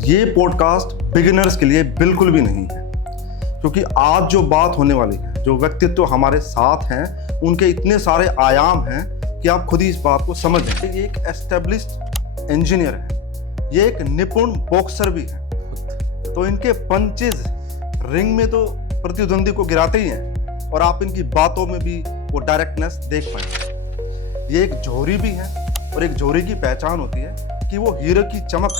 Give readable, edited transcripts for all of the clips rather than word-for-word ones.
ये podcast beginners के लिए बिल्कुल भी नहीं है, क्योंकि आज जो बात होने वाली है, जो व्यक्तित्व हमारे साथ हैं, उनके इतने सारे आयाम हैं कि आप खुद ही इस बात को समझ जाएं। ये एक एस्टेब्लिश्ड इंजीनियर है, ये एक निपुण बॉक्सर भी है, तो इनके पंचेज रिंग में तो प्रतिद्वंदी को गिराते ही हैं और आप इनकी बातों में भी वो डायरेक्टनेस देख पाएंगे। ये एक जोहरी भी है और एक जोहरी की पहचान होती है कि वो हीरो की चमक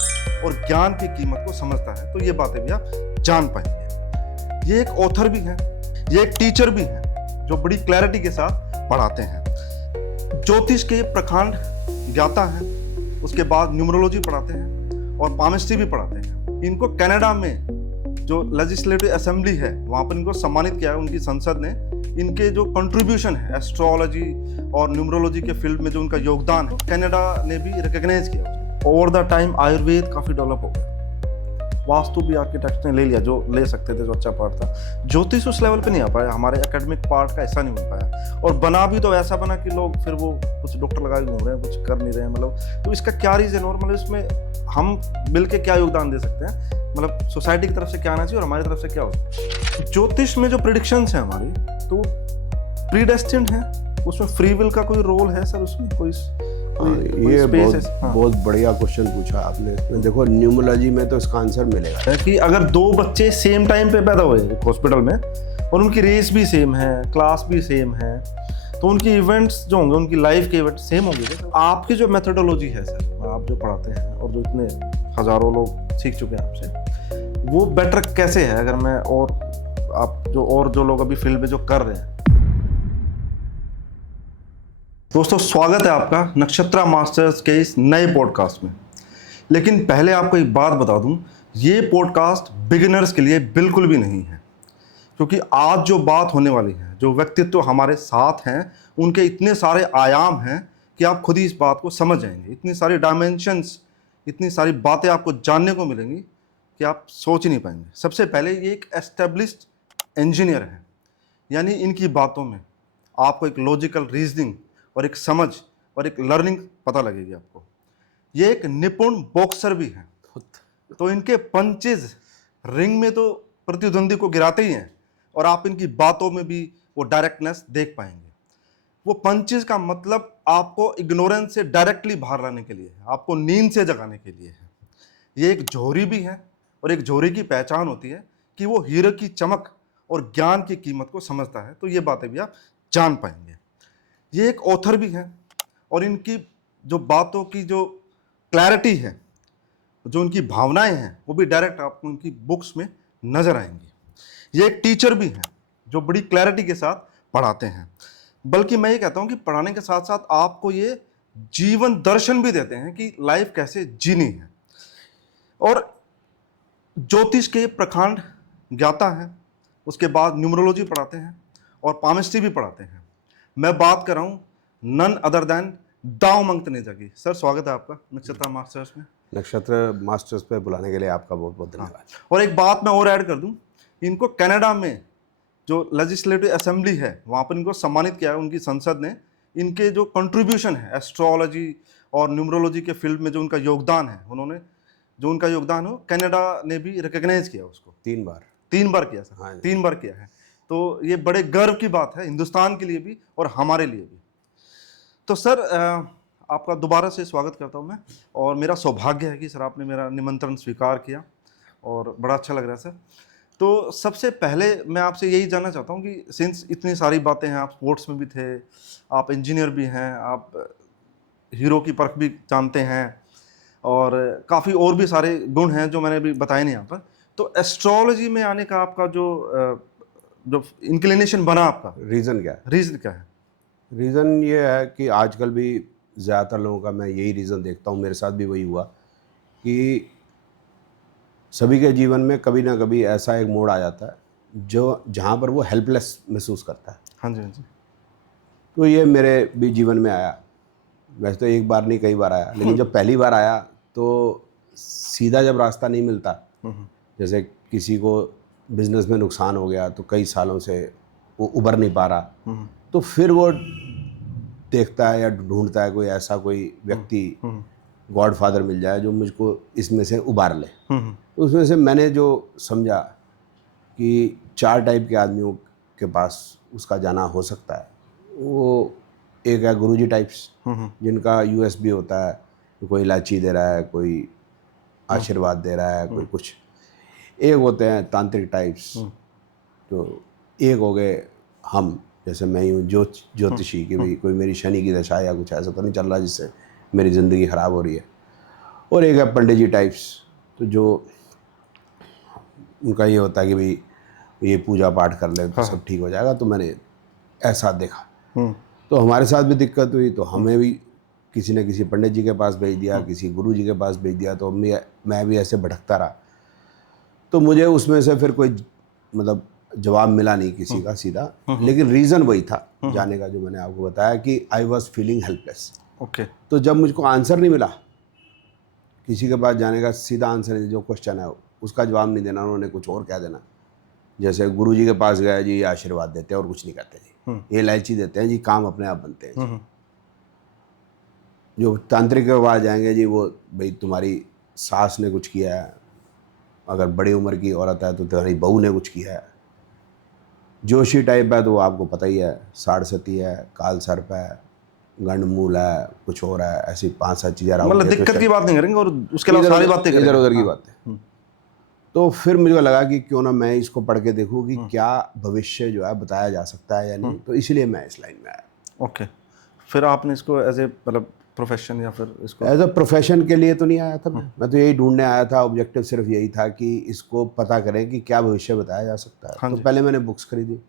और ज्ञान की कीमत को समझता है, तो ये बातें भी आप जान पाएंगे। ये एक ऑथर भी है, ये एक टीचर भी है जो बड़ी क्लैरिटी के साथ पढ़ाते हैं। ज्योतिष के प्रकांड ज्ञाता है, उसके बाद न्यूमरोलॉजी पढ़ाते हैं और पामिस्ट्री भी पढ़ाते हैं। इनको कनाडा में जो लेजिस्लेटिव असेंबली है वहाँ पर इनको सम्मानित किया है उनकी संसद ने। इनके जो कंट्रीब्यूशन है एस्ट्रोलॉजी और न्यूमरोलॉजी के फील्ड में जो उनका योगदान है, कनाडा ने भी रिकॉग्नाइज किया। ओवर द टाइम आयुर्वेद काफ़ी डेवलप हो गया, वास्तु भी आर्किटेक्ट ने ले लिया जो ले सकते थे, जो अच्छा पार्ट था। ज्योतिष उस लेवल पे नहीं आ पाया, हमारे एकेडमिक पार्ट का ऐसा नहीं बन पाया, और बना भी तो ऐसा बना कि लोग फिर वो कुछ डॉक्टर लगा के घूम रहे हैं, कुछ कर नहीं रहे हैं। मतलब तो इसका क्या रीज़न और मतलब इसमें हम मिल के क्या योगदान दे सकते हैं, मतलब सोसाइटी की तरफ से क्या आना चाहिए और हमारी तरफ से क्या हो सकता है। ज्योतिष में जो प्रेडिक्शंस हैं हमारी, तो प्रीडेस्टिन्ड है, उसमें फ्री विल का कोई रोल है सर उसमें? कोई ये बहुत बढ़िया क्वेश्चन पूछा आपने। देखो न्यूमरोलॉजी में तो इसका आंसर मिलेगा कि अगर दो बच्चे सेम टाइम पे पैदा हुए हॉस्पिटल में और उनकी रेस भी सेम है, क्लास भी सेम है, तो उनकी इवेंट्स जो होंगे, उनकी लाइफ के इवेंट सेम होंगे। आपकी जो मेथोडोलॉजी है सर, आप जो पढ़ाते हैं और जो इतने हजारों लोग सीख चुके हैं आपसे, वो बेटर कैसे है? अगर मैं और आप जो लोग अभी फील्ड में जो कर रहे हैं। दोस्तों स्वागत है आपका नक्षत्रा मास्टर्स के इस नए पॉडकास्ट में। लेकिन पहले आपको एक बात बता दूं, ये पॉडकास्ट बिगिनर्स के लिए बिल्कुल भी नहीं है, क्योंकि आज जो बात होने वाली है, जो व्यक्तित्व हमारे साथ हैं, उनके इतने सारे आयाम हैं कि आप खुद ही इस बात को समझ जाएंगे। इतनी सारी डायमेंशंस, इतनी सारी बातें आपको जानने को मिलेंगी कि आप सोच ही नहीं पाएंगे। सबसे पहले ये एक एस्टेब्लिश्ड इंजीनियर है, यानी इनकी बातों में आपको एक लॉजिकल रीजनिंग और एक समझ और एक लर्निंग पता लगेगी आपको। ये एक निपुण बॉक्सर भी है, तो इनके पंचेज रिंग में तो प्रतिद्वंदी को गिराते ही हैं और आप इनकी बातों में भी वो डायरेक्टनेस देख पाएंगे। वो पंचेज का मतलब आपको इग्नोरेंस से डायरेक्टली बाहर लाने के लिए है, आपको नींद से जगाने के लिए है। ये एक जोहरी भी है और एक जोहरी की पहचान होती है कि वो हीरो की चमक और ज्ञान की कीमत को समझता है, तो ये बातें भी आप जान पाएंगे। ये एक ऑथर भी है और इनकी जो बातों की जो क्लैरिटी है, जो उनकी भावनाएं हैं, वो भी डायरेक्ट आपको उनकी बुक्स में नजर आएंगी। ये एक टीचर भी है जो बड़ी क्लैरिटी के साथ पढ़ाते हैं, बल्कि मैं ये कहता हूँ कि पढ़ाने के साथ साथ आपको ये जीवन दर्शन भी देते हैं कि लाइफ कैसे जीनी है। और ज्योतिष के प्रकांड ज्ञाता है, उसके बाद न्यूमरोलॉजी पढ़ाते हैं और पामिस्ट्री भी पढ़ाते हैं। मैं बात कर रहा हूँ नन अदर देन दाव मंगत नेजा की। सर स्वागत है आपका नक्षत्र मास्टर्स में। नक्षत्र मास्टर्स पे बुलाने के लिए आपका बहुत बहुत धन्यवाद। और एक बात मैं और ऐड कर दूं, इनको कनाडा में जो लेजिस्लेटिव असेंबली है वहाँ पर इनको सम्मानित किया है उनकी संसद ने। इनके जो कंट्रीब्यूशन है एस्ट्रोलॉजी और न्यूमरोलॉजी के फील्ड में जो उनका योगदान है, उन्होंने जो उनका योगदान हो, कनाडा ने भी रिकॉग्नाइज किया उसको। 3 बार किया सर। हाँ, 3 बार किया है, तो ये बड़े गर्व की बात है हिंदुस्तान के लिए भी और हमारे लिए भी। तो सर आपका दोबारा से स्वागत करता हूँ मैं, और मेरा सौभाग्य है कि सर आपने मेरा निमंत्रण स्वीकार किया और बड़ा अच्छा लग रहा है सर। तो सबसे पहले मैं आपसे यही जानना चाहता हूँ कि सिंस इतनी सारी बातें हैं, आप स्पोर्ट्स में भी थे, आप इंजीनियर भी हैं, आप हीरो की परख भी जानते हैं, और काफ़ी और भी सारे गुण हैं जो मैंने अभी बताए नहीं यहाँ पर। तो एस्ट्रोलॉजी में आने का आपका जो इंक्लिनेशन बना, आपका रीज़न क्या है? रीज़न ये है कि आजकल भी ज़्यादातर लोगों का मैं यही रीज़न देखता हूँ, मेरे साथ भी वही हुआ कि सभी के जीवन में कभी ना कभी ऐसा एक मोड़ आ जाता है जहाँ पर वो हेल्पलेस महसूस करता है। हाँ जी, हाँ जी। तो ये मेरे भी जीवन में आया। वैसे तो एक बार नहीं कई बार आया, लेकिन जब पहली बार आया तो सीधा जब रास्ता नहीं मिलता, जैसे किसी को बिजनेस में नुकसान हो गया तो कई सालों से वो उबर नहीं पा रहा, तो फिर वो देखता है या ढूंढता है कोई ऐसा कोई व्यक्ति गॉडफादर मिल जाए जो मुझको इसमें से उबार ले। तो उसमें से मैंने जो समझा कि 4 टाइप के आदमियों के पास उसका जाना हो सकता है। वो एक है गुरुजी टाइप्स, जिनका यूएसबी होता है, कोई इलायची दे रहा है, कोई आशीर्वाद दे रहा है, कोई कुछ। एक होते हैं तांत्रिक टाइप्स, तो एक हो गए हम, जैसे मैं ही हूँ ज्योतिषी कि भाई कोई मेरी शनि की दशा या कुछ ऐसा तो नहीं चल रहा जिससे मेरी ज़िंदगी ख़राब हो रही है। और एक है पंडित जी टाइप्स, तो जो उनका ये होता है कि भाई ये पूजा पाठ कर ले तो सब ठीक हो जाएगा। तो मैंने ऐसा देखा, तो हमारे साथ भी दिक्कत हुई, तो हमें भी किसी न किसी पंडित जी के पास भेज दिया, किसी गुरु जी के पास भेज दिया। तो मैं भी ऐसे भटकता रहा। तो मुझे उसमें से फिर कोई मतलब जवाब मिला नहीं किसी का सीधा, लेकिन रीज़न वही था जाने का जो मैंने आपको बताया कि I was feeling helpless. Okay. तो जब मुझको आंसर नहीं मिला किसी के पास जाने का, सीधा आंसर नहीं, जो क्वेश्चन है उसका जवाब नहीं देना, उन्होंने कुछ और कह देना। जैसे गुरु जी के पास गया जी, ये आशीर्वाद देते हैं और कुछ नहीं कहते जी, ये इलायची देते हैं जी, काम अपने आप बनते हैं जी। जो तांत्रिक के पास जाएंगे जी, वो भाई तुम्हारी सास ने कुछ किया है, अगर बड़ी उम्र की औरत है तो तुम्हारी बहू ने कुछ किया है। जोशी टाइप है तो वो आपको पता ही है, साढ़सती है, काल सर्प है, गंडमूल है, कुछ और है, ऐसी 5-7 चीज़ें मतलब दिक्कत की बात नहीं करेंगे और उसके अलावा सारी बातें करेंगे, इधर उधर की बातें। तो फिर मुझे लगा कि क्यों ना मैं इसको पढ़ के देखूं कि क्या भविष्य जो है बताया जा सकता है या नहीं। तो इसलिए मैं इस लाइन में आया। ओके। फिर आपने इसको एज ए मतलब प्रोफेशन या फिर इसको एज अ प्रोफेशन के लिए तो नहीं आया था मैं तो यही ढूंढने आया था। ऑब्जेक्टिव सिर्फ यही था कि इसको पता करें कि क्या भविष्य बताया जा सकता है। तो पहले मैंने बुक्स खरीदी।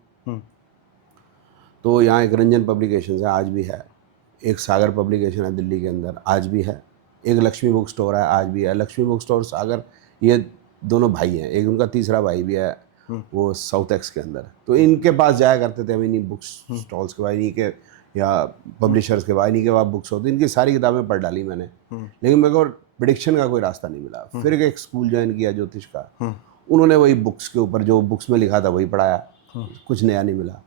तो यहाँ एक रंजन पब्लिकेशन है, आज भी है। एक सागर पब्लिकेशन है दिल्ली के अंदर, आज भी है। एक लक्ष्मी बुक स्टोर है, आज भी है। लक्ष्मी बुक स्टोर, सागर, ये दोनों भाई हैं। एक उनका तीसरा भाई भी है, वो साउथ एक्स के अंदर। तो इनके पास जाया करते थे हम, इन्हीं बुक स्टॉल्स के बाद, इन्हीं के या पब्लिशर्स के बाद, इन्हीं के बाद बुक्स होती। इनकी सारी किताबें पढ़ डाली मैंने, लेकिन मेरे को प्रिडिक्शन का कोई रास्ता नहीं मिला। फिर एक स्कूल ज्वाइन किया ज्योतिष का, उन्होंने वही बुक्स के ऊपर जो बुक्स में लिखा था वही पढ़ाया, कुछ नया नहीं मिला।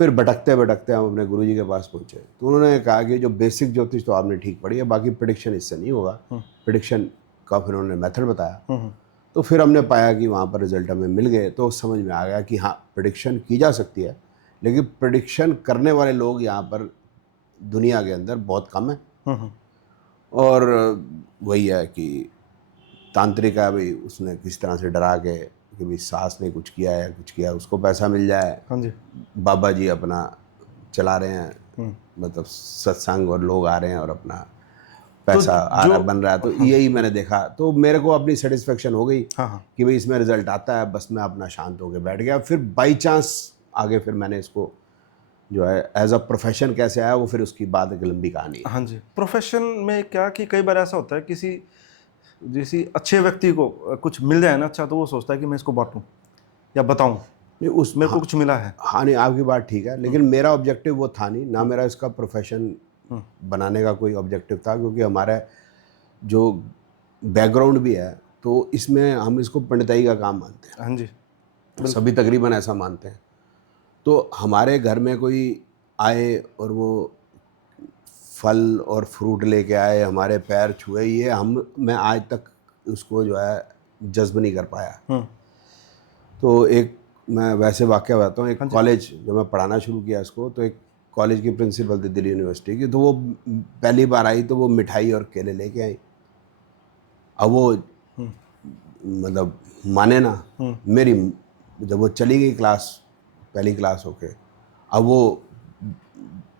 फिर भटकते भटकते हम अपने गुरुजी के पास पहुंचे। तो उन्होंने कहा कि जो बेसिक ज्योतिष तो आपने ठीक पढ़ी है, बाकी प्रिडिक्शन इससे नहीं होगा। प्रिडिक्शन का फिर उन्होंने मेथड बताया। तो फिर हमने पाया कि वहाँ पर रिजल्ट हमें मिल गए। तो समझ में आ गया कि हाँ, प्रिडिक्शन की जा सकती है, लेकिन प्रिडिक्शन करने वाले लोग यहाँ पर दुनिया के अंदर बहुत कम है। और वही है कि तांत्रिक है भाई, उसने किस तरह से डरा के कि भाई सास ने कुछ किया है, कुछ किया, उसको पैसा मिल जाए। हाँ जी। बाबा जी अपना चला रहे हैं, मतलब सत्संग, और लोग आ रहे हैं और अपना पैसा आ रहा बन रहा है। तो यही मैंने देखा। तो मेरे को अपनी सेटिस्फेक्शन हो गई कि भाई इसमें रिजल्ट आता है, बस मैं अपना शांत होकर बैठ गया। फिर बाई चांस आगे फिर मैंने इसको जो है एज अ प्रोफेशन कैसे आया, वो फिर उसकी बात एक लंबी कहानी है। हाँ जी। प्रोफेशन में क्या कि कई बार ऐसा होता है किसी अच्छे व्यक्ति को कुछ मिल जाए ना अच्छा, तो वो सोचता है कि मैं इसको बांटूं या बताऊं, उस मेरे को कुछ मिला है। हाँ नहीं, आपकी बात ठीक है, लेकिन मेरा ऑब्जेक्टिव वो था नहीं ना। मेरा इसका प्रोफेशन बनाने का कोई ऑब्जेक्टिव था, क्योंकि हमारा जो बैकग्राउंड भी है तो इसमें हम इसको पंडिताई का काम मानते हैं। हाँ जी। सभी तकरीबन ऐसा मानते हैं। तो हमारे घर में कोई आए और वो फल और फ्रूट लेके आए, हमारे पैर छुए, ये मैं आज तक उसको जो है जज्ब नहीं कर पाया। तो एक मैं वैसे वाक़या बताता हूँ। एक कॉलेज जब मैं पढ़ाना शुरू किया इसको, तो एक कॉलेज की प्रिंसिपल थी दिल्ली यूनिवर्सिटी की। तो वो पहली बार आई तो वो मिठाई और केले लेके आई। अब वो मतलब माने ना, मेरी जब वो चली गई क्लास, पहली क्लास होके, अब वो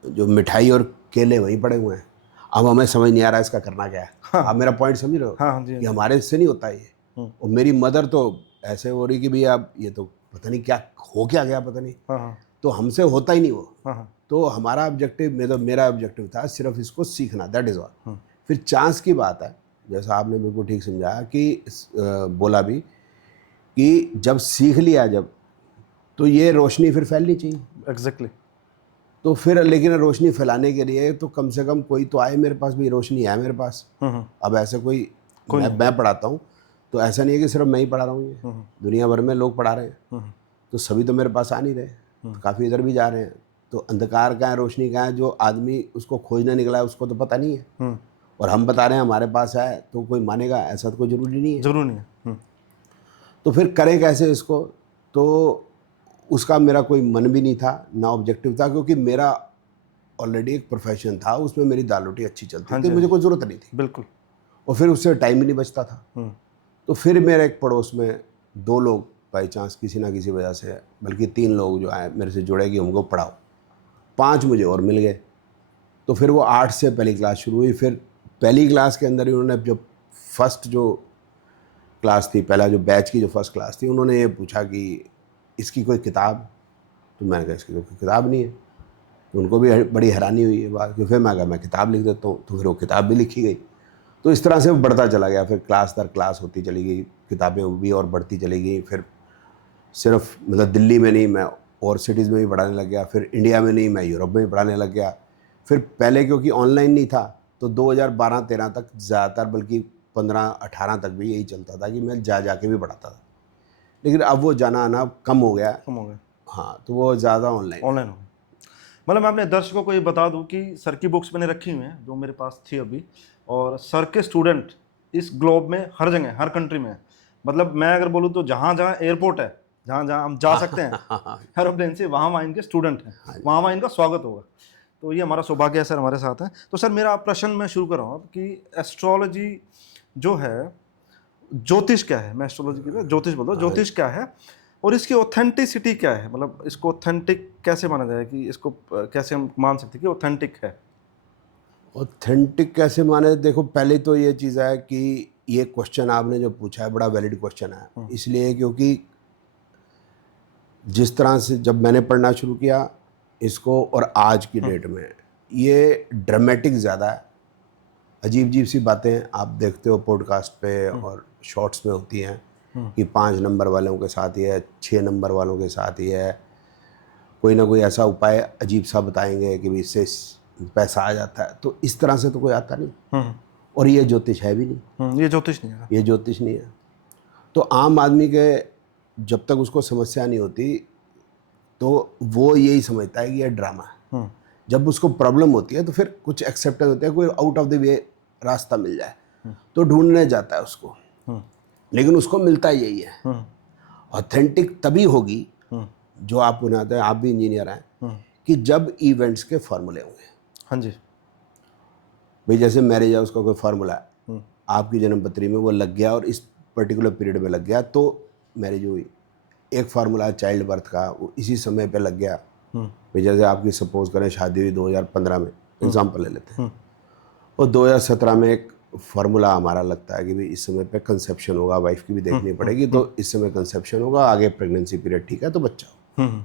जो मिठाई और केले वहीं पड़े हुए हैं। अब हमें समझ नहीं आ रहा है इसका करना क्या है। आप मेरा पॉइंट समझ रहे हो? हाँ जी। कि हमारे से नहीं होता ये। और मेरी मदर तो ऐसे हो रही कि भैया अब ये तो पता नहीं क्या हो, क्या गया पता नहीं। तो हमसे होता ही नहीं वो। तो हमारा ऑब्जेक्टिव, मेरा ऑब्जेक्टिव था सिर्फ इसको सीखना, दैट इज़ ऑल। फिर चांस की बात है, जैसा आपने बिल्कुल ठीक समझाया कि बोला भी कि जब सीख लिया जब, तो ये रोशनी फिर फैलनी चाहिए। एग्जैक्टली। तो फिर लेकिन रोशनी फैलाने के लिए तो कम से कम कोई तो आए मेरे पास भी, रोशनी है मेरे पास। अब ऐसे कोई मैं पढ़ाता हूँ तो ऐसा नहीं है कि सिर्फ मैं ही पढ़ा रहा हूँ, ये दुनिया भर में लोग पढ़ा रहे हैं। तो सभी तो मेरे पास आ नहीं रहे, तो काफ़ी इधर भी जा रहे हैं। तो अंधकार का है, रोशनी का है, जो आदमी उसको खोजने निकला है उसको तो पता नहीं है। और हम बता रहे हैं हमारे पास है तो कोई मानेगा, ऐसा तो कोई ज़रूरी नहीं है। जरूर नहीं है। तो फिर करें कैसे इसको? तो उसका मेरा कोई मन भी नहीं था, ना ऑब्जेक्टिव था, क्योंकि मेरा ऑलरेडी एक प्रोफेशन था, उसमें मेरी दाल रोटी अच्छी चलती हाँ थी, जी, मुझे कोई ज़रूरत नहीं थी, बिल्कुल। और फिर उससे टाइम भी नहीं बचता था। तो फिर मेरे एक पड़ोस में 2 लोग बाई चांस किसी ना किसी वजह से, बल्कि 3 लोग जो आए मेरे से जुड़े कि हमको पढ़ाओ, 5 मुझे और मिल गए। तो फिर वो 8 से पहली क्लास शुरू हुई। फिर पहली क्लास के अंदर ही उन्होंने जो फर्स्ट जो क्लास थी, पहला जो बैच की जो फर्स्ट क्लास थी, उन्होंने ये पूछा कि इसकी कोई किताब? तो मैंने कहा इसकी तो कोई किताब नहीं है। तो उनको भी बड़ी हैरानी हुई ये बात, कि फिर मैं कहा मैं किताब लिख देता हूँ, तो फिर वो किताब भी लिखी गई। तो इस तरह से वो बढ़ता चला गया, फिर क्लास दर क्लास होती चली गई, किताबें भी और बढ़ती चली गई। फिर सिर्फ मतलब दिल्ली में नहीं, मैं और सिटीज़ में भी पढ़ाने लग गया, फिर इंडिया में नहीं, मैं यूरोप में भी पढ़ाने लग गया। फिर पहले क्योंकि ऑनलाइन नहीं था, तो 2012-13 तक ज़्यादातर, बल्कि 15-18 तक भी यही चलता था कि मैं जा के भी पढ़ाता था। लेकिन अब वो जाना आना कम हो गया। कम हो गया, हाँ, तो वो ज़्यादा ऑनलाइन। ऑनलाइन हो गया। मतलब मैं अपने दर्शकों को ये बता दूं कि सर की बुक्स मैंने रखी हुई हैं जो मेरे पास थी अभी, और सर के स्टूडेंट इस ग्लोब में हर जगह, हर कंट्री में हैं। मतलब मैं अगर बोलूँ तो जहाँ जहाँ एयरपोर्ट है, जहाँ जहाँ हम जा सकते हैं एरोप्लेन से, वहाँ वहाँ इनके स्टूडेंट हैं, वहाँ वहाँ इनका स्वागत होगा। तो ये हमारा सौभाग्य है सर हमारे साथ हैं। तो सर मेरा प्रश्न मैं शुरू कर रहा हूँ कि एस्ट्रोलॉजी जो है, ज्योतिष क्या है? मैं एस्ट्रोलॉजी की जगह ज्योतिष बोलता हूँ, ज्योतिष क्या है और इसकी ऑथेंटिसिटी क्या है? मतलब इसको ऑथेंटिक कैसे माना जाए, कि इसको कैसे हम मान सकते हैं कि ऑथेंटिक है? ऑथेंटिक कैसे माने? देखो, पहले तो ये चीज़ है कि ये क्वेश्चन आपने जो पूछा है बड़ा वैलिड क्वेश्चन है, इसलिए क्योंकि जिस तरह से जब मैंने पढ़ना शुरू किया इसको और आज की डेट में, ये ड्रामेटिक ज़्यादा है। अजीब अजीब सी बातें आप देखते हो पॉडकास्ट पे और शॉर्ट्स में होती हैं कि 5 नंबर वालों के साथ ये है, 6 नंबर वालों के साथ ये है, कोई ना कोई ऐसा उपाय अजीब सा बताएंगे कि भी इससे पैसा आ जाता है। तो इस तरह से तो कोई आता नहीं, और ये ज्योतिष है भी नहीं। ये ज्योतिष नहीं है। ये ज्योतिष नहीं है। तो आम आदमी के जब तक उसको समस्या नहीं होती तो वो यही समझता है कि ये ड्रामा है। जब उसको प्रॉब्लम होती है तो फिर कुछ एक्सेप्टेंस होता है, कोई आउट ऑफ द वे रास्ता मिल जाए तो ढूंढने जाता है उसको, लेकिन उसको मिलता यही है। ऑथेंटिक तभी होगी, जो आप बनाते हैं, आप भी इंजीनियर हैं, कि जब इवेंट्स के फॉर्मूले होंगे। हाँ जी। भाई जैसे मैरिज है, उसका कोई फार्मूला है, आपकी जन्मपत्री में वो लग गया और इस पर्टिकुलर पीरियड में लग गया तो मैरिज हुई। एक फार्मूला है चाइल्ड बर्थ का, वो इसी समय पे लग गया। भाई जैसे आपकी सपोज करें शादी हुई 2015 में, एग्जांपल ले लेते हैं, और 2017 में एक फार्मूला हमारा लगता है कि भाई इस समय पे कंसेप्शन होगा, वाइफ की भी देखनी पड़ेगी, तो इस समय कंसेप्शन होगा, आगे प्रेगनेंसी पीरियड ठीक है तो बच्चा हो।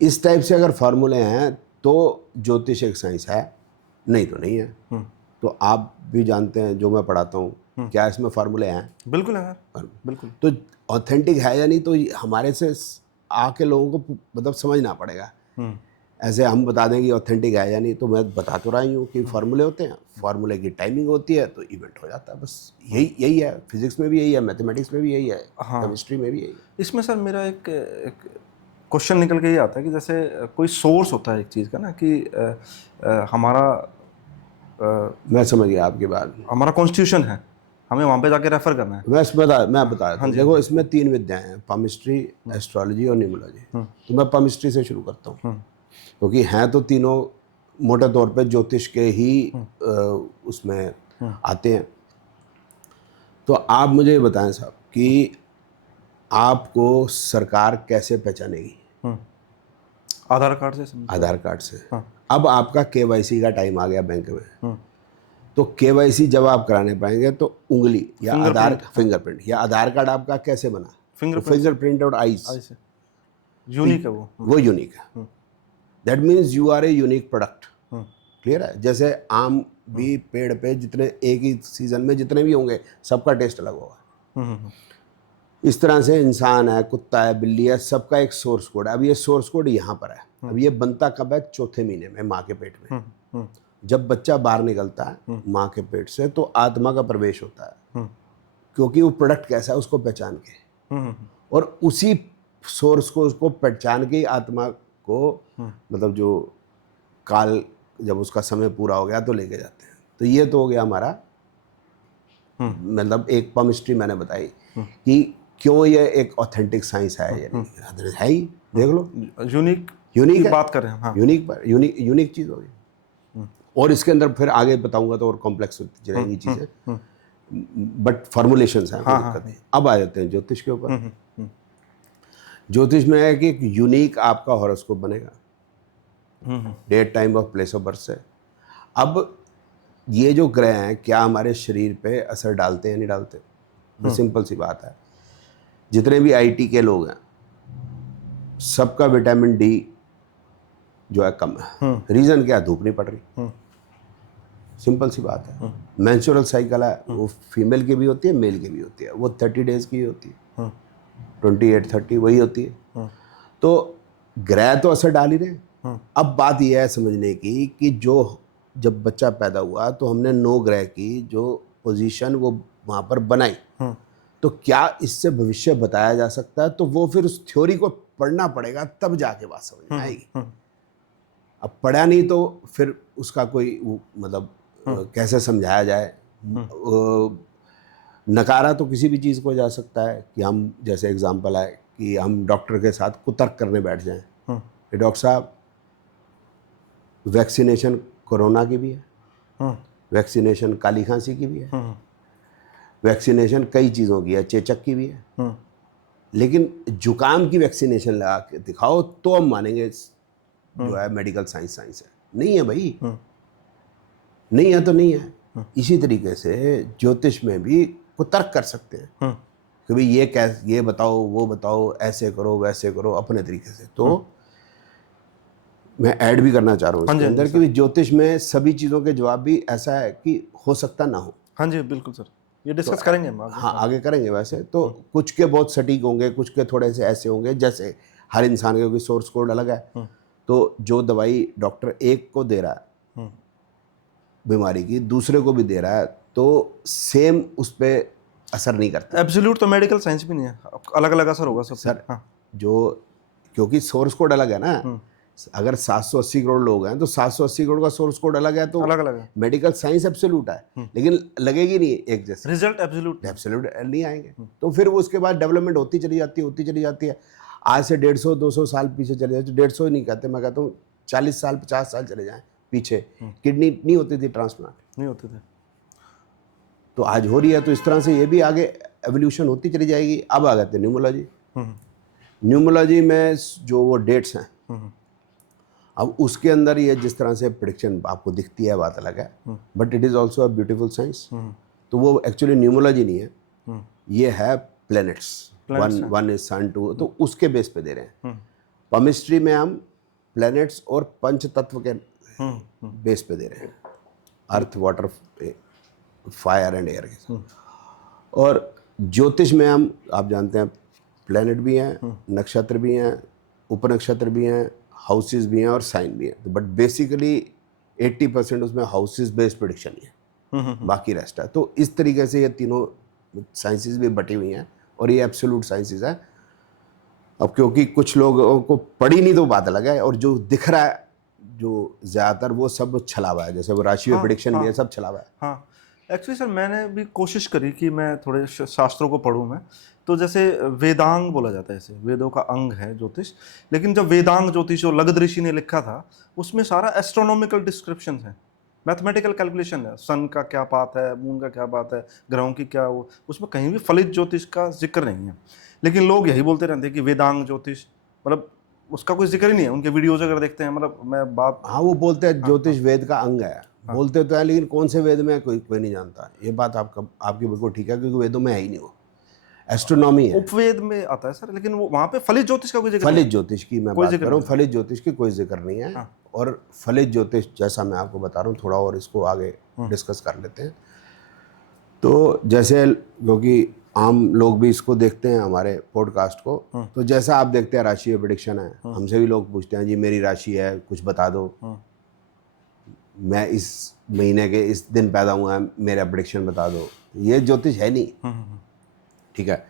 इस टाइप से अगर फार्मूले हैं तो ज्योतिष एक साइंस है, नहीं तो नहीं है। तो आप भी जानते हैं जो मैं पढ़ाता हूँ, क्या इसमें फार्मूले हैं? बिल्कुल है सर, बिल्कुल। तो ऑथेंटिक है या नहीं, तो हमारे से आके लोगों को मतलब समझना पड़ेगा। ऐसे हम बता दें कि ऑथेंटिक है या नहीं, तो मैं बता तो रही हूँ कि फार्मूले होते हैं, फार्मूले की टाइमिंग होती है तो इवेंट हो जाता है, बस यही है। फिजिक्स में भी यही है, मैथमेटिक्स में भी यही है, केमिस्ट्री में भी यही है। इसमें सर मेरा एक क्वेश्चन निकल के ये आता है कि जैसे कोई सोर्स होता है एक चीज़ का ना, कि हमारा मैं समझ गया आपकी बात। हमारा कॉन्स्टिट्यूशन है, हमें वहाँ पे जाके रेफर करना है। मैं बता देता हूँ। देखो, इसमें 3 विद्याएं हैं, पामिस्ट्री, एस्ट्रोलॉजी और न्यूमरोलॉजी। तो मैं पामिस्ट्री से शुरू करता हूँ, क्योंकि हैं तो तीनों मोटे तौर पे ज्योतिष के ही उसमें आते हैं। तो आप मुझे ये बताएं साहब कि आपको सरकार कैसे पहचानेगी? आधार कार्ड से समझ। आधार कार्ड से। अब आपका केवाईसी का टाइम आ गया बैंक में, तो केवाईसी जब आप कराने पाएंगे तो उंगली या आधार फिंगरप्रिंट या आधार कार्ड आपका कैसे बना? फिंगरप्रिंट और आईज यूनिक है, वो यूनिक है। That means you are a unique product. Clear है? जैसे आम भी पेड़ पे जितने एक ही सीजन में जितने भी होंगे सबका टेस्ट अलग होगा, इस तरह से इंसान है, कुत्ता है, बिल्ली है, सबका एक सोर्स कोड है। अब ये सोर्स कोड यहाँ पर है। अब ये बनता कब है? चौथे महीने में, माँ के पेट में। जब बच्चा बाहर निकलता है माँ के पेट से तो आत्मा का प्रवेश होता है, क्योंकि वो प्रोडक्ट कैसा है उसको पहचान के, और उसी सोर्स को उसको पहचान के आत्मा को मतलब जो काल जब उसका समय पूरा हो गया तो लेके जाते हैं। तो ये तो हो गया हमारा मतलब एक पमिस्ट्री मैंने बताई कि क्यों ये एक ऑथेंटिक साइंस है, ये है ही, देख लो यूनिक यूनिक की है, बात कर रहे हैं। हाँ। यूनिक चीज़ होगी। और इसके अंदर फिर आगे बताऊंगा तो और कॉम्प्लेक्स होती जाएंगी चीज़ें, बट फॉर्मुलेशंस हैं, कोई दिक्कत नहीं। अब आ जाते हैं ज्योतिष के ऊपर। ज्योतिष में है कि एक यूनिक आपका हॉरोस्कोप बनेगा, date, time of, place of birth से। अब ये जो ग्रह हैं क्या हमारे शरीर पे असर डालते हैं नहीं डालते? तो सिंपल सी बात है, जितने भी आईटी के लोग हैं सबका विटामिन डी जो है कम है। रीज़न क्या है? धूप नहीं पड़ रही, सिंपल सी बात है। मेंस्ट्रुअल साइकिल है, वो फीमेल की भी होती है, मेल की भी होती है, वो 30 डेज की होती है, 28 30 वही होती है। तो ग्रह तो असर डाल ही रहे। अब बात यह है समझने की कि जो जब बच्चा पैदा हुआ तो हमने 9 ग्रह की जो पोजीशन वो वहाँ पर बनाई, तो क्या इससे भविष्य बताया जा सकता है? तो वो फिर उस थ्योरी को पढ़ना पड़ेगा, तब जाके बात समझ में आएगी। अब पढ़ा नहीं तो फिर उसका कोई मतलब कैसे समझाया जाए? नकारा तो किसी भी चीज़ को जा सकता है कि हम, जैसे एग्जांपल है कि हम डॉक्टर के साथ कुतर्क करने बैठ जाएं कि डॉक्टर साहब वैक्सीनेशन कोरोना की भी है, वैक्सीनेशन काली खांसी की भी है, वैक्सीनेशन कई चीज़ों की है, चेचक की भी है, लेकिन जुकाम की वैक्सीनेशन लगा के दिखाओ तो हम मानेंगे जो है मेडिकल साइंस है। नहीं है भाई, नहीं है तो नहीं है। इसी तरीके से ज्योतिष में भी कुतर्क कर सकते हैं कि भाई ये कैसे, ये बताओ, वो बताओ, ऐसे करो वैसे करो अपने तरीके से। तो मैं ऐड भी करना चाह रहा हूँ इसके अंदर कि ज्योतिष में सभी चीज़ों के जवाब भी ऐसा है कि हो सकता ना हो। हाँ जी बिल्कुल सर, ये डिस्कस करेंगे हम आगे। हाँ आगे करेंगे। वैसे तो कुछ के बहुत सटीक होंगे, कुछ के थोड़े से ऐसे होंगे, जैसे हर इंसान का कोई सोर्स कोड अलग है। तो जो दवाई डॉक्टर एक को दे रहा है बीमारी की, दूसरे को भी दे रहा है, तो सेम उस पर असर नहीं करता। एब्सोल्यूट तो मेडिकल साइंस भी नहीं है, अलग अलग असर होगा सब सर। हाँ। जो क्योंकि सोर्स कोड अलग है ना, अगर 780 करोड़ लोग हैं तो 780 करोड़ का सोर्स कोड अलग है, तो अलग अलग है। मेडिकल साइंस एब्सोल्यूट है, लेकिन लगेगी नहीं एक जैसे, रिजल्ट एब्सोल्यूट नहीं आएंगे। तो फिर वो उसके बाद डेवलपमेंट होती चली जाती है। आज से 150-200 साल पीछे चले जाए, तो 150 ही नहीं कहते, मैं कहता हूँ 40 साल 50 साल चले जाएं पीछे, किडनी नहीं होती थी, ट्रांसप्लांट नहीं होते थे, तो आज हो रही है। तो इस तरह से ये भी आगे एवोल्यूशन होती चली जाएगी। अब आ गए थे न्यूमोलॉजी। न्यूमोलॉजी में जो वो डेट्स हैं, अब उसके अंदर ये जिस तरह से प्रेडिक्शन आपको दिखती है बात अलग है, but it is also a beautiful science. तो वो एक्चुअली न्यूमोलॉजी नहीं है, ये है प्लैनेट्स। वन इज सन, 2, तो उसके बेस पे दे रहे हैं। पमिस्ट्री में हम प्लैनेट्स और पंच तत्व के बेस पे दे रहे हैं, अर्थ, वाटर, फायर एंड एयर के। और ज्योतिष में हम, आप जानते हैं, प्लैनेट भी हैं, नक्षत्र भी हैं, उपनक्षत्र भी हैं, हाउसेस भी हैं और साइन भी हैं। तो बट बेसिकली 80% उसमें हाउसेस बेस्ड प्रेडिक्शन ही है, बाकी रेस्ट है। तो इस तरीके से ये तीनों साइंसेस भी बटी हुई हैं और ये एब्सोल्यूट साइंसेस है। अब क्योंकि कुछ लोगों को पढ़ी नहीं तो बात अलग है, और जो दिख रहा है जो ज़्यादातर वो सब छलावा है, जैसे वो राशि में प्रेडिक्शन भी है, सब छलावा है। हाँ एक्चुअली सर मैंने भी कोशिश करी कि मैं थोड़े शास्त्रों को पढूं मैं। तो जैसे वेदांग बोला जाता है, ऐसे वेदों का अंग है ज्योतिष, लेकिन जब वेदांग ज्योतिष जो लगध ऋषि ने लिखा था उसमें सारा एस्ट्रोनॉमिकल डिस्क्रिप्शन है, मैथमेटिकल कैलकुलेशन है, सन का क्या बात है, मून का क्या बात है, ग्रहों की क्या, वो उसमें कहीं भी फलित ज्योतिष का जिक्र नहीं है। लेकिन लोग यही बोलते रहते हैं कि वेदांग ज्योतिष, मतलब उसका कोई जिक्र ही नहीं है। उनके वीडियोज अगर देखते हैं, मतलब मैं बात, हाँ वो बोलते हैं ज्योतिष वेद का अंग है, बोलते तो है, लेकिन कौन से वेद में है कोई नहीं जानता। ये बात आपकी बिल्कुल ठीक है, क्योंकि वेदों में है ही नहीं, वो एस्ट्रोनॉमी है। उपवेद में आता है सर, लेकिन वो वहाँ पे फलित ज्योतिष का कोई जिक्र फलित ज्योतिष की मैं बात कर रहा हूँ, फलित ज्योतिश की कोई जिक्र नहीं है। और फलित ज्योतिष जैसा मैं आपको बता रहा हूँ, थोड़ा और इसको आगे डिस्कस कर लेते हैं। तो जैसे क्योंकि आम लोग भी इसको देखते हैं हमारे पॉडकास्ट को, तो जैसा आप देखते हैं राशि में प्रेडिक्शन है, हमसे भी लोग पूछते हैं जी मेरी राशि है कुछ बता दो, मैं इस महीने के इस दिन पैदा हुआ है, मेरा प्रेडिक्शन बता दो। ये ज्योतिष है नहीं, ठीक है।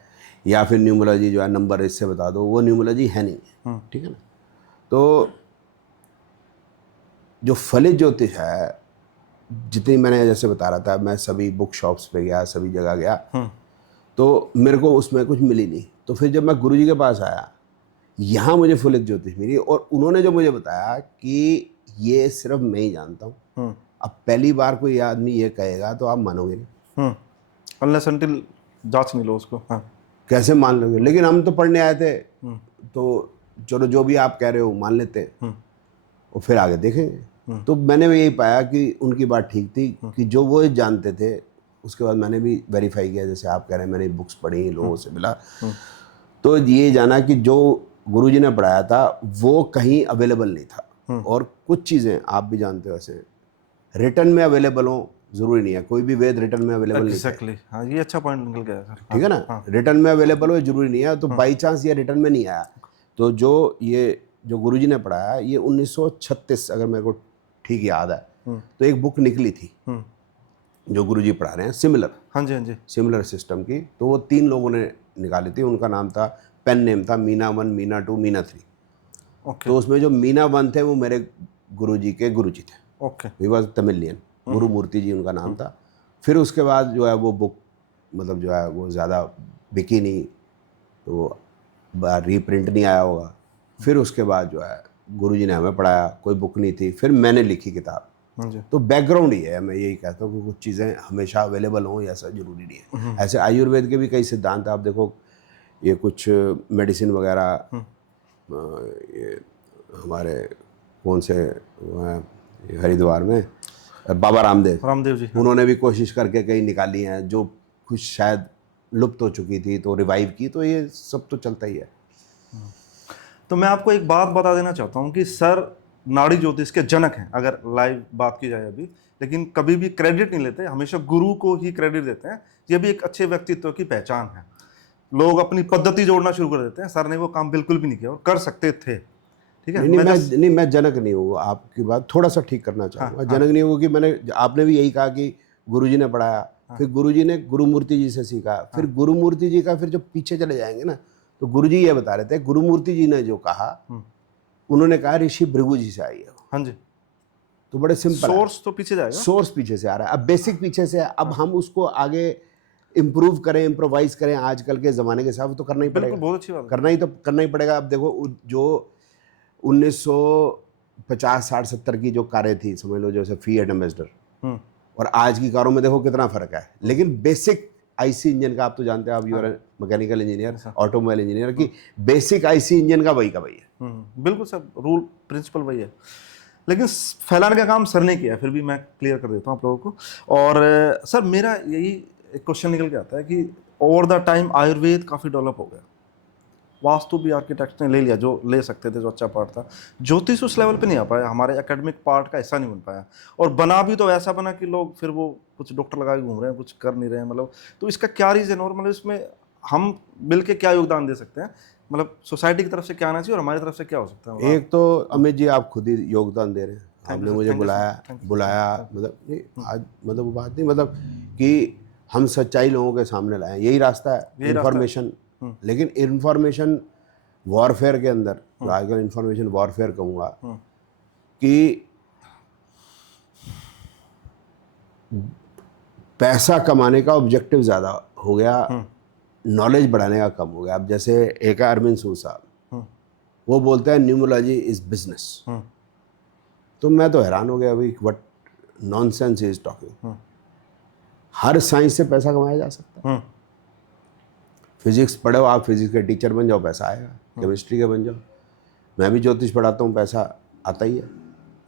या फिर न्यूमरोलॉजी जो है नंबर इससे बता दो, वो न्यूमरोलॉजी है नहीं, ठीक है ना। तो जो फलित ज्योतिष है जितनी मैंने जैसे बता रहा था, मैं सभी बुक शॉप्स पे गया, सभी जगह गया, तो मेरे को उसमें कुछ मिली नहीं। तो फिर जब मैं गुरुजी के पास आया, यहाँ मुझे फुलिक ज्योतिष मिली, और उन्होंने जो मुझे बताया कि ये सिर्फ मैं ही जानता हूँ। अब पहली बार कोई आदमी ये कहेगा तो आप मानोगे नहीं, अनलेस अनटिल जांच नहीं लो उसको। हाँ। कैसे मान लोगे? लेकिन हम तो पढ़ने आए थे, तो चलो जो भी आप कह रहे हो मान लेते हैं, और फिर आगे देखेंगे। तो मैंने भी यही पाया कि उनकी बात ठीक थी, कि जो वो जानते थे, उसके बाद मैंने भी वेरीफाई किया, जैसे आप कह रहे हैं, मैंने बुक्स पढ़ी, लोगों से मिला, तो ये जाना कि जो गुरुजी ने पढ़ाया था वो कहीं अवेलेबल नहीं था। और कुछ चीज़ें आप भी जानते हो, ऐसे रिटर्न में अवेलेबल हो जरूरी नहीं है, कोई भी वेद रिटर्न में अवेलेबल नहीं है। एग्जैक्टली, हाँ, ये अच्छा पॉइंट निकल गया सर। ठीक है ना, रिटर्न में अवेलेबल हो जरूरी नहीं है। तो बाई चांस ये रिटर्न में नहीं आया, तो जो गुरुजी ने पढ़ाया, ये 1936 अगर मेरे को ठीक याद है, तो एक बुक निकली थी जो गुरुजी पढ़ा रहे हैं, सिमिलर, हाँ जी, हाँ जी, सिमिलर सिस्टम की। तो वो 3 लोगों ने निकाली थी, उनका नाम था, पेन नेम था मीना 1, मीना 2, मीना 3। ओके, तो उसमें जो मीना 1 थे वो मेरे गुरुजी के गुरुजी थे, ओके, ही वॉज तमिलियन, गुरु मूर्ति जी उनका नाम था। फिर उसके बाद जो है वो बुक, मतलब जो है वो ज़्यादा बिकी नहीं, तो रीप्रिंट नहीं आया होगा। फिर उसके बाद जो है गुरुजी ने हमें पढ़ाया, कोई बुक नहीं थी, फिर मैंने लिखी किताब। हाँ जी, तो बैकग्राउंड ही है, मैं यही कहता हूँ कि कुछ चीज़ें हमेशा अवेलेबल हों, ऐसा ज़रूरी नहीं है। ऐसे आयुर्वेद के भी कई सिद्धांत आप देखो, ये कुछ मेडिसिन वगैरह, ये हमारे कौन से वो हैं, ये हरिद्वार में बाबा रामदेव जी, उन्होंने भी कोशिश करके कई निकाली हैं, जो कुछ शायद लुप्त हो चुकी थी तो रिवाइव की। तो ये सब तो चलता ही है। तो मैं आपको एक बात बता देना चाहता हूँ कि सर नाड़ी ज्योतिष के जनक हैं, अगर लाइव बात की जाए अभी, लेकिन कभी भी क्रेडिट नहीं लेते, हमेशा गुरु को ही क्रेडिट देते हैं। ये भी एक अच्छे व्यक्तित्व की पहचान है। लोग अपनी पद्धति जोड़ना शुरू कर देते हैं, सर ने वो काम बिल्कुल भी नहीं किया और कर सकते थे। ठीक है, मैं जनक नहीं हूँ, आपकी बात थोड़ा सा ठीक करना चाहूँगा। जनक नहीं हूँ कि आपने भी यही कहा कि गुरुजी ने पढ़ाया, फिर गुरुजी ने गुरुमूर्ति जी से सीखा, फिर गुरुमूर्ति जी का, फिर जब पीछे चले जाएंगे ना, तो गुरुजी ये बता रहे थे, गुरुमूर्ति जी ने जो कहा, उन्होंने कहा ऋषि भृगु जी से आई है। हाँ जी, तो बड़े सिंपल, सोर्स तो पीछे जाएगा, सोर्स पीछे से आ रहा है, अब बेसिक पीछे से है। अब हम उसको आगे इम्प्रूव करें, इम्प्रोवाइज करें आजकल के ज़माने के हिसाब, तो करना ही पड़ेगा। बहुत अच्छी बात, करना ही पड़ेगा। अब देखो, जो 1950, 60, 70 की जो कारें थी, समझ लो जैसे फिएट एम्बेसडर, और आज की कारों में देखो कितना फ़र्क है। लेकिन बेसिक आईसी इंजन का, आप तो जानते हैं, आप you are mechanical engineer, automobile engineer, की बेसिक आईसी इंजन का वही है। बिल्कुल सब रूल प्रिंसिपल वही है, लेकिन फैलाने का काम सर ने किया। फिर भी मैं क्लियर कर देता हूँ आप लोगों को। और सर मेरा यही एक क्वेश्चन निकल के आता है कि ओवर द टाइम आयुर्वेद काफ़ी डेवलप हो गया, वास्तु भी आर्किटेक्ट ने ले लिया जो ले सकते थे, जो अच्छा पार्ट था। ज्योतिष उस लेवल पे नहीं आ पाया, हमारे एकेडमिक पार्ट का हिस्सा नहीं बन पाया, और बना भी तो ऐसा बना कि लोग फिर वो कुछ डॉक्टर लगा के घूम रहे हैं, कुछ कर नहीं रहे हैं। मतलब तो इसका क्या रीज़न, और मतलब इसमें हम मिल के क्या योगदान दे सकते हैं? मतलब सोसाइटी की तरफ से क्या आना चाहिए और हमारी तरफ से क्या हो सकता है? एक तो अमित जी, आप खुद ही योगदान दे रहे हैं। आपने मुझे बुलाया मतलब ये आज मतलब वो बात नहीं, मतलब कि हम सच्चाई लोगों के सामने लाएं, यही रास्ता है, इन्फॉर्मेशन। लेकिन इन्फॉर्मेशन वॉरफेयर के अंदर, जो आजकल इन्फॉर्मेशन वॉरफेयर कहूँगा, कि पैसा कमाने का ऑब्जेक्टिव ज़्यादा हो गया, नॉलेज बढ़ाने का कम हो गया। अब जैसे एक अरविंद सूद साहब, वो बोलते हैं न्यूमरोलॉजी इज बिजनेस। तो मैं तो हैरान हो गया, भाई what nonsense is talking. Her science से पैसा कमाया जा सकता है। फिजिक्स पढ़ो, आप फिजिक्स के टीचर बन जाओ, पैसा आएगा। केमिस्ट्री के बन जाओ, मैं भी ज्योतिष पढ़ाता हूँ, पैसा आता ही है।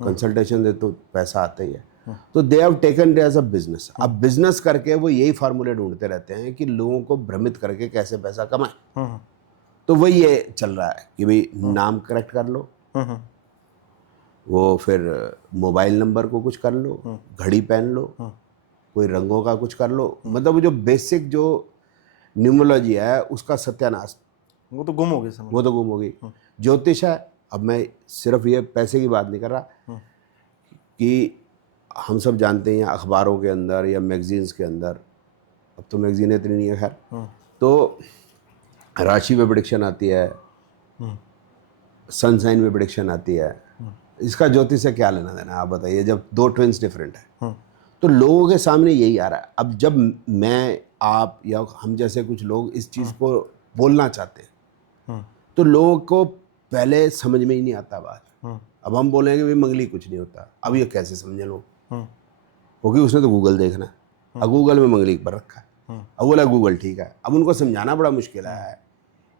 कंसल्टेशन देता हूँ, पैसा आता ही है। तो they have taken it as a business. अब बिजनेस करके वो यही फार्मूले ढूंढते रहते हैं कि लोगों को भ्रमित करके कैसे पैसा कमाए। तो वही ये चल रहा है कि भाई नाम करेक्ट कर लो, वो फिर मोबाइल नंबर को कुछ कर लो, घड़ी पहन लो, कोई रंगों का कुछ कर लो। मतलब जो बेसिक जो न्यूमरोलॉजी है उसका सत्यानाश, वो तो गुम हो गई, वो तो गुम हो गई। ज्योतिष है, अब मैं सिर्फ ये पैसे की बात नहीं कर रहा, कि हम सब जानते हैं अखबारों के अंदर या मैगजीन्स के अंदर, अब तो मैगजीनें इतनी नहीं है खैर, तो राशि पे प्रेडिक्शन आती है, सन साइन पे प्रेडिक्शन आती है। इसका ज्योतिष से क्या लेना देना, आप बताइए, जब दो ट्विंस डिफरेंट है। तो लोगों के सामने यही आ रहा है। अब जब मैं, आप या हम जैसे कुछ लोग इस चीज़ को बोलना चाहते हैं तो लोगों को पहले समझ में ही नहीं आता बात। अब हम बोलेंगे भाई मंगली कुछ नहीं होता, अब ये कैसे समझे लोग, क्योंकि उसने तो गूगल देखना है, अब गूगल में मंगली पर रखा है, अब बोला गूगल ठीक है। अब उनको समझाना बड़ा मुश्किल है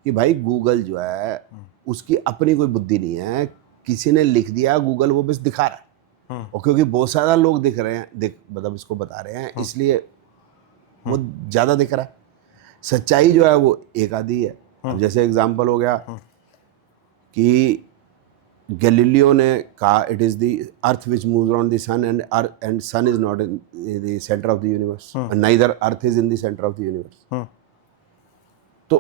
कि भाई गूगल जो है उसकी अपनी कोई बुद्धि नहीं है, किसी ने लिख दिया गूगल, वो बस दिखा रहा है, और क्योंकि बहुत सारा लोग दिख रहे हैं, मतलब इसको बता रहे हैं, इसलिए वो ज़्यादा दिख रहा है। सच्चाई जो है वो एक आधी है। अब जैसे एग्जाम्पल हो गया कि गैलीलियो ने कहा it is the earth which moves around the sun and sun is not in the centre of the universe, neither earth is in the centre of the universe. तो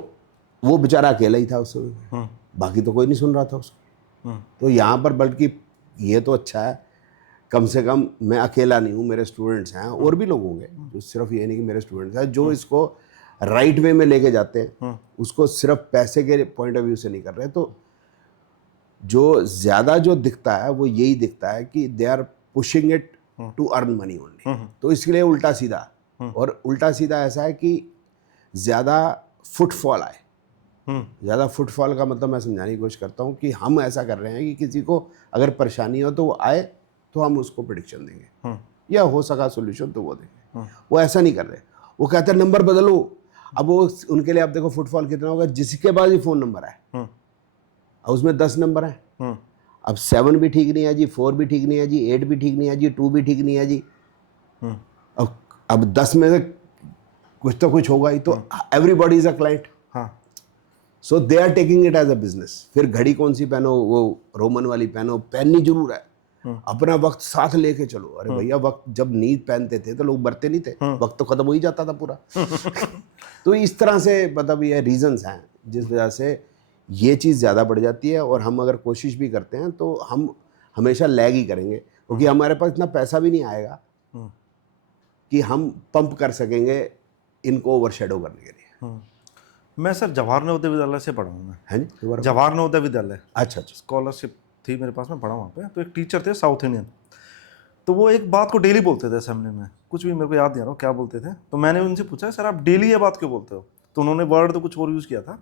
वो बेचारा अकेला ही था उस समय, बाकी तो कोई नहीं सुन रहा था उसको। तो यहाँ पर बल्कि ये तो अच्छा है, कम से कम मैं अकेला नहीं हूँ, मेरे स्टूडेंट्स हैं, और भी लोग होंगे जो सिर्फ ये नहीं कि मेरे स्टूडेंट्स हैं जो इसको राइट वे में लेके जाते हैं, उसको सिर्फ पैसे के पॉइंट ऑफ व्यू से नहीं कर रहे। तो जो ज़्यादा जो दिखता है वो यही दिखता है कि they are pushing it to earn money only, तो इसके लिए उल्टा सीधा, और उल्टा सीधा ऐसा है कि ज़्यादा फुटफॉल आए। ज़्यादा फुटफॉल का मतलब मैं समझाने की कोशिश करता हूँ कि हम ऐसा कर रहे हैं कि किसी को अगर परेशानी हो तो वो आए तो हम उसको प्रेडिक्शन देंगे, या हो सका सोल्यूशन तो वो देंगे। वो ऐसा नहीं कर रहे, वो कहते हैं नंबर बदलो। अब वो उनके लिए आप देखो फुटफॉल कितना होगा, जिसके पास ही फ़ोन नंबर है, अब उसमें 10 नंबर है, अब 7 भी ठीक नहीं है जी, 4 भी ठीक नहीं है जी, 8 भी ठीक नहीं है जी, 2 भी ठीक नहीं है जी। अब 10 में से कुछ तो कुछ होगा ही, तो everybody is a client. So they are taking it as a business. फिर घड़ी कौन सी पहनो, वो रोमन वाली पहनो, पहननी जरूर है, अपना वक्त साथ लेके चलो। अरे भैया वक्त जब नींद पहनते थे तो लोग मरते नहीं थे, वक्त तो खत्म हो ही जाता था पूरा। तो इस तरह से मतलब ये रीजंस हैं जिस वजह से ये चीज़ ज़्यादा बढ़ जाती है, और हम अगर कोशिश भी करते हैं तो हम हमेशा लैग ही करेंगे, क्योंकि हमारे पास इतना पैसा भी नहीं आएगा कि हम पंप कर सकेंगे इनको ओवरशैडो करने के लिए। मैं सर जवाहर नवोदय विद्यालय से पढ़ा हूँ मैं। है जी, जवाहर नवोदय विद्यालय, अच्छा अच्छा, स्कॉलरशिप थी मेरे पास, मैं पढ़ा वहाँ पे। तो एक टीचर थे साउथ इंडियन, तो वो एक बात को डेली बोलते थे असेंबली में, कुछ भी मेरे को याद नहीं आ रहा क्या बोलते थे। तो मैंने उनसे पूछा सर आप डेली ये बात क्यों बोलते हो, तो उन्होंने वर्ड तो कुछ और यूज़ किया था,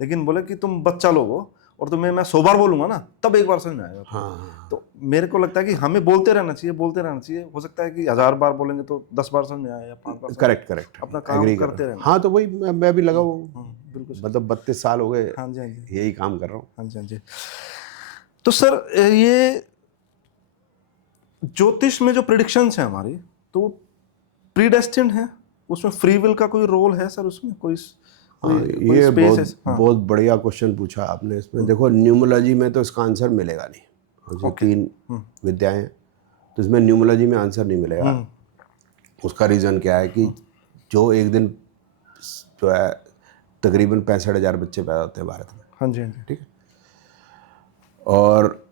लेकिन बोले कि तुम बच्चा लोग हो और तुम्हें मैं 100 बार बोलूँगा ना तब एक बार समझ में आएगा। हाँ। तो मेरे को लगता है कि हमें बोलते रहना चाहिए, बोलते रहना चाहिए। हो सकता है कि 1000 बार बोलेंगे तो 10 बार समझ में आए या 5 बार। करेक्ट, अपना काम करते रहना। हाँ, तो वही मैं भी लगा हूँ, बिल्कुल, मतलब 32 साल हो गए, हाँ जी, हाँ जी, यही काम कर रहा हूँ। हाँ जी, हाँ जी। तो सर ये ज्योतिष में जो प्रिडिक्शंस हैं हमारी, तो प्रीडेस्टिन्ड है, उसमें फ्री विल का कोई रोल है सर उसमें? कोई ये बहुत बढ़िया क्वेश्चन पूछा आपने। इसमें देखो न्यूमरोलॉजी में तो इसका आंसर मिलेगा नहीं, और जो 3 विद्याएं हैं तो इसमें न्यूमरोलॉजी में आंसर नहीं मिलेगा। उसका रीज़न क्या है कि जो एक दिन जो है तकरीबन 65,000 बच्चे पैदा होते हैं भारत में। हाँ जी, हाँ जी, ठीक है, और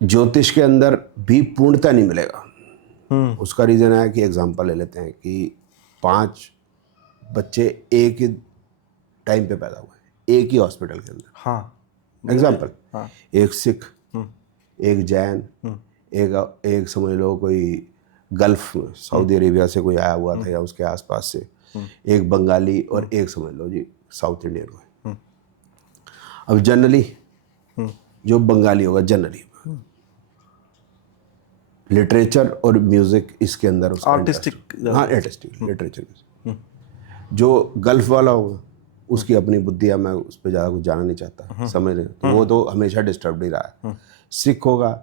ज्योतिष के अंदर भी पूर्णता नहीं मिलेगा। उसका रीज़न है कि एग्जांपल ले लेते हैं कि 5 बच्चे एक ही टाइम पे पैदा हुए, एक ही हॉस्पिटल के अंदर। हाँ, एग्जांपल, हाँ, एक सिख, एक जैन, एक समझ लो कोई गल्फ सऊदी अरेबिया से कोई आया हुआ था या उसके आसपास से, एक बंगाली, और एक समझ लो जी साउथ इंडियन कोई। अब जनरली जो बंगाली होगा, जनरली लिटरेचर और म्यूजिक इसके अंदर उसका आर्टिस्टिक, हाँ आर्टिस्टिक लिटरेचर। जो गल्फ वाला होगा उसकी अपनी बुद्धि है, मैं उस पर ज़्यादा कुछ जाना नहीं चाहता, समझ रहे, तो वो तो हमेशा डिस्टर्ब ही रहा है। सिख होगा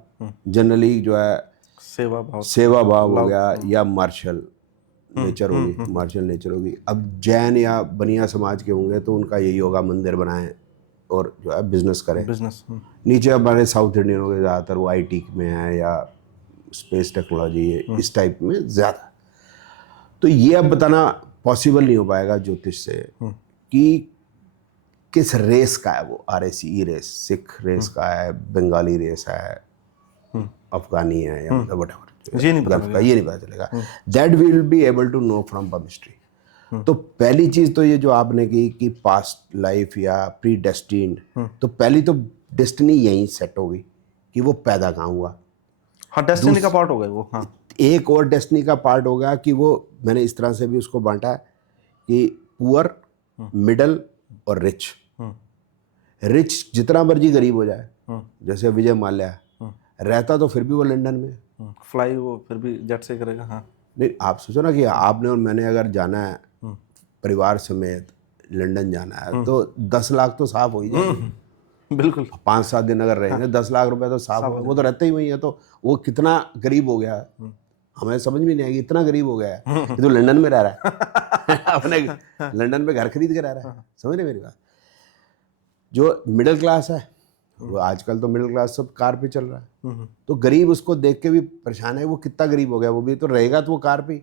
जनरली जो है सेवा भाव हो गया, या मार्शल नेचर होगी, मार्शल नेचर होगी। अब जैन या बनिया समाज के होंगे तो उनका यही होगा मंदिर बनाएं और जो है बिजनेस करें। नीचे हमारे साउथ इंडियन हो गए, ज़्यादातर वो IT में है या स्पेस टेक्नोलॉजी, इस टाइप में ज़्यादा। तो ये अब बताना पॉसिबल नहीं हो पाएगा ज्योतिष से कि किस रेस का है वो, RACE रेस, सिख रेस का है, बंगाली रेस है, अफगानी है, या मतलब वटएवर, ये नहीं पता चलेगा। That will be able to know from palmistry. तो पहली चीज़ तो ये जो आपने की कि पास्ट लाइफ या प्री डेस्टिन्ड, तो पहली तो डेस्टिनी यहीं सेट होगी कि वो पैदा कहाँ हुआ। हाँ, डेस्टिनी का पार्ट हो गया वो। हाँ। एक और डेस्टिनी का पार्ट हो गया कि वो मैंने इस तरह से भी उसको बांटा है कि पुअर, मिडल और रिच। रिच जितना मर्जी गरीब हो जाए, जैसे विजय माल्या रहता तो फिर भी वो लंदन में, फ्लाई वो फिर भी जेट से करेगा। हाँ। नहीं आप सोचो ना कि आपने और मैंने अगर जाना है परिवार समेत लंदन जाना है तो 10 लाख तो साफ हो ही जाएंगे। बिल्कुल। 5-7 दिन अगर रहेंगे 10 लाख रुपए तो साफ हो, वो तो रहते ही वही है। तो वो कितना गरीब हो गया है, हमें समझ में नहीं आएगी, इतना गरीब हो गया है कि तो लंदन में रह रहा है अपने लंदन में घर खरीद के रह रहा है। समझ रहे मेरी बात? जो मिडिल क्लास है वो आजकल तो मिडिल क्लास सब कार पे चल रहा है, तो गरीब उसको देख के भी परेशान है, वो कितना गरीब हो गया, वो भी तो रहेगा तो वो कार पे,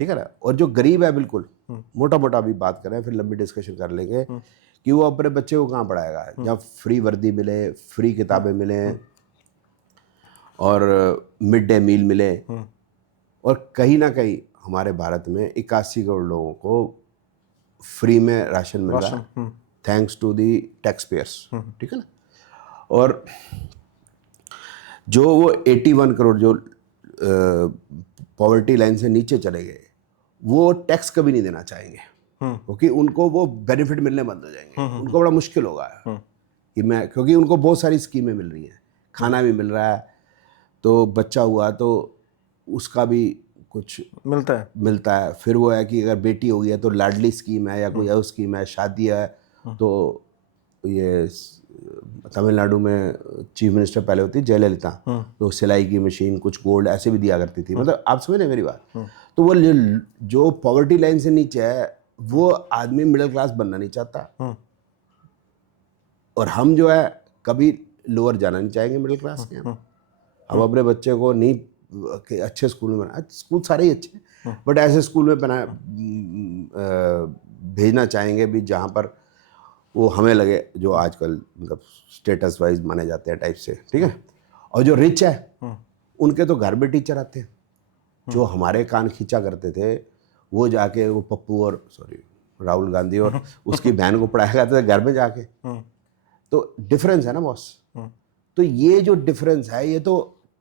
ठीक है ना। और जो गरीब है बिल्कुल मोटा मोटा अभी बात करें, फिर लंबी डिस्कशन कर लेंगे कि वो अपने बच्चे को कहाँ पढ़ाएगा जब फ्री वर्दी मिले, फ्री किताबें मिले और मिड डे मील मिले। और कहीं ना कहीं हमारे भारत में 81 करोड़ लोगों को फ्री में राशन मिल रहा है, thanks to the taxpayers, ठीक है ना। और जो वो 81 करोड़ जो पॉवर्टी लाइन से नीचे चले गए, वो टैक्स कभी नहीं देना चाहेंगे क्योंकि उनको वो बेनिफिट मिलने बंद हो जाएंगे। उनको बड़ा मुश्किल होगा कि मैं, क्योंकि उनको बहुत सारी स्कीमें मिल रही हैं, खाना भी मिल रहा है, तो बच्चा हुआ तो उसका भी कुछ मिलता है। फिर वो है कि अगर बेटी हो गई है तो लाडली स्कीम है या कोई और स्कीम है, शादी है तो ये तमिलनाडु में चीफ मिनिस्टर पहले होती जयललिता, तो सिलाई की मशीन, कुछ गोल्ड ऐसे भी दिया करती थी। मतलब आप समझ रहे मेरी बात? तो वो जो पॉवर्टी लाइन से नीचे है वो आदमी मिडिल क्लास बनना नहीं चाहता, और हम जो है कभी लोअर जाना नहीं चाहेंगे मिडिल क्लास के। हम अपने बच्चे को नहीं कि अच्छे स्कूल में बना, स्कूल सारे ही अच्छे हैं, बट ऐसे स्कूल में भेजना चाहेंगे भी जहाँ पर वो हमें लगे, जो आजकल मतलब स्टेटस वाइज माने जाते हैं टाइप से, ठीक है। और जो रिच है उनके तो घर में टीचर आते हैं, जो हमारे कान खींचा करते थे वो जाके वो पप्पू और राहुल गांधी और उसकी बहन को पढ़ाया करते थे घर में जाके। तो डिफरेंस है ना बॉस। तो ये जो डिफरेंस है ये तो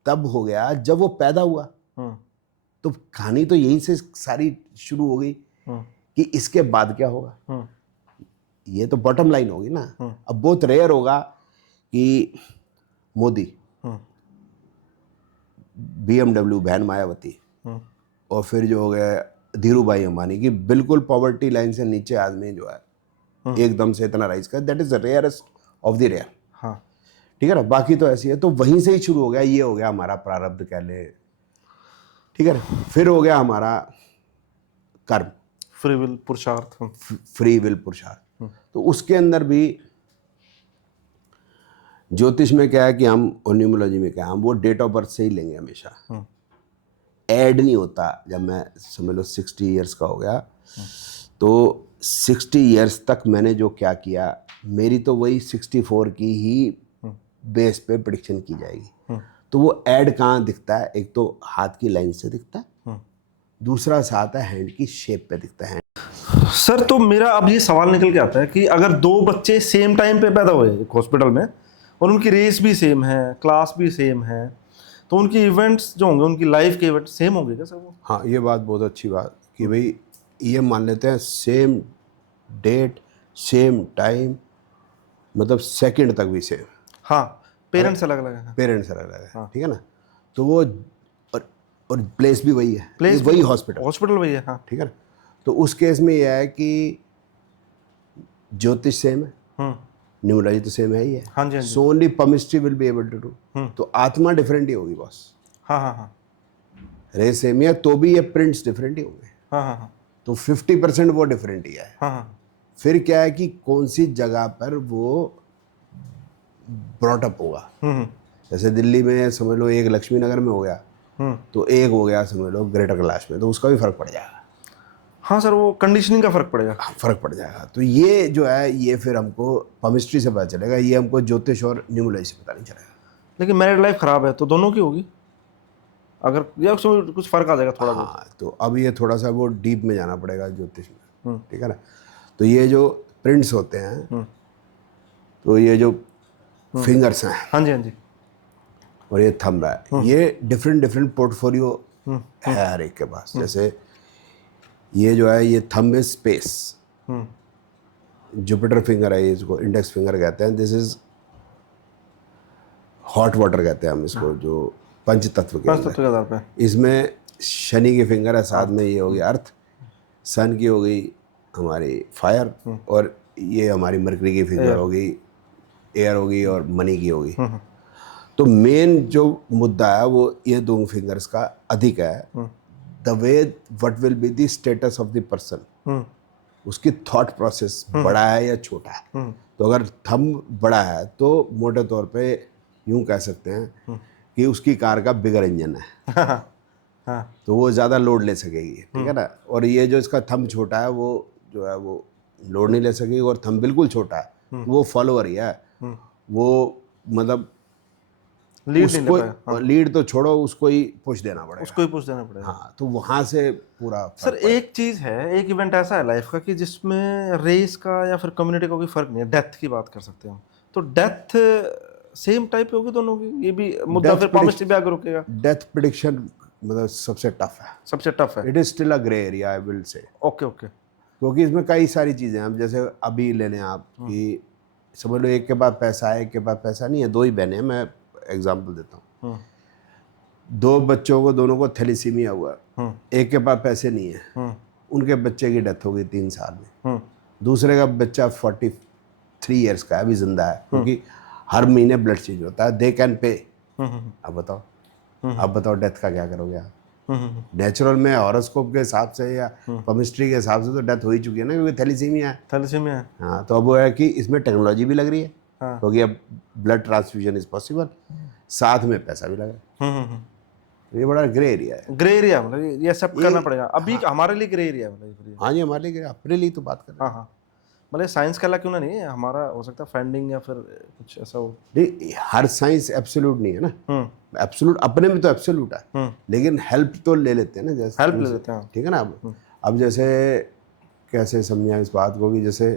तब हो गया जब वो पैदा हुआ, तो कहानी तो यहीं से सारी शुरू हो गई कि इसके बाद क्या होगा। ये तो बॉटम लाइन होगी ना। अब बहुत रेयर होगा कि मोदी, BMW बहन मायावती, और फिर जो हो गया धीरू भाई अंबानी की बिल्कुल पॉवर्टी लाइन से नीचे आदमी जो है एकदम से इतना राइज कर, that is the rarest of the rare. हाँ, ठीक है ना। बाकी तो ऐसी है, तो वहीं से ही शुरू हो गया। ये हो गया हमारा प्रारब्ध कह ले, ठीक है ना। फिर हो गया हमारा कर्म, फ्री विल पुरुषार्थ। तो उसके अंदर भी ज्योतिष में क्या है कि हम, और न्यूमरोलॉजी में क्या है, हम वो डेट ऑफ बर्थ से ही लेंगे हमेशा, ऐड नहीं होता। जब मैं समझ लो 60 ईयर्स का हो गया तो 60 ईयर्स तक मैंने जो क्या किया, मेरी तो वही 64 की ही बेस पे प्रेडिक्शन की जाएगी। तो वो ऐड कहाँ दिखता है? एक तो हाथ की लाइन से दिखता है, दूसरा से आता है हैंड की शेप पे दिखता है। सर तो मेरा अब ये सवाल निकल के आता है कि अगर दो बच्चे सेम टाइम पे पैदा हुए एक हॉस्पिटल में और उनकी रेस भी सेम है, क्लास भी सेम है, तो उनकी इवेंट्स जो होंगे, उनकी लाइफ के इवेंट्स सेम होंगे क्या सर वो? हाँ, ये बात बहुत अच्छी बात कि भाई ये मान लेते हैं सेम डेट सेम टाइम, मतलब सेकंड तक भी सेम। हाँ, पेरेंट्स अलग अलग हैं। पेरेंट्स अलग अलग है, ठीक है ना। तो वो और प्लेस भी वही है, प्लेस वही हॉस्पिटल वही है। हाँ, ठीक है ना। तो उस केस में यह है कि ज्योतिष सेम है, न्यूमरोलॉजी तो सेम है ही है। हाँ जी, हाँ जी। So only palmistry will be able to do. तो आत्मा डिफरेंट ही होगी बॉस। हाँ हाँ हाँ, रे सेम है तो भी ये प्रिंट्स डिफरेंट ही होंगे। हाँ हाँ हाँ, तो 50% वो डिफरेंट ही है। हाँ हाँ, फिर क्या है कि कौन सी जगह पर वो ब्रॉटअप होगा। जैसे दिल्ली में समझ लो एक लक्ष्मी नगर में हो गया, तो एक हो गया समझ लो ग्रेटर कैलाश में, तो उसका भी फर्क पड़ जाएगा। हाँ सर, वो कंडीशनिंग का फर्क पड़ेगा। फर्क पड़ जाएगा। तो ये जो है ये फिर हमको केमिस्ट्री से पता चलेगा, ये हमको ज्योतिष और न्यूमरोलॉजी से पता नहीं चलेगा। लेकिन मैरिड लाइफ खराब है तो दोनों की होगी अगर, या उसमें कुछ फर्क आ जाएगा थोड़ा बहुत? हाँ, तो अब ये थोड़ा सा वो डीप में जाना पड़ेगा ज्योतिष में, ठीक है ना। तो ये जो प्रिंट्स होते हैं, तो ये जो फिंगर्स हैं, हाँ जी हाँ जी, और ये थंब है। ये डिफरेंट डिफरेंट पोर्टफोलियो है हर एक के पास। जैसे ये जो है ये thumb is space, Jupiter finger है, ये इसको इंडेक्स फिंगर कहते हैं। दिस इज हॉट वाटर कहते हैं हम इसको, जो पंच तत्व के बस अंदर। तत्व के आधार पे इसमें शनि की फिंगर है, साथ में ये हो गई अर्थ, सन की हो गई हमारी फायर, और ये हमारी मरकरी की फिंगर हो गई एयर हो गई, और मनी की हो गई। तो मेन जो मुद्दा है वो ये दो फिंगर्स का अधिक है। The way what will be the status of the person, उसकी थॉट प्रोसेस बड़ा है या छोटा है। तो अगर थंब बड़ा है तो मोटे तौर पे यूं कह सकते हैं कि उसकी कार का बिगर इंजन है। हाँ तो वो ज़्यादा लोड ले सकेगी, ठीक है ना। और ये जो इसका थंब छोटा है वो जो है वो लोड नहीं ले सकेगी। और थंब बिल्कुल छोटा है तो वो फॉलोअर ही है, वो मतलब लीड नहीं ले पाया। उसको लीड तो छोड़ो, उसको ही पुश देना पड़ेगा। उसको ही पूछ देना पड़ेगा। हाँ, तो वहाँ से पूरा सर एक चीज़ है, एक इवेंट ऐसा है लाइफ का कि जिसमें रेस का या फिर कम्युनिटी का कोई फर्क नहीं है, डेथ की बात कर सकते हैं हम। तो डेथ सेम टाइप होगी दोनों की, ये भी मुद्दा फिर पॉमिस्ट्री पे आगे रुकेगा। डेथ प्रिडिक्शन मतलब सबसे टफ है, सबसे टफ है। It is still a grey area I will say. Okay okay. क्योंकि इसमें कई सारी चीज़ें हैं। हम जैसे अभी ले लें आप कि समझ लो एक के पास पैसा है, एक के पास पैसा नहीं है, दो ही बहनें हैं, मैं एग्जांपल देता हूँ। दो बच्चों को, दोनों को थैलेसीमिया हुआ, एक के पास पैसे नहीं है, उनके बच्चे की डेथ हो गई 3 साल में। दूसरे का बच्चा 43 ईयर्स का है, अभी जिंदा है, क्योंकि हर महीने ब्लड चेंज होता है, दे कैन पे। अब बताओ डेथ का क्या करोगे आप? नेचुरल में हॉरोस्कोप के हिसाब से या केमिस्ट्री के हिसाब से तो डेथ हो ही चुकी है ना, क्योंकि थैलेसीमिया है। थैलेसीमिया है। हाँ, तो अब वो है कि इसमें टेक्नोलॉजी भी लग रही है, हाँ। क्योंकि अब ब्लड ट्रांसफ्यूजन इज पॉसिबल, साथ में पैसा भी लगा। तो ये बड़ा ग्रे एरिया है। ग्रे एरिया मतलब ये एक्सेप्ट करना पड़ेगा अभी। हमारे लिए ग्रे एरिया मतलब। हाँ जी, हमारे लिए अपने लिए तो बात कर रहे हैं। हाँ हाँ, मतलब साइंस का क्यों ना नहीं है हमारा, हो सकता है फंडिंग या फिर कुछ ऐसा हो। नहीं, हर साइंस एब्सोल्यूट नहीं है ना। एब्सोल्यूट अपने में तो एब्सोल्यूट है, लेकिन हेल्प तो ले लेते हैं ना, जैसे हेल्प ले लेते हैं, ठीक है ना। अब जैसे कैसे समझाएं इस बात को कि जैसे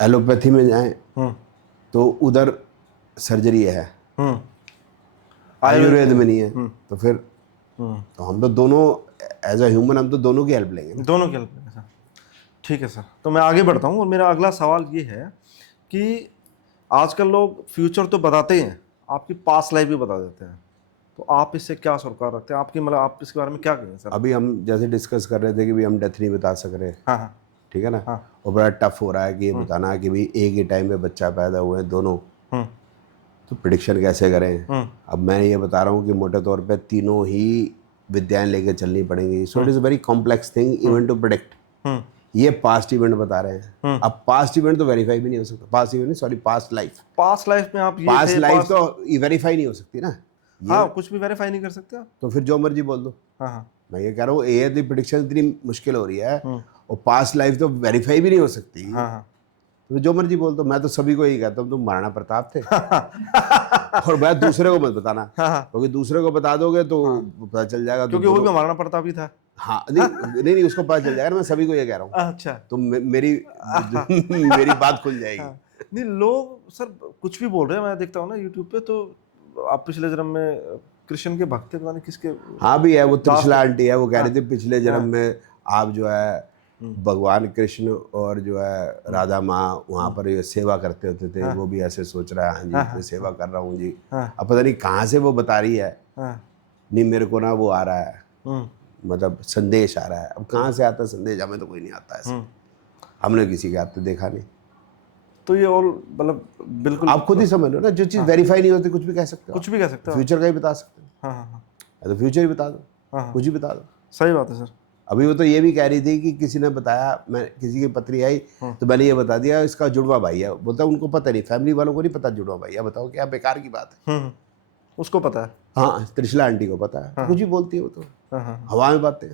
एलोपैथी में जाएं तो उधर सर्जरी है, आयुर्वेद में नहीं है, तो फिर तो हम तो दोनों एज अ ह्यूमन हम तो दोनों की हेल्प लेंगे, दोनों की हेल्प लेंगे सर। ठीक है सर, तो मैं आगे बढ़ता हूँ और मेरा अगला सवाल ये है कि आजकल लोग फ्यूचर तो बताते हैं, आपकी पास्ट लाइफ भी बता देते हैं, तो आप इससे क्या सरोकार रखते हैं? आपकी मतलब आप इसके बारे में क्या कहेंगे सर? अभी हम जैसे डिस्कस कर रहे थे कि भी हम डेथ नहीं बता सक रहे, हाँ हाँ ठीक है ना। और बड़ा टफ हो रहा है कि ये बताना कि भाई एक ही टाइम में बच्चा पैदा हुए हैं दोनों, तो प्रिडिक्शन कैसे करें। अब मैं ये बता रहा हूँ कि मोटे तौर पे तीनों ही विद्याएं लेके चलनी पड़ेंगी, so it is a very complex thing even to predict. ये पास्ट इवेंट बता रहे हैं। अब पास्ट इवेंट तो वेरीफाई भी नहीं हो सकता, past event sorry past life में आप ये पास्ट लाइफ तो वेरीफाई नहीं हो सकती ना। हाँ, कुछ भी वेरीफाई नहीं कर सकते आप, तो फिर जो मर्जी बोल दो। हाँ, मैं ये कह रहा हूँ ये दी प्रिडिक्शन इतनी मुश्किल हो रही है, और पास्ट लाइफ तो वेरीफाई भी नहीं हो सकती। हाँ, तो जो मर्जी बोल दो। मैं तो सभी को यही कहता हूँ तुम महाराणा प्रताप थे। और मैं दूसरे को मत बताना, क्योंकि दूसरे को बता दोगे तो पता चल जाएगा, क्योंकि वो भी महाराणा प्रताप ही था। हाँ, नहीं उसको पता चल जाएगा। मैं सभी को ये कह रहा हूँ। अच्छा, तो मेरी मेरी बात खुल जाएगी। नहीं, लोग सर कुछ भी बोल रहे हैं, मैं देखता हूँ ना यूट्यूब पे, तो आप पिछले जन्म में कृष्ण के भक्त थे, पता नहीं किसके। हाँ भी है, वो त्रिशला आंटी है, वो कह रही थी पिछले जन्म में आप जो है भगवान कृष्ण और जो है राधा माँ वहाँ पर ये सेवा करते होते थे। वो भी ऐसे सोच रहा है, हाँ जी मैं सेवा कर रहा हूँ जी। अब पता नहीं कहाँ से वो बता रही है। नहीं, मेरे को ना वो आ रहा है, मतलब संदेश आ रहा है। अब कहाँ से आता है संदेश, हमें तो कोई नहीं आता है, हमने किसी के आते देखा नहीं। तो ये और मतलब बिल्कुल आप खुद ही समझ लो ना, जो चीज़ वेरीफाई नहीं होती कुछ भी कह सकते हो, कुछ भी कह सकते हो, फ्यूचर का ही बता सकते हो। हाँ, तो फ्यूचर ही बता दो, कुछ ही बता दो। सही बात है सर। अभी वो तो ये भी कह रही थी कि किसी ने बताया, मैं किसी की पत्री आई तो मैंने ये बता दिया इसका जुड़वा भाई है। बोलता उनको पता नहीं, फैमिली वालों को नहीं पता जुड़वा भाई है। बताओ क्या बेकार की बात है। उसको पता है, हाँ, त्रिशला आंटी को पता है। कुछ ही बोलती है वो तो, हवा में बातें।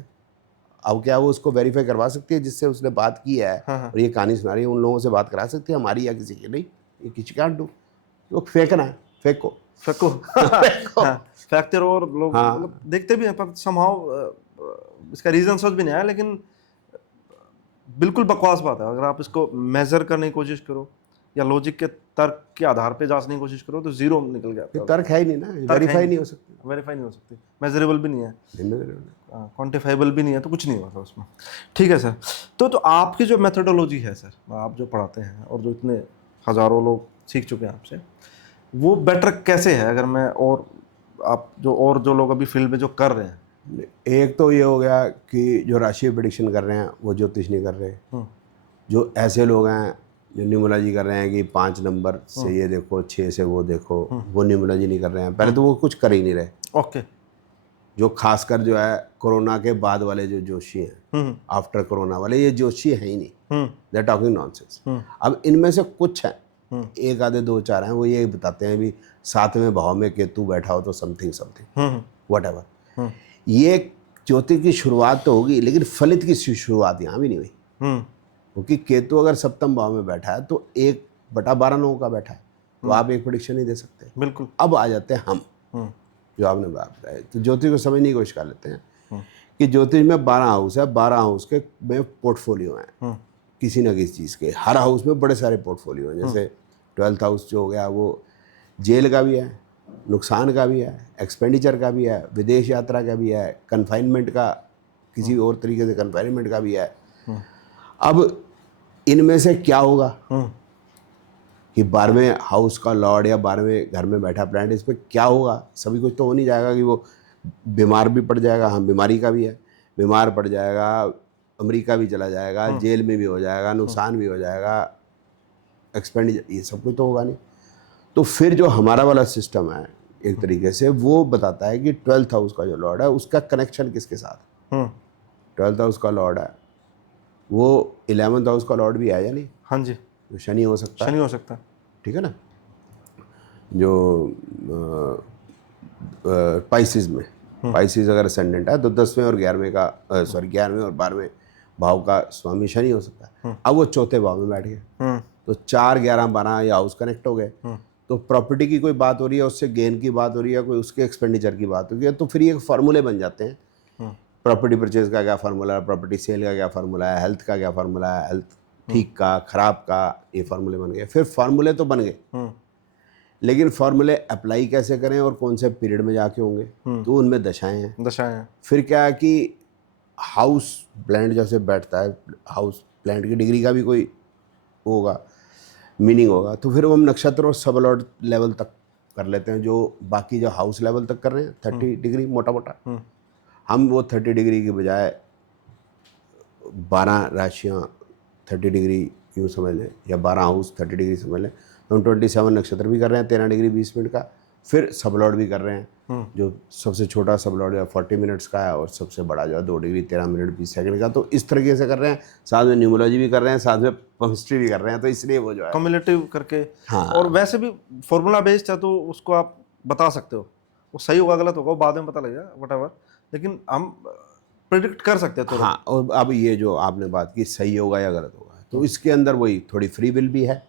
अब क्या वो उसको वेरीफाई करवा सकती है जिससे उसने बात की है और ये कहानी सुना रही है, उन लोगों से बात करा सकती है हमारी या किसी की? नहीं, ये किसी का डू, वो फेंकना है, फेंको फैक्टर। और लोग मतलब देखते भी हैं, पर समहाउ इसका रीजन सोच भी नहीं आया, लेकिन बिल्कुल बकवास बात है। अगर आप इसको मेजर करने की कोशिश करो या लॉजिक के तर्क के आधार पे जांचने की कोशिश करो तो जीरो निकल गया। ये तर्क है ही नहीं ना, वेरीफाई नहीं हो सकती, वेरीफाई नहीं हो सकती, मेजरेबल भी नहीं है, Immeasurable। क्वांटिफाइबल भी नहीं है, तो कुछ नहीं होगा उसमें। ठीक है सर। तो आपकी जो मेथोडोलॉजी है सर, आप जो पढ़ाते हैं और जो इतने हज़ारों लोग सीख चुके हैं आपसे, वो बेटर कैसे है? अगर मैं और आप जो लोग अभी फील्ड में जो कर रहे हैं, एक तो ये हो गया कि जो राशि प्रेडिक्शन कर रहे हैं वो ज्योतिष नहीं कर रहे। जो ऐसे लोग हैं जो न्यूमरोलॉजी कर रहे हैं कि 5 नंबर से ये देखो, 6 से वो देखो, वो न्यूमरोलॉजी नहीं कर रहे हैं। पहले तो वो कुछ कर ही नहीं रहे। ओके। जो खासकर जो है कोरोना के बाद वाले जो जोशी हैं, आफ्टर कोरोना वाले, ये जोशी है ही नहीं, दे टॉकिंग नॉनसेंस। अब इनमें से कुछ हैं, एक आधे 2-4 हैं, वो ये बताते हैं भी 7वें भाव में केतु बैठा हो तो समथिंग समथिंग व्हाटएवर। ये ज्योति की शुरुआत तो होगी, लेकिन फलित की शुरुआत यहाँ भी नहीं हुई, क्योंकि केतु अगर सप्तम भाव में बैठा है तो 1/12 लोगों का बैठा है, तो आप एक प्रेडिक्शन नहीं दे सकते। बिल्कुल। अब आ जाते हैं हम, जो आपने बात बताई, तो ज्योतिष को समझने की कोशिश कर लेते हैं कि ज्योतिष में 12 हाउस है, 12 हाउस के में पोर्टफोलियो हैं किसी ना किसी चीज़ के। हर हाउस में बड़े सारे पोर्टफोलियो हैं। जैसे 12th हाउस जो हो गया वो जेल का भी है, नुकसान का भी है, एक्सपेंडिचर का भी है, विदेश यात्रा का भी है, कन्फाइनमेंट का, किसी और तरीके से कन्फाइनमेंट का भी है। अब इनमें से क्या होगा कि 12वें हाउस का लॉर्ड या 12वें घर में बैठा प्लैनेट, इस पर क्या होगा? सभी कुछ तो हो नहीं जाएगा कि वो बीमार भी पड़ जाएगा, हाँ बीमारी का भी है, बीमार पड़ जाएगा, अमेरिका भी चला जाएगा, जेल में भी हो जाएगा, नुकसान भी हो जाएगा, एक्सपेंडिचर, ये सब कुछ तो होगा नहीं। तो फिर जो हमारा वाला सिस्टम है एक तरीके से वो बताता है कि 12th हाउस का जो लॉर्ड है उसका कनेक्शन किसके साथ है। 12th हाउस का लॉर्ड है वो 11th हाउस का लॉर्ड भी है या नहीं? हाँ जी, तो शनि हो सकता है, शनि हो सकता है, ठीक है ना। जो पाइसिस में, पाइसिस अगर असेंडेंट है तो 10वें और 11वें का 11वें और 12वें भाव का स्वामी शनि हो सकता है। अब वो चौथे भाव में बैठ गए तो 4, 11, 12 ये हाउस कनेक्ट हो गए। तो प्रॉपर्टी की कोई बात हो रही है, उससे गेन की बात हो रही है, कोई उसके एक्सपेंडिचर की बात हो रही है, तो फिर ये फार्मूले बन जाते हैं। प्रॉपर्टी परचेज का क्या फार्मूला है, प्रॉपर्टी सेल का क्या फार्मूला है, हेल्थ का क्या फार्मूला है, हेल्थ ठीक का खराब का, ये फार्मूले बन गए। फिर फार्मूले तो बन गए, लेकिन फार्मूले अप्लाई कैसे करें और कौन से पीरियड में जाके होंगे, तो उनमें दशाएं हैं। फिर क्या है कि हाउस प्लैनेट जैसे बैठता है, हाउस प्लैनेट की डिग्री का भी कोई होगा, मीनिंग होगा, तो फिर वो हम नक्षत्र और सब लॉर्ड लेवल तक कर लेते हैं। जो बाकी जो हाउस लेवल तक कर रहे हैं 30 डिग्री मोटा मोटा, हम वो 30 डिग्री के बजाय 12 राशियाँ 30 डिग्री यूँ समझ लें, या 12 हाउस 30 डिग्री समझ लें, तो हम 27 नक्षत्र भी कर रहे हैं 13 डिग्री 20 मिनट का। फिर सब लॉर्ड भी कर रहे हैं, जो सबसे छोटा सब लॉर्ड है 40 मिनट्स का है, और सबसे बड़ा जो है 2 डिग्री 13 मिनट 20 सेकंड का। तो इस तरीके से कर रहे हैं, साथ में न्यूमरोलॉजी भी कर रहे हैं, साथ में केमिस्ट्री भी कर रहे हैं, तो इसलिए वो जो है कम्युलेटिव करके। हाँ। और वैसे भी फॉर्मूला बेस्ड है तो उसको आप बता सकते हो, वो सही होगा गलत होगा वो बाद में पता लगेगा व्हाटएवर, लेकिन हम प्रिडिक्ट कर सकते हैं। तो हाँ, और अब ये जो आपने बात की सही होगा या गलत होगा, तो इसके अंदर वही थोड़ी फ्री विल भी है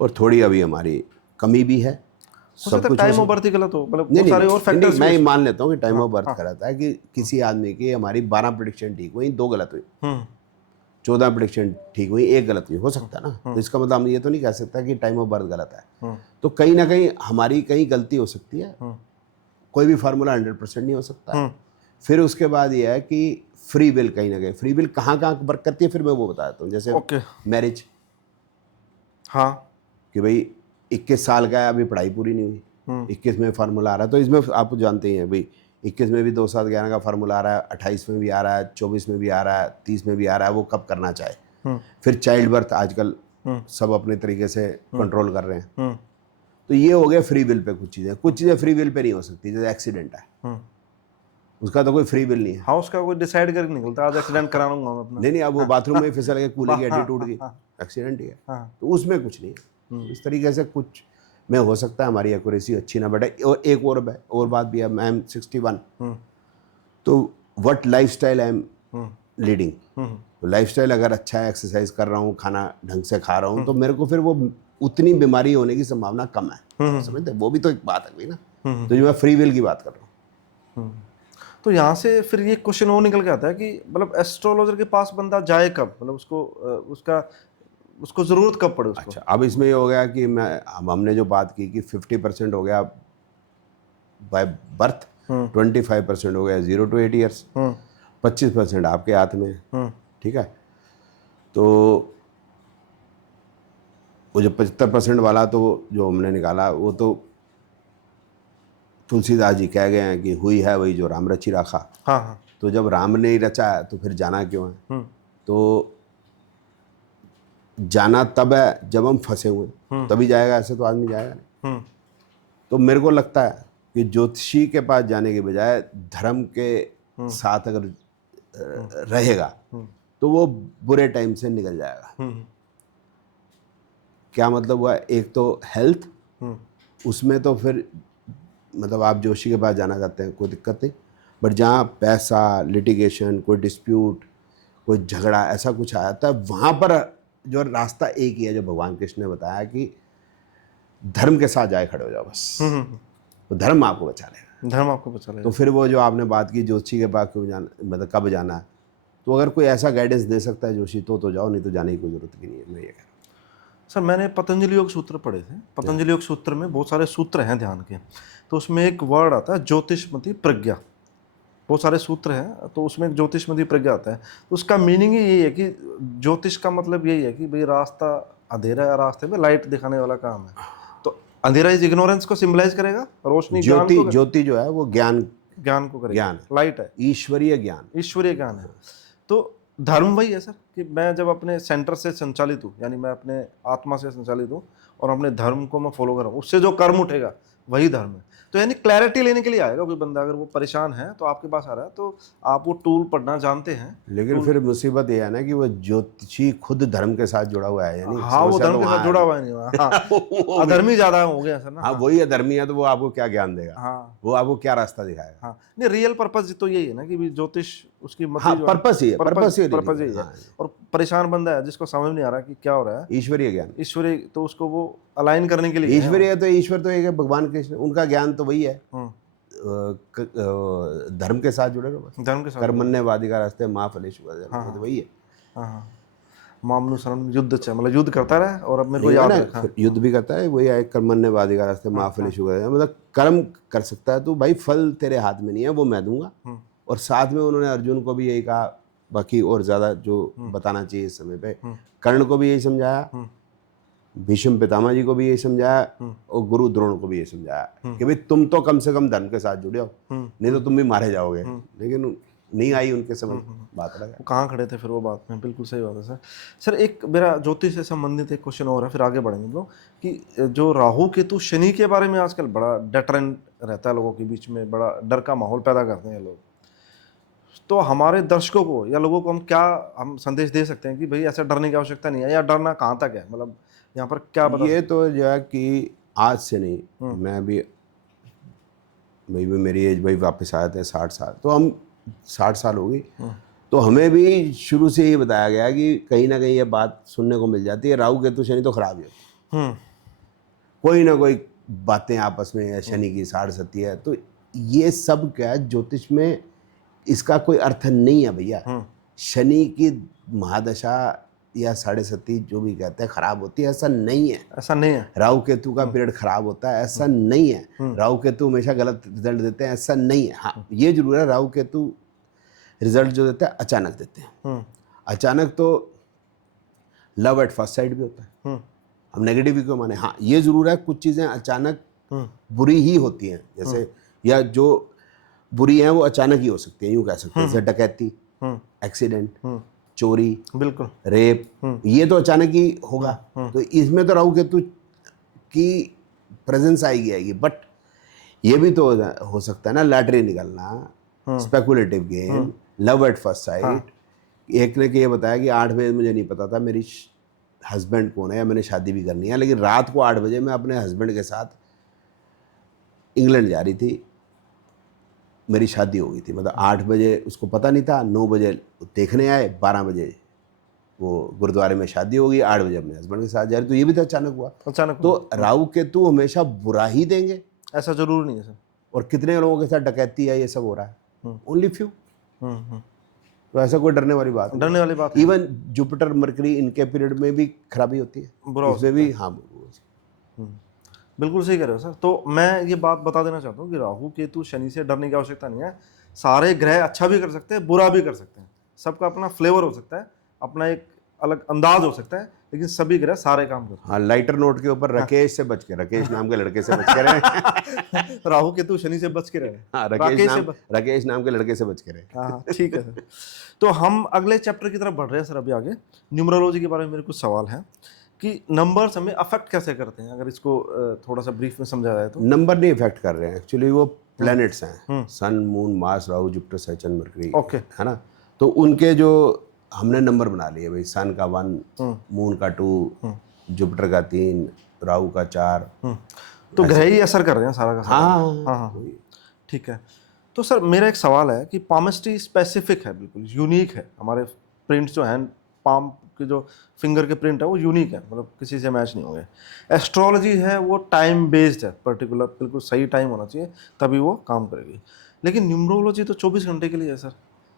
और थोड़ी अभी हमारी कमी भी है। सब कुछ टाइम ऑफ बर्थ ही गलत हो, मतलब नहीं, बहुत सारे और फैक्टर्स। मैं मान लेता हूँ कि टाइम ऑफ बर्थ का रहता है कि किसी आदमी की हमारी 12 प्रेडिक्शन ठीक हुई, 2 गलत हुई, 14 प्रेडिक्शन ठीक हुई, 1 गलत हुई, हो सकता है ना। तो इसका मतलब हम ये तो नहीं कह सकता कि टाइम ऑफ बर्थ गलत है। तो कहीं ना कहीं हमारी कहीं गलती हो सकती है, कोई भी फार्मूला 100% नहीं हो सकता। फिर उसके बाद ये है कि फ्री विल, कहीं ना कहीं फ्री विल कहाँ कहाँ वर्क करती है, फिर मैं वो बता देता हूँ। जैसे मैरिज, हाँ, कि भाई 21 साल का है, अभी पढ़ाई पूरी नहीं हुई, 21 में फार्मूला आ रहा है, तो इसमें आप जानते ही हैं भाई 21 में भी 2 7 11 का फार्मूला आ रहा है, 28 में भी आ रहा है, 24 में भी आ रहा है, 30 में भी आ रहा है, वो कब करना चाहे। फिर चाइल्ड बर्थ आजकल सब अपने तरीके से कंट्रोल कर रहे हैं। तो ये हो गया फ्री विल पे कुछ चीज़ें फ्री विल पे नहीं हो सकती। जैसे एक्सीडेंट है, उसका तो कोई फ्री विल नहीं है, हाँ, उसका कोई डिसाइड करके निकलता आज एक्सीडेंट करा लूंगा मैं अपना। नहीं, अब वो बाथरूम में फिसल के कूले की हड्डी टूट गई, एक्सीडेंट ही है, तो उसमें कुछ नहीं है। इस तरीके से कुछ में हो सकता है हमारी एक्यूरेसी अच्छी ना बैठे। और एक और बात भी है, आई एम 61, तो what lifestyle I am leading, तो लाइफस्टाइल अगर अच्छा है, एक्सरसाइज कर रहा हूँ, खाना ढंग से खा रहा हूँ, तो मेरे को फिर वो उतनी बीमारी होने की संभावना कम है। समझते, वो भी तो एक बात है ना। तो जो मैं फ्री विल की बात कर रहा हूँ, तो यहाँ से फिर ये क्वेश्चन वो निकल के आता है कि मतलब एस्ट्रोलॉजर के पास बंदा जाए कब, मतलब उसको उसका उसको ज़रूरत कब पड़े उसको। अच्छा, अब इसमें ये हो गया कि अब हमने जो बात की कि 50% हो गया बाय बर्थ, 25% हो गया 0 to 8 ईयर्स, 25% आपके हाथ में है, ठीक है। तो वो जो 75% वाला तो जो हमने निकाला वो तो तुलसीदास जी कह गए हैं कि हुई है वही जो राम रची राखा। हाँ हाँ। तो जब राम ने ही रचा है तो फिर जाना क्यों है। तो जाना तब है जब हम फंसे हुए, तभी जाएगा, ऐसे तो आदमी जाएगा नहीं। तो मेरे को लगता है कि ज्योतिषी के पास जाने के बजाय धर्म के साथ अगर रहेगा तो वो बुरे टाइम से निकल जाएगा। क्या मतलब हुआ, एक तो हेल्थ, उसमें तो फिर मतलब आप जोशी के पास जाना चाहते हैं कोई दिक्कत नहीं, बट जहाँ पैसा, लिटिगेशन, कोई डिस्प्यूट, कोई झगड़ा ऐसा कुछ आ जाता है, वहाँ पर जो रास्ता एक ही है जो भगवान कृष्ण ने बताया कि धर्म के साथ जाए खड़े हो जाओ बस, तो धर्म आपको बचा लेगा। धर्म आपको बचा लेगा। तो फिर वो जो आपने बात की जोशी के पास क्यों जाना, मतलब कब जाना है, तो अगर कोई ऐसा गाइडेंस दे सकता है जोशी तो जाओ, नहीं तो जाने की कोई जरूरत भी नहीं है, मैं ये कह रहा हूँ। सर मैंने पतंजलि योग सूत्र पढ़े थे। पतंजलि योग सूत्र में बहुत सारे सूत्र हैं ध्यान के, तो उसमें एक वर्ड आता है ज्योतिषमती प्रज्ञा। बहुत सारे सूत्र हैं तो उसमें एक ज्योतिषमती प्रज्ञा आता है। तो उसका मीनिंग ही यही है कि ज्योतिष का मतलब यही है कि भाई रास्ता अंधेरा है, रास्ते में लाइट दिखाने वाला काम है। तो अंधेरा इज इग्नोरेंस को सिंबलाइज करेगा, रोशनी ज्ञान को, ज्योति जो है वो ज्ञान को करेगा, ज्ञान लाइट है, ईश्वरीय ज्ञान, ईश्वरीय ज्ञान है। तो धर्म वही है सर कि मैं जब अपने सेंटर से संचालित हूँ, यानी मैं अपने आत्मा से संचालित हूँ और अपने धर्म को मैं फॉलो कर रहा हूँ, उससे जो कर्म उठेगा वही धर्म है। तो यानी क्लैरिटी लेने के लिए आएगा कोई बंदा, अगर वो परेशान है तो आपके पास आ रहा है, तो आप वो टूल पढ़ना जानते हैं। लेकिन फिर मुसीबत ये है ना कि वो ज्योतिषी खुद धर्म के साथ जुड़ा हुआ है, यानी हाँ वो धर्म के साथ जुड़ा हुआ है नहीं हुआ। हाँ अधर्मी ज्यादा हो गया सर ना। हाँ वही अधर्मी है, तो वो आपको क्या ज्ञान देगा, हाँ वो आपको क्या रास्ता दिखाएगा। हाँ नहीं, रियल पर्पस तो यही है ना कि ज्योतिष उसकी मत, हाँ पर्पस ही है, पर्पस यही है। और परेशान बंदा है जिसको समझ नहीं आ रहा कि क्या हो रहा है, ईश्वरीय ज्ञान, ईश्वरीय, तो उसको वो अलाइन करने के लिए ईश्वरीय तो ईश्वर तो एक है, भगवान कृष्ण, उनका ज्ञान तो वही है, धर्म के साथ जुड़े रहो बस, धर्म के साथ कर्मण्यवादी का रास्ते माँ फलेश, तो वही है। हाँ हाँ मामनुसरण युद्ध, मतलब युद्ध करता रहे और अब मेरे को याद रखा, युद्ध भी करता है, वही है कर्मण्यवादी का रास्ते माँ फलेश, मतलब कर्म कर सकता है तो भाई फल तेरे हाथ में नहीं है, वो मैं दूंगा। और साथ में उन्होंने अर्जुन को भी यही कहा, बाकी और ज्यादा जो बताना चाहिए इस समय पे, कर्ण को भी यही समझाया, भीष्म पितामह जी को भी यही समझाया, और गुरु द्रोण को भी यही समझाया कि भाई तुम तो कम से कम धर्म के साथ जुड़े हो, नहीं तो तुम भी मारे जाओगे। लेकिन नहीं आई उनके समझ, बात अलग है। कहाँ खड़े थे फिर वो बात में, बिल्कुल सही बात है सर। सर एक मेरा ज्योतिष से संबंधित एक क्वेश्चन और है, फिर आगे बढ़ेंगे हम लोग, कि जो राहु केतु शनि के बारे में आजकल बड़ा डर रहता है लोगों के बीच में, बड़ा डर का माहौल पैदा करते हैं लोग। तो हमारे दर्शकों को या लोगों को हम संदेश दे सकते हैं कि भाई ऐसा डरने की आवश्यकता नहीं है, या डरना कहाँ तक है, मतलब यहाँ पर क्या बता ये तो जो है कि आज से नहीं, मैं भी भाई मेरी एज भाई वापस आए थे 60 साल, तो हम 60 साल हो गई, तो हमें भी शुरू से ये बताया गया कि कहीं ना कहीं ये बात सुनने को मिल जाती है, राहु केतु शनि तो खराब ही होती है, कोई ना कोई बातें आपस में है, शनि की साढ़ सती है, तो ये सब क्या है ज्योतिष में इसका कोई अर्थ नहीं है भैया। शनि की महादशा या साढ़े सती जो भी कहते हैं खराब होती है, ऐसा नहीं है, ऐसा नहीं है। राहु केतु का पीरियड खराब होता है, ऐसा नहीं है। राहु केतु हमेशा गलत रिजल्ट देते हैं, ऐसा नहीं है। हाँ ये जरूर है, राहु केतु रिजल्ट जो देते हैं अचानक देते हैं। अचानक तो लव एट फर्स्ट साइट भी होता है, हम नेगेटिव भी क्यों माने। हाँ ये जरूर है, कुछ चीज़ें अचानक बुरी ही होती हैं, जैसे या जो बुरी हैं वो अचानक ही हो सकती हैं, यूँ कह सकते हैं, जैसे डकैती, एक्सीडेंट, चोरी, बिल्कुल रेप, ये तो अचानक ही होगा। तो इसमें तो राहु केतु की प्रेजेंस आएगी। बट ये भी तो हो सकता है ना, लॉटरी निकलना, speculative game, love at first sight. एक ने ये बताया कि 8 बजे मुझे नहीं पता था मेरी हस्बैंड कौन है या मैंने शादी भी करनी है, लेकिन रात को 8 बजे मैं अपने हस्बैंड के साथ इंग्लैंड जा रही थी, मेरी शादी हो गई थी। मतलब 8 बजे उसको पता नहीं था, 9 बजे देखने आए, 12 बजे वो गुरुद्वारे में शादी हो गई, 8 बजे अपने हस्बैंड के साथ जा रही, तो ये भी तो अचानक हुआ। अचानक तो राहु केतु हमेशा बुरा ही देंगे, ऐसा जरूर नहीं है सर। और कितने लोगों के साथ डकैती है, ये सब हो रहा है, ओनली फ्यू। तो ऐसा कोई डरने वाली बात डरने वाली बात इवन जुपिटर मरकरी इनके पीरियड में भी खराबी होती है, बुरा हो इसमें भी हाँ बिल्कुल सही कह रहे हो सर। तो मैं ये बात बता देना चाहता हूँ कि राहु केतु शनि से डरने की आवश्यकता नहीं है। सारे ग्रह अच्छा भी कर सकते हैं, बुरा भी कर सकते हैं, सबका अपना फ्लेवर हो सकता है, अपना एक अलग अंदाज हो सकता है, लेकिन सभी ग्रह सारे काम करते हाँ। लाइटर नोट के ऊपर राकेश से बच के, राकेश नाम के लड़के से बच के रहे। हैं। राहु केतु शनि से बच के रहे। हाँ, राकेश नाम के लड़के से बच के रहे। हाँ ठीक है सर। तो हम अगले चैप्टर की तरफ बढ़ रहे हैं सर। अभी आगे न्यूमरोलॉजी के बारे में मेरे कुछ सवाल हैं कि नंबर्स हमें अफेक्ट कैसे करते हैं, अगर इसको थोड़ा सा ब्रीफ में समझा जाए तो। नंबर नहीं इफेक्ट कर रहे हैं, एक्चुअली वो प्लैनेट्स हैं, sun, moon, Mars, Rahu, Jupiter, Saturn, Mercury, okay है ना। तो उनके जो हमने नंबर बना लिए भाई, सन का 1, मून का 2, जुपिटर का 3, राहु का 4। तो ग्रह ही असर कर रहे हैं सारा का सारा। हाँ हाँ ठीक है। तो सर मेरा एक सवाल है कि पामस्ट्री स्पेसिफिक है, बिल्कुल यूनिक है। हमारे प्रिंट्स जो हैं, पाम के जो फिंगर के प्रिंट है वो यूनिक है, मतलब किसी से मैच नहीं होंगे। एस्ट्रोलॉजी है वो टाइम बेस्ड है, पर्टिकुलर बिल्कुल सही टाइम होना चाहिए तभी वो काम करेगी। लेकिन न्यूमरोलॉजी तो 24 घंटे के लिए है सर।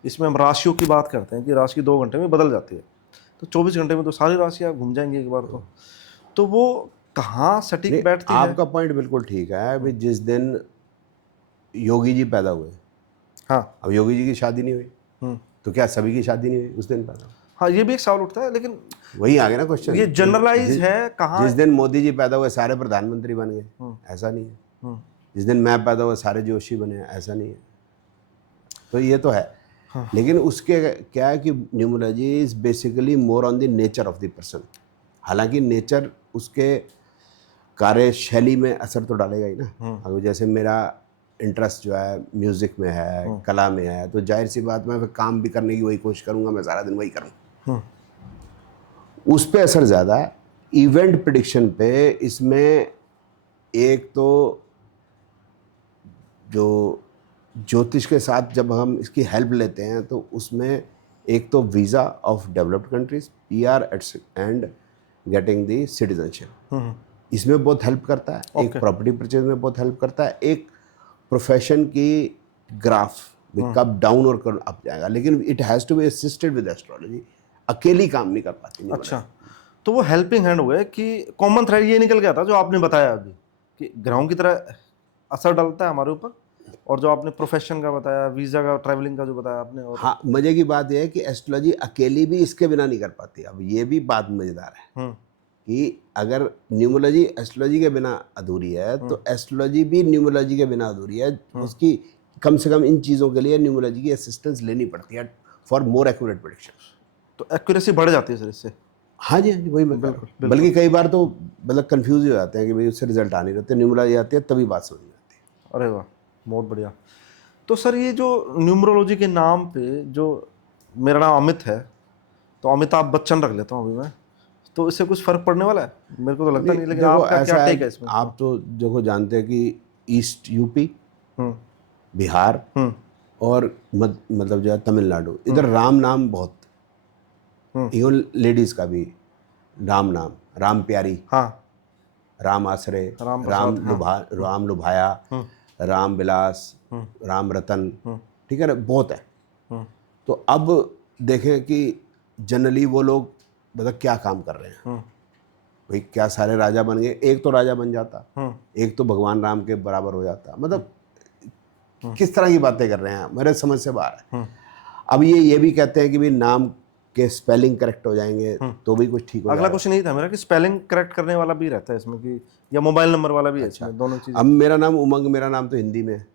इसमें हम राशियों की बात करते हैं कि राशि 2 घंटे में बदल जाती है, तो 24 घंटे में तो सारी राशियाँ घूम जाएंगी एक बार तो वो कहाँ सटीक बैठती है? आपका पॉइंट बिल्कुल ठीक है। अभी जिस दिन योगी जी पैदा हुए, हाँ अब योगी जी की शादी नहीं हुई, तो क्या सभी की शादी नहीं हुई उस दिन पैदा? हाँ, ये भी एक सवाल उठता है, लेकिन वही आ गया ना क्वेश्चन। ये जनरलाइज है कहाँ? जिस दिन मोदी जी पैदा हुए सारे प्रधानमंत्री बन गए, ऐसा नहीं है। जिस दिन मैं पैदा हुआ सारे जोशी बने, ऐसा नहीं है। तो ये तो है। हाँ। लेकिन उसके क्या है कि numerology is basically more on the nature of the person. हालांकि नेचर उसके कार्यशैली में असर तो डालेगा ही ना। अगर जैसे मेरा इंटरेस्ट जो है म्यूज़िक में है, कला में है, तो जाहिर सी बात मैं काम भी करने की वही कोशिश करूँगा, मैं सारा दिन वही करूँ। उस पे असर ज़्यादा है। इवेंट प्रिडिक्शन पे इसमें एक तो जो ज्योतिष के साथ जब हम इसकी हेल्प लेते हैं तो उसमें एक तो visa of developed countries, PR and getting the citizenship, इसमें बहुत हेल्प करता है। एक प्रॉपर्टी परचेज में बहुत हेल्प करता है। एक प्रोफेशन की ग्राफ कब डाउन और अप जाएगा, लेकिन it has to be assisted with astrology. अकेली काम नहीं कर पाती। अच्छा, तो वो हेल्पिंग हैंड हो गए कि कॉमन थ्रेड ये निकल गया था जो आपने बताया अभी कि ग्रहों की तरह असर डालता है हमारे ऊपर, और जो आपने प्रोफेशन का बताया, वीज़ा का, ट्रैवलिंग का जो बताया आपने। और हाँ, मजे की बात यह है कि एस्ट्रोलॉजी अकेली भी इसके बिना नहीं कर पाती। अब ये भी बात मज़ेदार है कि अगर न्यूमरोलॉजी एस्ट्रोलॉजी के बिना अधूरी है तो एस्ट्रोलॉजी भी न्यूमरोलॉजी के बिना अधूरी है। उसकी कम से कम इन चीज़ों के लिए न्यूमरोलॉजी की असिस्टेंस लेनी पड़ती है फॉर मोर एक्यूरेट प्रेडिक्शन। तो एक्यूरेसी बढ़ जाती है सर इससे? हाँ जी, हाँ जी, वही मैं बिल्कुल। बल्कि कई बार तो मतलब कंफ्यूज हो जाते हैं कि भाई उससे रिजल्ट आ नहीं रहते, न्यूमरोलॉजी आती है तभी बात समझ में आती है। अरे वाह, बहुत बढ़िया। तो सर ये जो न्यूमरोलॉजी के नाम पे, जो मेरा नाम अमित है तो अमिताभ बच्चन रख लेता हूँ अभी मैं, तो इससे कुछ फर्क पड़ने वाला है? मेरे को तो लगता नहीं, लेकिन आपका क्या टेक है इसमें? आप तो देखो जानते हैं कि ईस्ट यूपी, बिहार और मतलब जो है तमिलनाडु, इधर राम नाम बहुत, इवन लेडीज का भी राम नाम, राम प्यारी, हाँ, राम आसरे, राम लुभाया, राम विलास, राम रतन, ठीक है ना, बहुत है। तो अब देखें कि जनरली वो लोग मतलब क्या काम कर रहे हैं भाई। क्या सारे राजा बन गए? एक तो राजा बन जाता, एक तो भगवान राम के बराबर हो जाता। मतलब किस तरह की बातें कर रहे हैं, मेरे समझ से बाहर है। अब ये भी कहते हैं कि भाई नाम के स्पेलिंग करेक्ट हो जाएंगे तो भी कुछ ठीक हो अगला क्वेश्चन नहीं था मेरा कि स्पेलिंग करेक्ट करने वाला भी रहता है इसमें कि, या मोबाइल नंबर वाला भी है इसमें, दोनों चीज़। अब मेरा नाम उमंग, मेरा नाम तो हिंदी में है,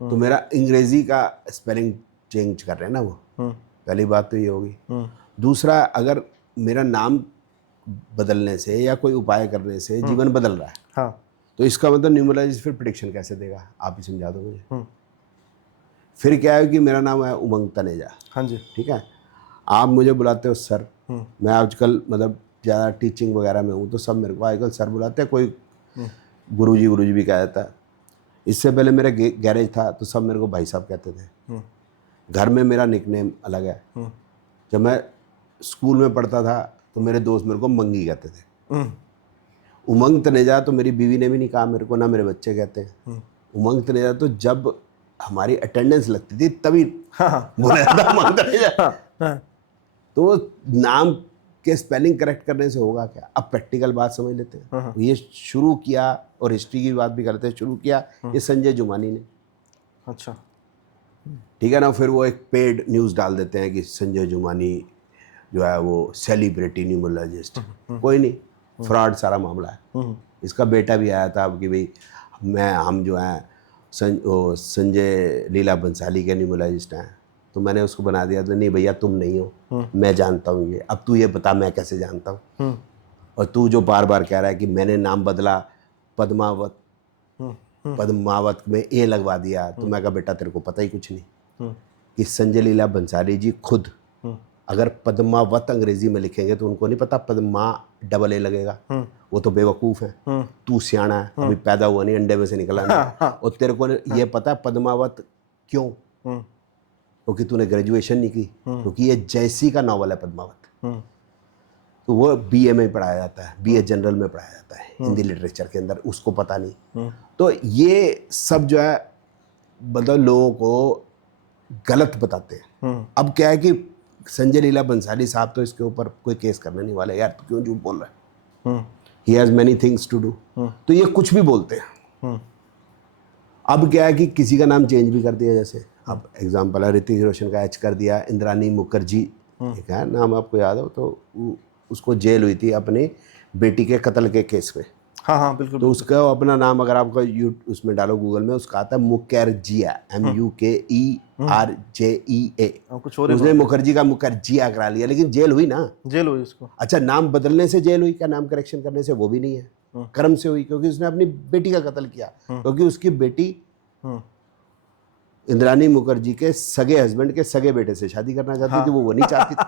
तो मेरा अंग्रेजी का स्पेलिंग चेंज कर रहे हैं ना वो। पहली बात तो ये होगी। दूसरा, अगर मेरा नाम बदलने से या कोई उपाय करने से जीवन बदल रहा है, हाँ, तो इसका मतलब न्यूमरोलॉजी फिर प्रेडिक्शन कैसे देगा? आप ही समझा दो मुझे। फिर क्या है कि मेरा नाम है उमंग तनेजा, हाँ जी, ठीक है, आप मुझे बुलाते हो सर। मैं आजकल मतलब ज़्यादा टीचिंग वगैरह में हूँ तो सब मेरे को आजकल सर बुलाते हैं, कोई गुरुजी भी कह देता है। इससे पहले मेरा गैरेज था तो सब मेरे को भाई साहब कहते थे। घर में मेरा निकनेम अलग है। जब मैं स्कूल में पढ़ता था तो मेरे दोस्त मेरे को मंगी कहते थे। उमंग तनेजा तो मेरी बीवी ने भी नहीं कहा मेरे को, ना मेरे बच्चे कहते हैं। उमंग तनेजा तो जब हमारी अटेंडेंस लगती थी तभी हाँ बोला जाता मंत्र जा। हाँ तो नाम के स्पेलिंग करेक्ट करने से होगा क्या? अब प्रैक्टिकल बात समझ लेते हैं। ये शुरू किया, और हिस्ट्री की बात भी करते हैं, शुरू किया ये संजय जुमानी ने, अच्छा ठीक है ना। फिर वो एक पेड न्यूज़ डाल देते हैं कि संजय जुमानी जो है वो सेलिब्रिटी न्यूमरोलॉजिस्ट। कोई नहीं, फ्रॉड सारा मामला है। इसका बेटा भी आया था अब कि भाई हम जो हैं संजय लीला बंसाली के न्यूमरोलॉजिस्ट हैं, तो मैंने उसको बना दिया। तो नहीं भैया तुम नहीं हो, मैं जानता हूँ ये। अब तू ये बता मैं कैसे जानता हूँ? और तू जो बार बार कह रहा है कि मैंने नाम बदला पद्मावत, पद्मावत में ए लगवा दिया, तो मैं कहा बेटा तेरे को पता ही कुछ नहीं कि संजय लीला बंसाली जी खुद अगर पद्मावत अंग्रेजी में लिखेंगे तो उनको नहीं पता पद्मा डबल ए लगेगा। वो तो बेवकूफ़ है। तू सियाना है, अभी पैदा हुआ नहीं, अंडे में से निकला नहीं। और तेरे को ये पता है पद्मावत क्यों? क्योंकि तूने ग्रेजुएशन नहीं की, क्योंकि ये जैसी का नावल है पद्मावत। तो वो बीए में पढ़ाया जाता है, बीए जनरल में पढ़ाया जाता है हिंदी लिटरेचर के अंदर, उसको पता नहीं। तो ये सब जो है मतलब लोगों को गलत बताते हैं। अब क्या है कि संजय लीला बंसाली साहब तो इसके ऊपर कोई केस करने नहीं वाले। यार तू क्यों झूठ बोल रहा है? He has many things to do. तो ये कुछ भी बोलते हैं। अब क्या है कि किसी का नाम चेंज भी कर दिया, जैसे अब एग्जाम्पल है ऋतिक रोशन का एच कर दिया, इंद्रानी मुखर्जी एक है नाम, आपको याद हो तो उसको जेल हुई थी अपनी बेटी के कत्ल के केस में। हाँ हाँ बिल्कुल। तो उसका अपना नाम अगर आपका उसमें डालो गूगल में, उसका आता है मुखर्जिया, MUKERJEA। कुछ और उसने मुखर्जी का मुखर्जिया करा लिया, लेकिन जेल हुई ना। जेल हुई उसको। अच्छा, नाम बदलने से जेल हुई क्या? नाम करेक्शन करने से? वो भी नहीं है, कर्म से हुई, क्योंकि उसने अपनी बेटी का कत्ल किया। क्योंकि उसकी बेटी इंद्रानी मुखर्जी के सगे हस्बैंड के सगे बेटे से शादी करना चाहती थी। वो नहीं चाहती थी।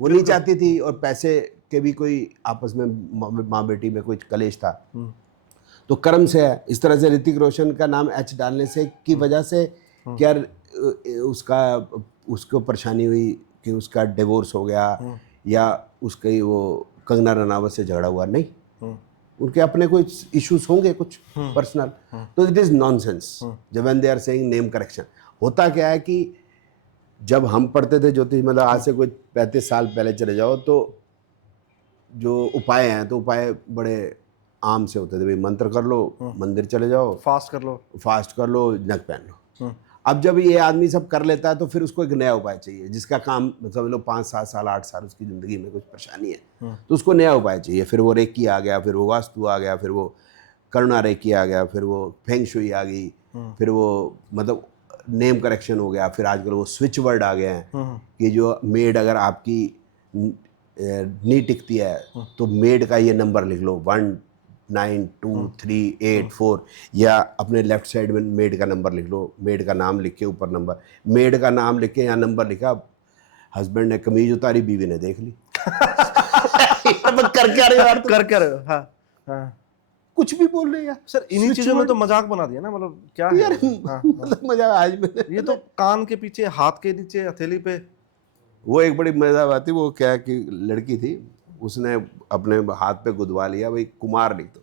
वो नहीं चाहती थी, और पैसे के भी कोई आपस में माँ बेटी में कोई कलेश था। तो कर्म से है। इस तरह से ऋतिक रोशन का नाम एच डालने से की वजह से क्या उसको परेशानी हुई कि उसका डिवोर्स हो गया, या उसके वो कंगना रनावत से झगड़ा हुआ? नहीं, उनके अपने कोई इश्यूज होंगे कुछ पर्सनल। तो इट इज़ नॉनसेंस जब when they are saying name correction. होता क्या है कि जब हम पढ़ते थे ज्योतिष, मतलब आज से कोई 35 साल पहले चले जाओ, तो जो उपाय हैं तो उपाय बड़े आम से होते थे। भाई मंत्र कर लो, मंदिर चले जाओ, फास्ट कर लो, नग पहन लो। अब जब ये आदमी सब कर लेता है तो फिर उसको एक नया उपाय चाहिए, जिसका काम समझ लो 5-7 साल 8 साल उसकी ज़िंदगी में कुछ परेशानी है, तो उसको नया उपाय चाहिए। फिर वो रेकी आ गया, फिर वो वास्तु आ गया, फिर वो करुणा रेकी आ गया, फिर वो फेंग शुई आ गई, फिर वो मतलब नेम करेक्शन हो गया। फिर आजकल वो स्विच वर्ड आ गए हैं कि जो मेड अगर आपकी नहीं टिकती है तो मेड का ये नंबर लिख लो 192384, या अपने लेफ्ट साइड में मेड का नंबर लिख लो, मेड का नाम लिख के ऊपर नंबर, मेड का नाम लिख के यहाँ नंबर लिखा। हस्बैंड ने कमीज उतारी, बीवी ने देख ली। कर क्या रहे हो यार, कर रहे हो। हाँ हाँ कुछ भी बोल रहे हैं यार। सर इन्हीं चीजों में तो मजाक बना दिया ना, मतलब क्या है यार मतलब मजा आज में ये तो कान के पीछे, हाथ के नीचे, हथेली पे। वो एक बड़ी मजेदार बात थी। वो क्या कि लड़की थी, उसने अपने हाथ पे गुदवा लिया, भाई कुमार लिख दो।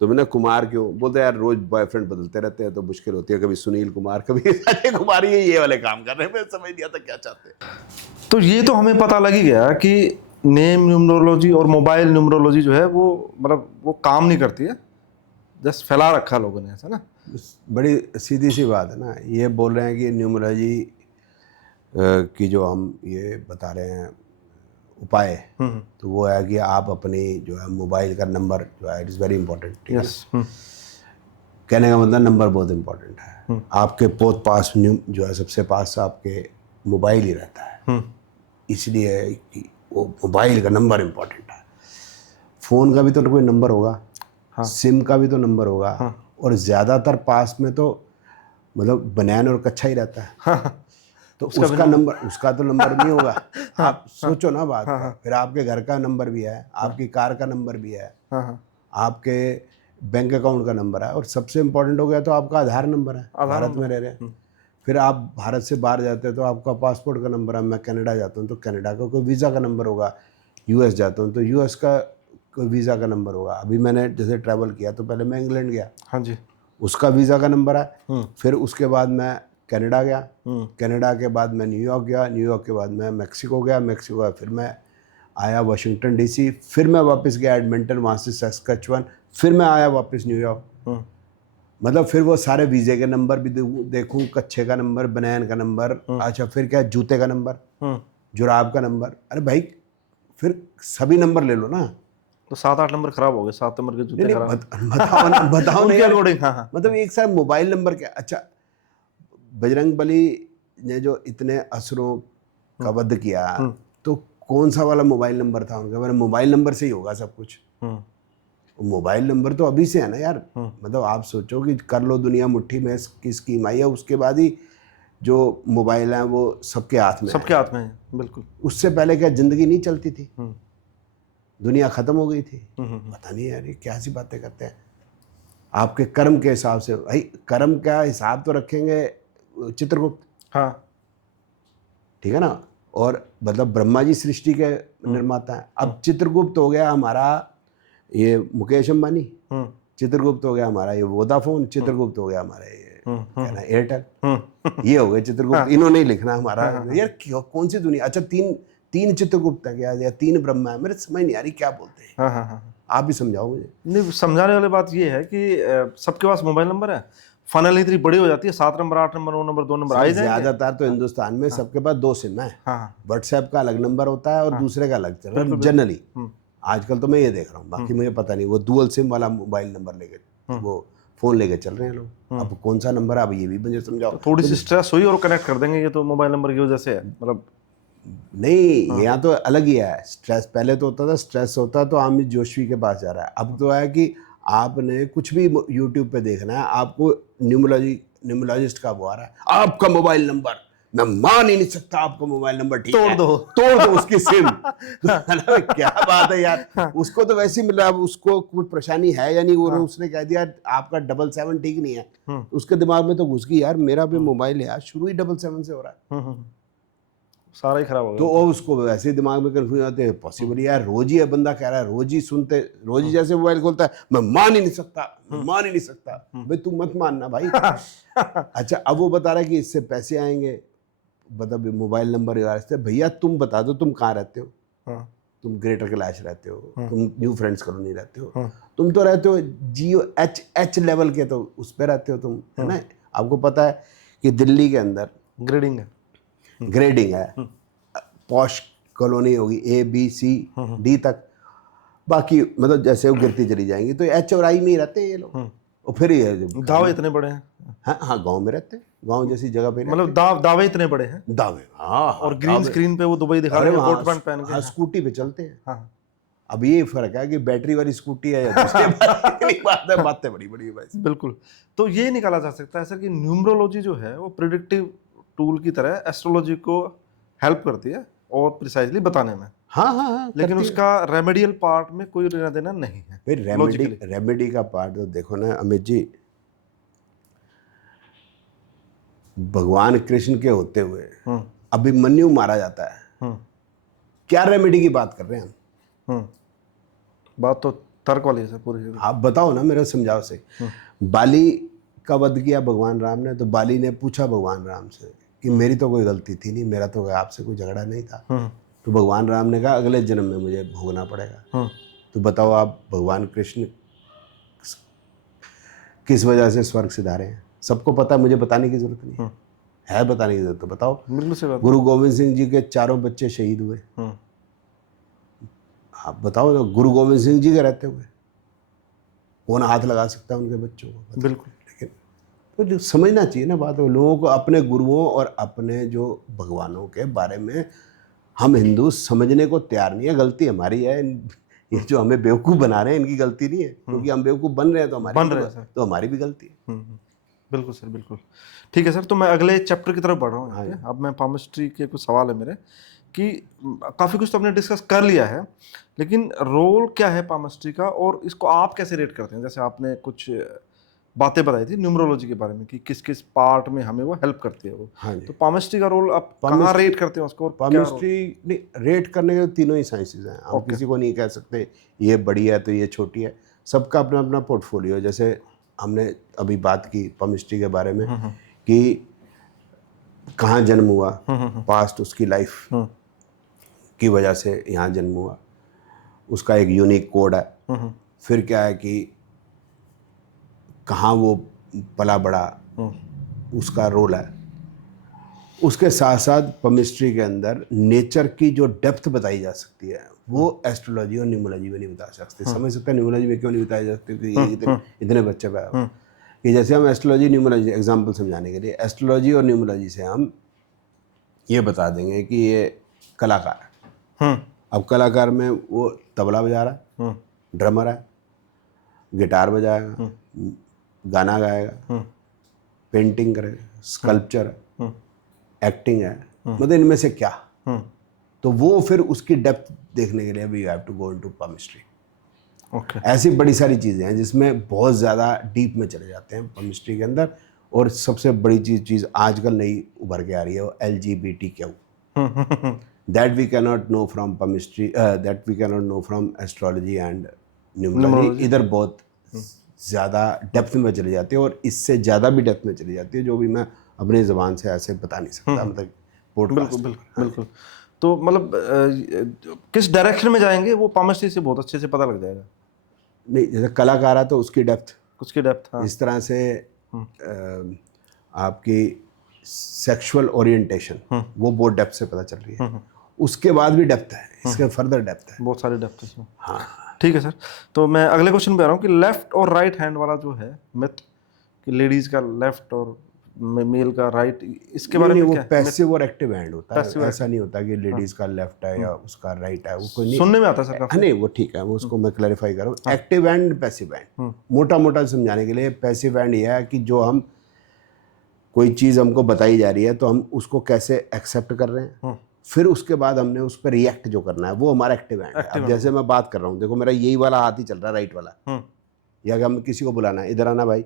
तो मैंने कुमार क्यों? बोलते यार रोज बॉयफ्रेंड बदलते रहते हैं तो मुश्किल होती है, कभी सुनील कुमार कभी अजय कुमार, ये वाले काम कर रहे हैं। मैं समझ नहीं आता क्या चाहते हैं। तो ये तो हमें पता लग ही गया कि नेम न्यूमरोलॉजी और मोबाइल न्यूमरोलॉजी जो है वो मतलब वो काम नहीं करती है, जस्ट फैला रखा लोगों ने, ऐसा ना। बड़ी सीधी सी बात है ना। ये बोल रहे हैं कि न्यूमरोलॉजी की जो हम ये बता रहे हैं उपाय, तो वो है कि आप अपनी जो है मोबाइल का नंबर जो है, it is very important. Yes कहने का मतलब नंबर बहुत इंपॉर्टेंट है। आपके बहुत पास जो है सबसे पास आपके मोबाइल ही रहता है, इसलिए कि वो मोबाइल का नंबर इंपॉर्टेंट है। फ़ोन का भी तो कोई नंबर होगा, सिम का भी तो नंबर होगा, और ज़्यादातर पास में तो मतलब बनियान और कच्छा ही रहता है। तो उसका नंबर, उसका तो नंबर नहीं होगा। आप सोचो ना बात। फिर आपके घर का नंबर भी है, आपकी कार का नंबर भी है, आपके बैंक अकाउंट का नंबर है, और सबसे इम्पोर्टेंट हो गया तो आपका आधार नंबर है। भारत में रह रहे हैं, फिर आप भारत से बाहर जाते हैं तो आपका पासपोर्ट का नंबर है। मैं कनाडा जाता हूँ तो कनाडा का कोई वीज़ा का नंबर होगा, यूएस जाता हूँ तो यूएस का कोई वीज़ा का नंबर होगा। अभी मैंने जैसे ट्रैवल किया तो पहले मैं इंग्लैंड गया, हाँ जी, उसका वीज़ा का नंबर है। फिर उसके बाद मैं कनाडा गया, कनाडा के बाद मैं न्यूयॉर्क गया, न्यूयॉर्क के बाद मैं मैक्सिको गया, मैक्सिको का फिर मैं आया वाशिंगटन डीसी, फिर मैं वापस गया एडमिंटन, वहाँ से सस्कचुअन, फिर मैं आया वापस न्यूयॉर्क। मतलब फिर वो सारे वीज़े के नंबर भी देखूँ, कच्छे का नंबर, बनैन का नंबर, अच्छा फिर क्या जूते का नंबर, जुराब का नंबर। अरे भाई फिर सभी नंबर ले लो ना। तो 7-8 नंबर खराब हो गए, 7 नंबर के जूते नहीं खराब। बताओ ना, बताओ ना उनके यार। अकॉर्डिंग, हाँ। मतलब एक साथ मोबाइल नंबर क्या, अच्छा बजरंग बली ने जो इतने असुरों का वध किया, तो कौन सा वाला मोबाइल नंबर था उनका? मेरा मोबाइल नंबर से ही होगा सब कुछ। मोबाइल नंबर तो अभी से है ना यार। मतलब आप सोचो कि कर लो दुनिया मुट्ठी में की स्कीम आई है, उसके बाद ही जो मोबाइल हैं वो सबके हाथ में, सबके हाथ में है, बिल्कुल। उससे पहले क्या जिंदगी नहीं चलती थी? दुनिया खत्म हो गई थी। पता नहीं यार ये क्या सी बातें करते हैं। आपके कर्म के हिसाब से भाई, कर्म का हिसाब तो रखेंगे चित्रगुप्त, हाँ, ठीक है ना। और मतलब ब्रह्मा जी सृष्टि के निर्माता हैं। अब चित्रगुप्त हो गया हमारा ये मुकेश अंबानी, चित्रगुप्त हो गया हमारा ये वोडाफोन, चित्रगुप्त हो गया हमारा ये क्या ना एयरटेल, ये हो गए चित्रगुप्त। इन्होंने ही लिखना हमारा। यार क्यों, कौन सी दुनिया? अच्छा तीन चित्रगुप्त है क्या, या 3 ब्रह्मा है? मेरे समझ नहीं आ रही क्या बोलते हैं। हाँ। आप भी समझाओ मुझे। नहीं, समझाने वाली बात ये है कि सबके पास मोबाइल नंबर है, फनल इतनी बड़ी हो जाती है, 7 नंबर, 8 नंबर, 9 नंबर, 2 नंबर आ ही जाएंगे। ज्यादातर तो हिंदुस्तान में सबके पास 2 सिम है। हाँ। व्हाट्सएप का अलग नंबर होता है और दूसरे का अलग चल रहा है जनरली। आजकल तो मैं ये देख रहा हूँ, बाकी मुझे पता नहीं। वो डुअल सिम वाला मोबाइल नंबर लेके वो फोन लेके चल रहे हैं लोग। अब कौन सा नंबर है, अब ये भी मुझे समझाओ। तो थोड़ी सी स्ट्रेस हुई और कनेक्ट कर देंगे, ये तो मोबाइल नंबर की वजह से है, मतलब। नहीं, यहाँ तो अलग ही है स्ट्रेस। पहले तो होता था स्ट्रेस होता तो अमित जोशी के पास जा रहा है। अब तो है कि आपने कुछ भी यूट्यूब पे देखना है, आपको न्यूमरोलॉजिस्ट का वो आ रहा है, आपका मोबाइल नंबर, मैं मान ही नहीं सकता आपका मोबाइल नंबर ठीक है, तोड़ दो उसकी सिम। तो क्या बात है यार। उसको तो वैसे ही मिला, अब उसको कोई परेशानी है या नहीं, वो उसने कह दिया आपका 777 ठीक नहीं है। उसके दिमाग में तो घुस गई यार, मेरा भी मोबाइल है यार, शुरू ही 777 से हो रहा है। सारा ही खराब हो गया। तो वो उसको वैसे ही दिमाग में कंफ्यूज आते हैं। पॉसिबल यार, रोज ही है बंदा कह रहा है, रोज ही सुनते, रोज ही जैसे मोबाइल खोलता है, मैं मान ही नहीं सकता, मान ही नहीं सकता। भाई तू मत मानना भाई। अच्छा अब वो बता रहा है कि इससे पैसे आएंगे, मतलब मोबाइल नंबर यार। भैया तुम बता दो तुम कहाँ रहते हो? तुम ग्रेटर कैलाश रहते हो, तुम न्यू फ्रेंड्स कॉलोनी रहते हो, तुम तो रहते हो जियो एच लेवल के, तो उस पर रहते हो तुम, है ना। आपको पता है कि दिल्ली के अंदर ग्रेडिंग है, पॉश कॉलोनी होगी ABCD तक, बाकी मतलब जैसे वो गिरती चली जाएंगी। तो H और I में ही रहते हैं ये लोग। और फिर ये दावे इतने बड़े हैं। हाँ गांव में रहते हैं, गांव जैसी जगह पे मतलब दावे इतने बड़े हैं, दावे। हाँ और ग्रीन स्क्रीन पे वो दुबई दिखा रहे हैं कोट पैंट पहन के। हाँ स्कूटी पे चलते हैं। हाँ। अब ये फर्क है कि बैटरी वाली स्कूटी है या दूसरी बात है, बातें बड़ी बड़ी है भाई। बिल्कुल। तो ये निकाला जा सकता है सर कि न्यूमरोलॉजी जो है वो प्रिडिक्टिव टूल की तरह एस्ट्रोलॉजी को हेल्प करती है और प्रिसाइजली बताने में। हाँ लेकिन उसका रेमेडियल पार्ट में कोई लेना देना नहीं है। फिर रेमेडी का पार्ट तो देखो ना अमित जी, भगवान कृष्ण के होते हुए अभिमन्यु मारा जाता है, क्या रेमेडी की बात कर रहे हैं हम? बात तो तर्क वाली है सर पूरी। आप बताओ ना, मेरा समझाओ से। बाली का वध किया भगवान राम ने, तो बाली ने पूछा भगवान राम से कि मेरी तो कोई गलती थी नहीं, मेरा तो आपसे कोई झगड़ा नहीं था। तो भगवान राम ने कहा अगले जन्म में मुझे भोगना पड़ेगा। तो बताओ आप, भगवान कृष्ण किस वजह से स्वर्ग सिधारे हैं? सबको पता है, मुझे बताने की जरूरत नहीं है बताने की जरूरत तो बताओ। गुरु गोविंद सिंह जी के 4 बच्चे शहीद हुए, आप बताओ ना, गुरु गोविंद सिंह जी के रहते हुए कौन हाथ लगा सकता है उनके बच्चों को? बिल्कुल। लेकिन तो जो समझना चाहिए ना बात, लोगों को अपने गुरुओं और अपने जो भगवानों के बारे में हम हिंदू समझने को तैयार नहीं है। गलती हमारी है, ये जो हमें बेवकूफ़ बना रहे हैं इनकी गलती नहीं है, क्योंकि हम बेवकूफ़ बन रहे हैं तो हमारी भी गलती है। बिल्कुल सर, बिल्कुल ठीक है सर। तो मैं अगले चैप्टर की तरफ बढ़ रहा हूँ। हाँ, अब मैं पामिस्ट्री के कुछ सवाल है मेरे कि काफ़ी कुछ तो हमने डिस्कस कर लिया है, लेकिन रोल क्या है पामिस्ट्री का और इसको आप कैसे रेट करते हैं? जैसे आपने कुछ बातें बताई थी न्यूमरोलॉजी के बारे में कि किस किस पार्ट में हमें वो हेल्प करती है वो। हाँ जी। तो पामिस्ट्री का रोल आप कहाँ रेट करते हैं उसको? और पामिस्ट्री नहीं, रेट करने के तीनों ही साइंसेज हैं। हम किसी को नहीं कह सकते ये बड़ी है तो ये छोटी है, सबका अपना अपना पोर्टफोलियो। जैसे हमने अभी बात की पमिस्ट्री के बारे में कि कहाँ जन्म हुआ, पास्ट उसकी लाइफ की वजह से यहाँ जन्म हुआ, उसका एक यूनिक कोड है। फिर क्या है कि कहाँ वो पला बड़ा, उसका रोल है। उसके साथ साथ पमिस्ट्री के अंदर नेचर की जो डेप्थ बताई जा सकती है वो एस्ट्रोलॉजी और न्यूमोलॉजी में नहीं बता सकते। समझ सकते हैं न्यूमोलॉजी में क्यों नहीं बताई जा सकती, क्योंकि इतने बच्चे पैदा हुए कि जैसे हम एस्ट्रोलॉजी न्यूमोलॉजी एग्जांपल समझाने के लिए एस्ट्रोलॉजी और न्यूमोलॉजी से हम ये बता देंगे कि ये कलाकार है। अब कलाकार में वो तबला बजा रहा है, ड्रमर है, गिटार बजाएगा, गाना गाएगा, पेंटिंग करेगा, स्कल्पचर है, एक्टिंग है, मतलब इनमें से क्या। तो वो फिर उसकी डेप्थ देखने के लिए we have to go into palmistry. Okay. ऐसी बड़ी सारी चीज़ें हैं जिसमें बहुत ज़्यादा डीप में चले जाते हैं पमिस्ट्री के अंदर। और सबसे बड़ी चीज़ आजकल नई उभर के आ रही है वो LGBTQ, that we can not know from palmistry, that we can not know from astrology and numerology. इधर बहुत ज़्यादा डेप्थ में चली जाती है और इससे ज़्यादा भी डेप्थ में चली जाती है जो भी मैं अपनी ज़बान से ऐसे बता नहीं सकता। मतलब बिल्कुल बिल्कुल बिल्कुल। तो मतलब किस डायरेक्शन में जाएंगे वो पमिस्ट्री से बहुत अच्छे से पता लग जाएगा। नहीं, जैसे कलाकार है तो उसकी डेप्थ, उसकी डेप्थ, हाँ। इस तरह से आपकी सेक्सुअल ओरिएंटेशन वो बहुत डेप्थ से पता चल रही है। उसके बाद भी डेप्थ है, इसके फर्दर डेप्थ है, बहुत सारी डेप्थ है। हाँ। ठीक है सर। तो मैं अगले क्वेश्चन पे आ रहा हूँ कि लेफ्ट और राइट हैंड वाला जो है मिथ कि लेडीज का लेफ्ट और मेल का राइट, इसके बारे में वो क्या है? पैसिव और एक्टिव हैंड होता है। Passive ऐसा नहीं होता कि लेडीज का लेफ्ट है या उसका राइट है, वो कोई नहीं। सुनने में आता है सर काफी। नहीं, वो ठीक है, वो उसको मैं क्लैरिफाई करूँ। एक्टिव हैंड, पैसिव हैंड, मोटा मोटा समझाने के लिए पैसिव हैंड ये है कि जो हम कोई चीज़ हमको बताई जा रही है तो हम उसको कैसे एक्सेप्ट कर रहे हैं, फिर उसके बाद हमने उस पर रिएक्ट जो करना है वो हमारा एक्टिव हैंड है। अब जैसे मैं बात कर रहा हूँ, देखो मेरा यही वाला हाथ ही चल रहा है, राइट वाला, या अगर हम किसी को बुलाना है इधर आना भाई,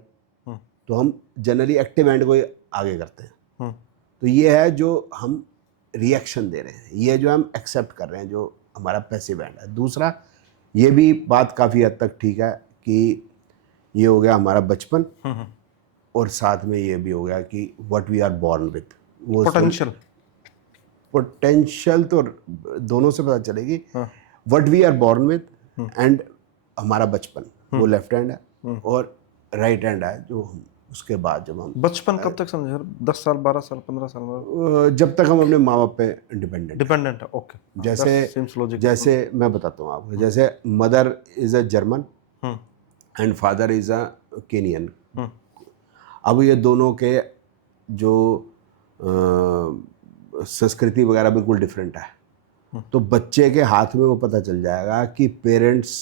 तो हम जनरली एक्टिव हैंड को ही आगे करते हैं। तो ये है जो हम रिएक्शन दे रहे हैं, ये जो हम एक्सेप्ट कर रहे हैं, जो हमारा पैसिव हैंड है। दूसरा, ये भी बात काफ़ी हद तक ठीक है कि ये हो गया हमारा बचपन, और साथ में ये भी हो गया कि what we are born with, वो पोटेंशियल तो दोनों से पता चलेगी। What we are born with and हमारा बचपन, वो लेफ्ट हैंड है, और राइट हैंड है जो हम उसके बाद जब हम बचपन कब तक समझे सर? 10 साल, 12 साल, 15 साल में? जब तक हम अपने माँ बाप पे डिपेंडेंट है। ओके। जैसे मैं बताता हूँ आपको, जैसे mother is a German and father is a Kenyon. अब ये दोनों के जो संस्कृति वगैरह बिल्कुल डिफरेंट है, तो बच्चे के हाथ में वो पता चल जाएगा कि पेरेंट्स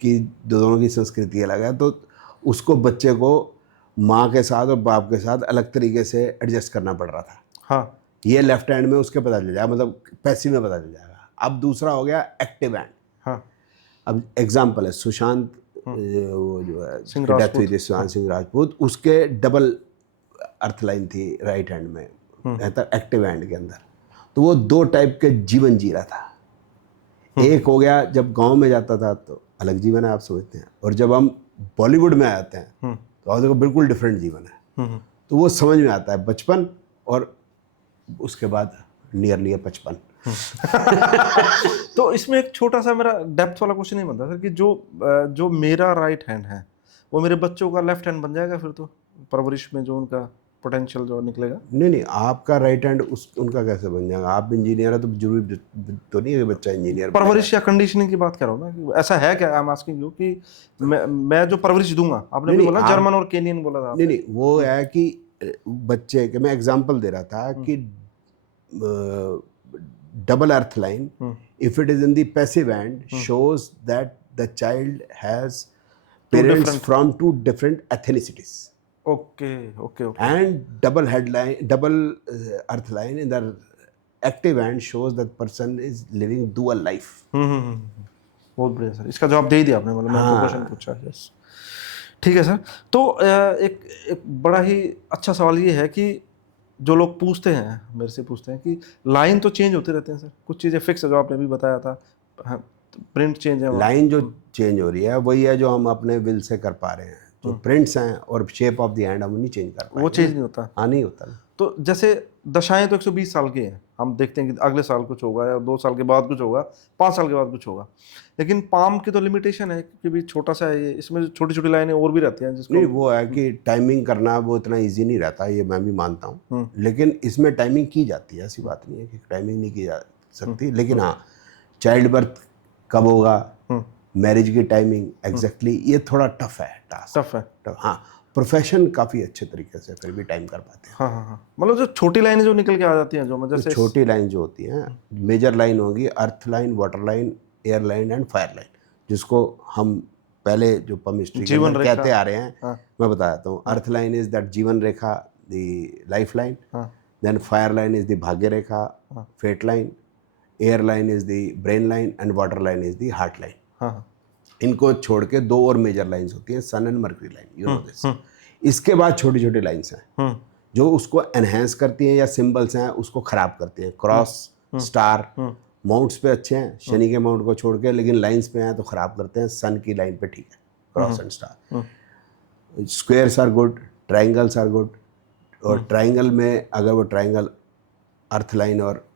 की दोनों की संस्कृति अलग है, तो उसको बच्चे को माँ के साथ और बाप के साथ अलग तरीके से एडजस्ट करना पड़ रहा था। हाँ, ये लेफ्ट हैंड में उसके पता चल जाएगा, मतलब पैसिव में पता चल जाएगा। अब दूसरा हो गया एक्टिव हैंड। हाँ। अब एग्जाम्पल है सुशांत, वो जो है डेथ हुई थी, सुशांत सिंह राजपूत, उसके डबल अर्थ लाइन थी राइट हैंड में, रहता एक्टिव हैंड के अंदर। तो वो दो टाइप के जीवन जी रहा था। एक हो गया जब गांव में जाता था तो अलग जीवन है, आप समझते हैं, और जब हम बॉलीवुड में आते हैं तो आप देखो बिल्कुल डिफरेंट जीवन है। तो वो समझ में आता है बचपन और उसके बाद नियरली 55। तो इसमें एक छोटा सा मेरा डेप्थ वाला क्वेश्चन नहीं बनता सर कि जो मेरा राइट हैंड है वो मेरे बच्चों का लेफ्ट हैंड बन जाएगा फिर? तो परवरिश में जो उनका पोटेंशियल जो निकलेगा। नहीं, आपका राइट हैंड उनका कैसे बन जाएगा? आप इंजीनियर है तो जरूरी तो नहीं है कि बच्चा इंजीनियर। परवरिश या कंडीशनिंग की बात कर रहा हूँ ना, कि ऐसा है क्या? आई एम आस्किंग यू कि मैं जो परवरिश दूंगा, आपने भी बोला जर्मन और केनियन बोला था। नहीं, वो है कि बच्चे के, मैं एग्जांपल दे रहा था कि double earth line, if it is in the passive hand, shows that the child has parents from two different ethnicities. Okay. And double earth line in the active hand shows that person is living dual life. बहुत बढ़िया sir, इसका जवाब दे ही दिया आपने, मतलब मैं तो question पूछा। यस, ठीक है सर। तो एक बड़ा ही अच्छा सवाल ये है कि जो लोग पूछते हैं, मेरे से पूछते हैं कि लाइन तो चेंज होते रहते हैं सर, कुछ चीज़ें फिक्स है जो आपने भी बताया था, प्रिंट चेंज है, लाइन जो चेंज हो रही है वही है जो हम अपने विल से कर पा रहे हैं। जो प्रिंट्स हैं और शेप ऑफ द हैंड हम नहीं चेंज कर पाएंगे। वो चीज़ नहीं होता। हाँ, नहीं होता ना। तो जैसे दशाएं तो 120 साल की हैं, हम देखते हैं कि अगले साल कुछ होगा या 2 साल के बाद कुछ होगा, 5 साल के बाद कुछ होगा, लेकिन पाम की तो लिमिटेशन है क्योंकि भी छोटा सा है ये, इसमें छोटी छोटी लाइनें और भी रहती हैं जिसको नहीं, वो है कि टाइमिंग करना वो इतना इजी नहीं रहता, ये मैं भी मानता हूँ, लेकिन इसमें टाइमिंग की जाती है, ऐसी बात नहीं है कि टाइमिंग नहीं की जा सकती। लेकिन हाँ, चाइल्ड बर्थ कब होगा, मैरिज की टाइमिंग एग्जैक्टली, ये थोड़ा टफ है, टास्क टफ है। हाँ, प्रोफेशन काफ़ी अच्छे तरीके से फिर भी टाइम कर पाते हैं। हाँ हाँ हाँ, मतलब जो छोटी लाइनें जो निकल के आ जाती हैं, जो मैं जैसे छोटी लाइन जो होती हैं, मेजर लाइन होगी earth line, water line, air line and fire line, जिसको हम पहले जो परमिस्ट्री जीवन रेखा कहते आ रहे हैं, मैं बता देता हूँ। अर्थ लाइन इज दैट जीवन रेखा, the life line, then fire line is the भाग्य रेखा, fate line, air line is the brain line and water line is the heart line. हाँ, इनको छोड़ के 2 और मेजर लाइंस होती हैं, sun and mercury line, you know this. इसके बाद छोटी छोटी लाइंस हैं जो उसको एनहेंस करती हैं या सिंबल्स हैं उसको खराब करती हैं। क्रॉस, स्टार, माउंट्स पे अच्छे हैं, शनि के माउंट को छोड़ के, लेकिन लाइंस पे हैं तो खराब करते हैं। सन की लाइन पे ठीक है, cross and star. Squares are good, triangles are good, और ट्राइंगल में अगर वो ट्राइंगल अर्थ लाइन और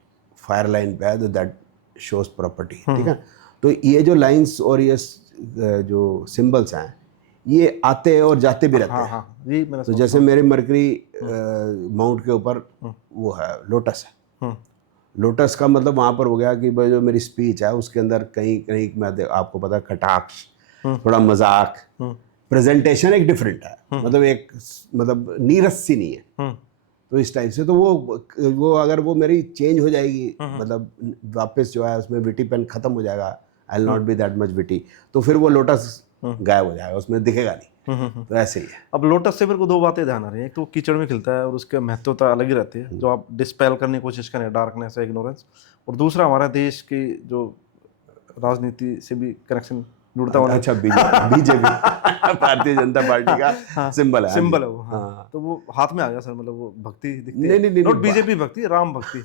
फायर लाइन पे है तो दैट शोज प्रॉपर्टी, ठीक है। तो ये जो लाइंस और ये जो सिंबल्स हैं ये आते और जाते भी रहते हैं। जी, मैंने तो जैसे मेरे मरकरी माउंट के ऊपर वो है, लोटस है। लोटस का मतलब वहाँ पर हो गया कि भाई जो मेरी स्पीच है उसके अंदर कहीं कहीं मैं आपको पता है कटाक्ष, थोड़ा मजाक, प्रेजेंटेशन एक डिफरेंट है, मतलब एक मतलब नीरस सी नहीं है। तो इस टाइप से तो वो अगर वो मेरी चेंज हो जाएगी, मतलब वापस जो है उसमें विटी पेन खत्म हो जाएगा, I will not be that much witty, तो फिर वो लोटस गायब हो जाएगा, उसमें दिखेगा नहीं। तो ऐसे ही है। अब लोटस से मेरे को 2 बातें ध्यान आ रही हैं। एक तो कीचड़ में खिलता है और उसकी महत्वता अलग ही रहती है, जो आप डिस्पेल करने की कोशिश करें, डार्कनेस है, इग्नोरेंस। और दूसरा हमारा देश की जो राजनीति से भी कनेक्शन जुड़ता हुआ। अच्छा, बीजेपी भारतीय जनता पार्टी का सिंबल है, सिंबल है वो। हाँ। तो वो हाथ में आ गया सर, मतलब वो भक्ति दिखती है। नहीं, नॉट बीजेपी भक्ति, राम भक्ति।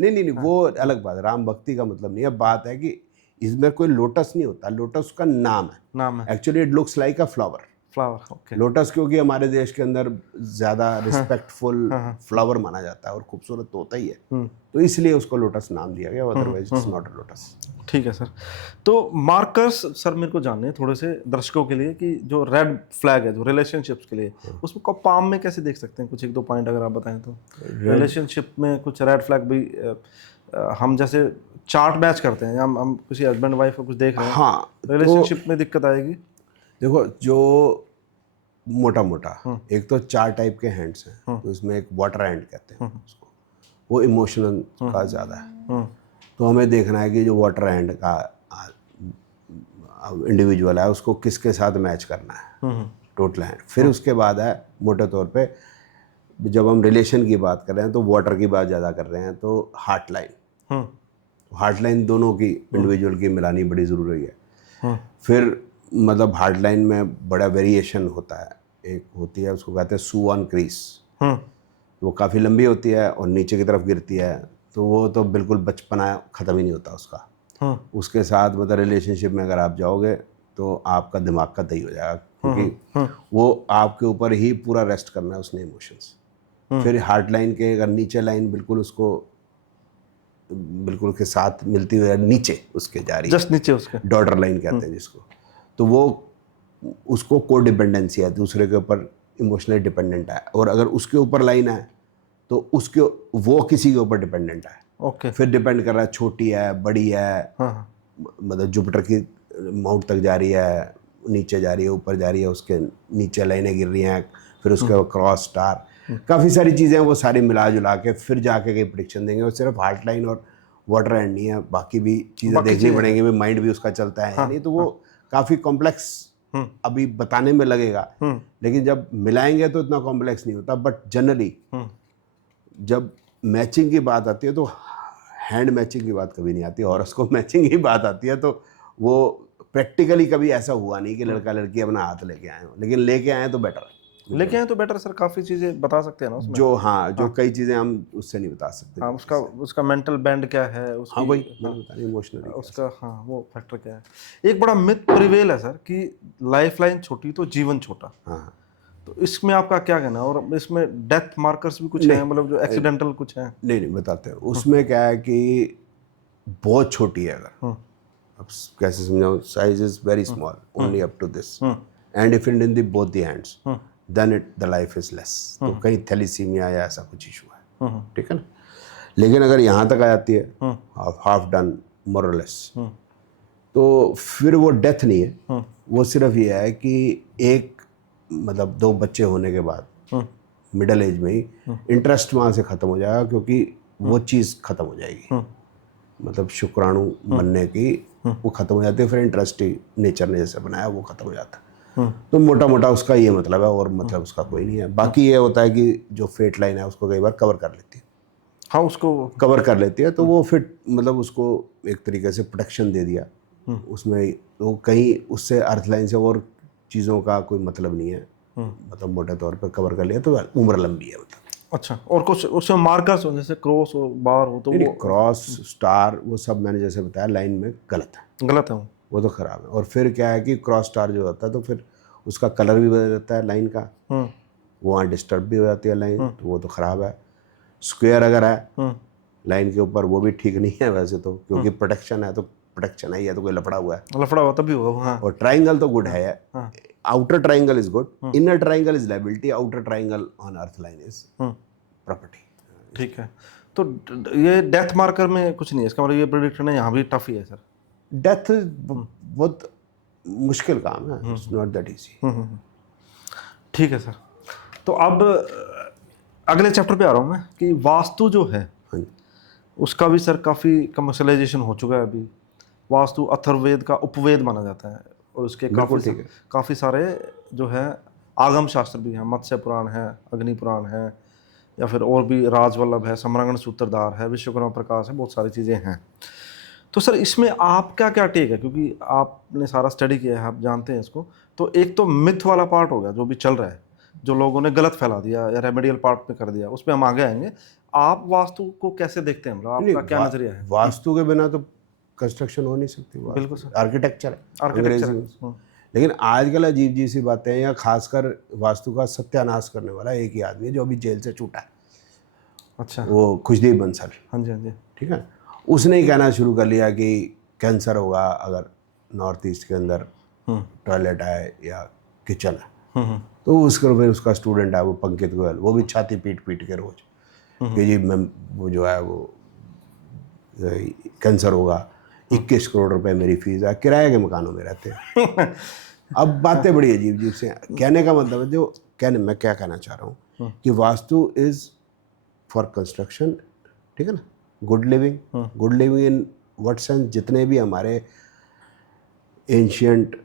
नहीं, वो अलग बात है, राम भक्ति का मतलब नहीं है। बात है कि इसमें कोई लोटस नहीं होता, लोटस का नाम है। Actually it looks like a flower. Okay. Lotus क्योंकि हमारे देश के अंदर ज्यादा रिस्पेक्टफुल फ्लावर माना जाता है और खूबसूरत तो होता ही है, तो इसलिए उसको लोटस नाम दिया गया, otherwise it's not a lotus. ठीक है सर। तो मार्कर्स सर मेरे को जानने हैं थोड़े से दर्शकों के लिए कि जो रेड फ्लैग है जो रिलेशनशिप्स के लिए, उसमें को पाम में कैसे देख सकते हैं? कुछ 1-2 पॉइंट अगर आप बताएं तो। रिलेशनशिप में कुछ रेड फ्लैग भी हम जैसे चार्ट मैच करते हैं, हम किसी हस्बैंड वाइफ को कुछ देख रहे हैं, हाँ, रिलेशनशिप में दिक्कत आएगी। देखो, जो मोटा मोटा एक तो 4 टाइप के हैंड्स हैं, तो इसमें एक वाटर हैंड कहते हैं उसको, वो इमोशनल का ज़्यादा है। तो हमें देखना है कि जो वाटर हैंड का इंडिविजुअल है उसको किसके साथ मैच करना है, टोटल हैंड। फिर उसके बाद है मोटे तौर पे जब हम रिलेशन की बात कर रहे हैं तो वाटर की बात ज़्यादा कर रहे हैं, तो हार्ट लाइन, हार्ट लाइन दोनों की इंडिविजुअल की मिलानी बड़ी ज़रूरी है। फिर मतलब हार्ट लाइन में बड़ा वेरिएशन होता है, एक होती है उसको कहते हैं सुआन क्रीज, वो काफ़ी लंबी होती है और नीचे की तरफ गिरती है, तो वो तो बिल्कुल बचपना ख़त्म ही नहीं होता उसका। उसके साथ मतलब रिलेशनशिप में अगर आप जाओगे तो आपका दिमाग का दही हो जाएगा, क्योंकि वो आपके ऊपर ही पूरा रेस्ट करना है उसने इमोशंस। फिर हार्ट लाइन के अगर नीचे लाइन बिल्कुल उसको बिल्कुल के साथ मिलती हुई नीचे उसके जा रही है, जस्ट नीचे उसके डॉटर लाइन कहते हैं जिसको, तो वो उसको को डिपेंडेंसी है, दूसरे के ऊपर इमोशनली डिपेंडेंट है। और अगर उसके ऊपर लाइन है तो उसके वो किसी के ऊपर डिपेंडेंट है। ओके। फिर डिपेंड कर रहा है छोटी है बड़ी है, मतलब जुपिटर की माउंट तक जा रही है, नीचे जा रही है, ऊपर जा रही है, उसके नीचे लाइनें गिर रही हैं, फिर उसके क्रॉस स्टार, काफ़ी सारी चीज़ें वो सारी मिला जुला के फिर जाके कहीं प्रेडिक्शन देंगे। और सिर्फ हार्ट लाइन और वाटर हैंड नहीं है, बाकी भी चीज़ें देखनी पड़ेंगी, भी माइंड भी उसका चलता है नहीं, तो वो काफ़ी कॉम्प्लेक्स अभी बताने में लगेगा, लेकिन जब मिलाएंगे तो इतना कॉम्प्लेक्स नहीं होता। बट जनरली जब मैचिंग की बात आती है तो हैंड मैचिंग की बात कभी नहीं आती, हॉरोस्कोप मैचिंग की बात आती है, तो वो प्रैक्टिकली कभी ऐसा हुआ नहीं कि लड़का लड़की अपना हाथ लेके आए हो, लेकिन लेके आए तो बेटर है। लेके आए तो बेटर सर, काफ़ी चीज़ें बता सकते हैं ना उसमें। जो हाँ जो कई चीज़ें हम उससे नहीं बता सकते। हाँ, उसका उसका मेंटल बैंड क्या है उसकी। हाँ वही हाँ, मैंने बताया, इमोशनली उसका हाँ वो फैक्टर क्या है। एक बड़ा मिथ प्रिवेल है सर कि लाइफ लाइन छोटी तो जीवन छोटा। हाँ। तो इसमें आपका क्या कहना है, और इसमें डेथ मार्कर्स भी कुछ हैं, मतलब जो एक्सीडेंटल कुछ हैं? नहीं बताते हैं उसमें क्या है कि बहुत छोटी है, अगर अब कैसे समझाऊं, size is very small, only up to this, and if in the both the hands then it the life is less. तो कहीं थैलीसीमिया या ऐसा कुछ इशू है, ठीक है ना। लेकिन अगर यहाँ तक आ जाती है हाफ डन मोरलेस, तो फिर वो डेथ नहीं है, वो सिर्फ ये है कि एक मतलब 2 बच्चे होने के बाद मिडिल एज में ही इंटरेस्ट वहाँ से ख़त्म हो जाएगा, क्योंकि वो चीज़ ख़त्म हो जाएगी, मतलब शुक्राणु बनने की वो ख़त्म हो जाती है, फिर इंटरेस्ट ही नेचर ने जैसे बनाया वो ख़त्म हो जाता है। तो मोटा मोटा उसका ये मतलब है, और मतलब उसका कोई नहीं है। बाकी ये होता है कि जो फेट लाइन है उसको कई बार कवर कर लेती है, हाँ उसको कवर कर लेती है, तो वो फिर मतलब उसको एक तरीके से प्रोटेक्शन दे दिया उसमें, तो कहीं उससे अर्थ लाइन से और चीज़ों का कोई मतलब नहीं है, मतलब मोटे तौर पर कवर कर लिया तो उम्र लंबी है मतलब। अच्छा, और कुछ उसमें मार्कर्स हो जैसे क्रॉस हो, बार हो, तो वो क्रॉस स्टार वो सब मैंने जैसे बताया लाइन में गलत है, गलत है वो। वो तो खराब है। और फिर क्या है कि क्रॉस स्टार जो होता है तो फिर उसका कलर भी बदल जाता है लाइन का, वो वहाँ डिस्टर्ब भी हो जाती है लाइन, तो वो तो खराब है। स्क्वायर अगर है लाइन के ऊपर वो भी ठीक नहीं है वैसे तो, क्योंकि प्रोटेक्शन है तो प्रोटेक्शन है, या तो कोई लफड़ा हुआ है, लफड़ा हुआ तभी होगा। हाँ और ट्राइंगल तो गुड है, outer triangle is good, inner triangle is liability, outer triangle on earth line is property. ठीक है, तो ये डेथ मार्कर में कुछ नहीं है, इसका मतलब ये प्रेडिक्शन है यहाँ भी टफ ही है सर। डेथ बहुत मुश्किल काम है, इट्स नॉट दैट इजी। ठीक है सर, तो अब अगले चैप्टर पे आ रहा हूँ मैं कि वास्तु जो है हाँ जी। उसका भी सर काफ़ी कमर्शलाइजेशन हो चुका है अभी। वास्तु अथर्ववेद का उपवेद माना जाता है, और उसके बिल्कुल ठीक है। काफ़ी सारे जो है आगम शास्त्र भी हैं, मत्स्य पुराण है, अग्नि पुराण है, या फिर और भी राजवल्लभ है, सम्रांगण सूत्रधार है, विश्वकर्मा प्रकाश है, बहुत सारी चीज़ें हैं। तो सर इसमें आप क्या क्या टेक है, क्योंकि आपने सारा स्टडी किया है, आप जानते हैं इसको। तो एक तो मिथ वाला पार्ट हो गया जो भी चल रहा है, जो लोगों ने गलत फैला दिया या रेमेडियल पार्ट पे कर दिया, उस पर हम आगे आएंगे। आप वास्तु को कैसे देखते हैं, मतलब आपका क्या नजरिया है? वास्तु के बिना तो कंस्ट्रक्शन हो नहीं सकती, बिल्कुल सर, आर्किटेक्चर है, आर्किटेक्चर अंग्रेजी में। लेकिन आजकल अजीब जी सी बातें हैं, या खासकर वास्तु का सत्यानाश करने वाला एक ही आदमी है जो अभी जेल से छूटा है, अच्छा, वो खुशदेव बंसल, हाँ जी हाँ जी, ठीक है। उसने ही कहना शुरू कर लिया कि कैंसर होगा अगर नॉर्थ ईस्ट के अंदर टॉयलेट है या किचन है। तो उसका फिर उसका स्टूडेंट है वो पंकित गोयल, वो भी छाती पीट पीट के रोज कि जी मैं वो जो है वो कैंसर होगा, 21 करोड़ रुपए मेरी फीस है, किराए के मकानों में रहते हैं। अब बातें बड़ी अजीब अजीब से हैं। कहने का मतलब है जो कहने मैं क्या कहना चाह रहा हूँ कि वास्तु इज फॉर कंस्ट्रक्शन, ठीक है ना, good living in what sense, जितने भी हमारे एंशियंट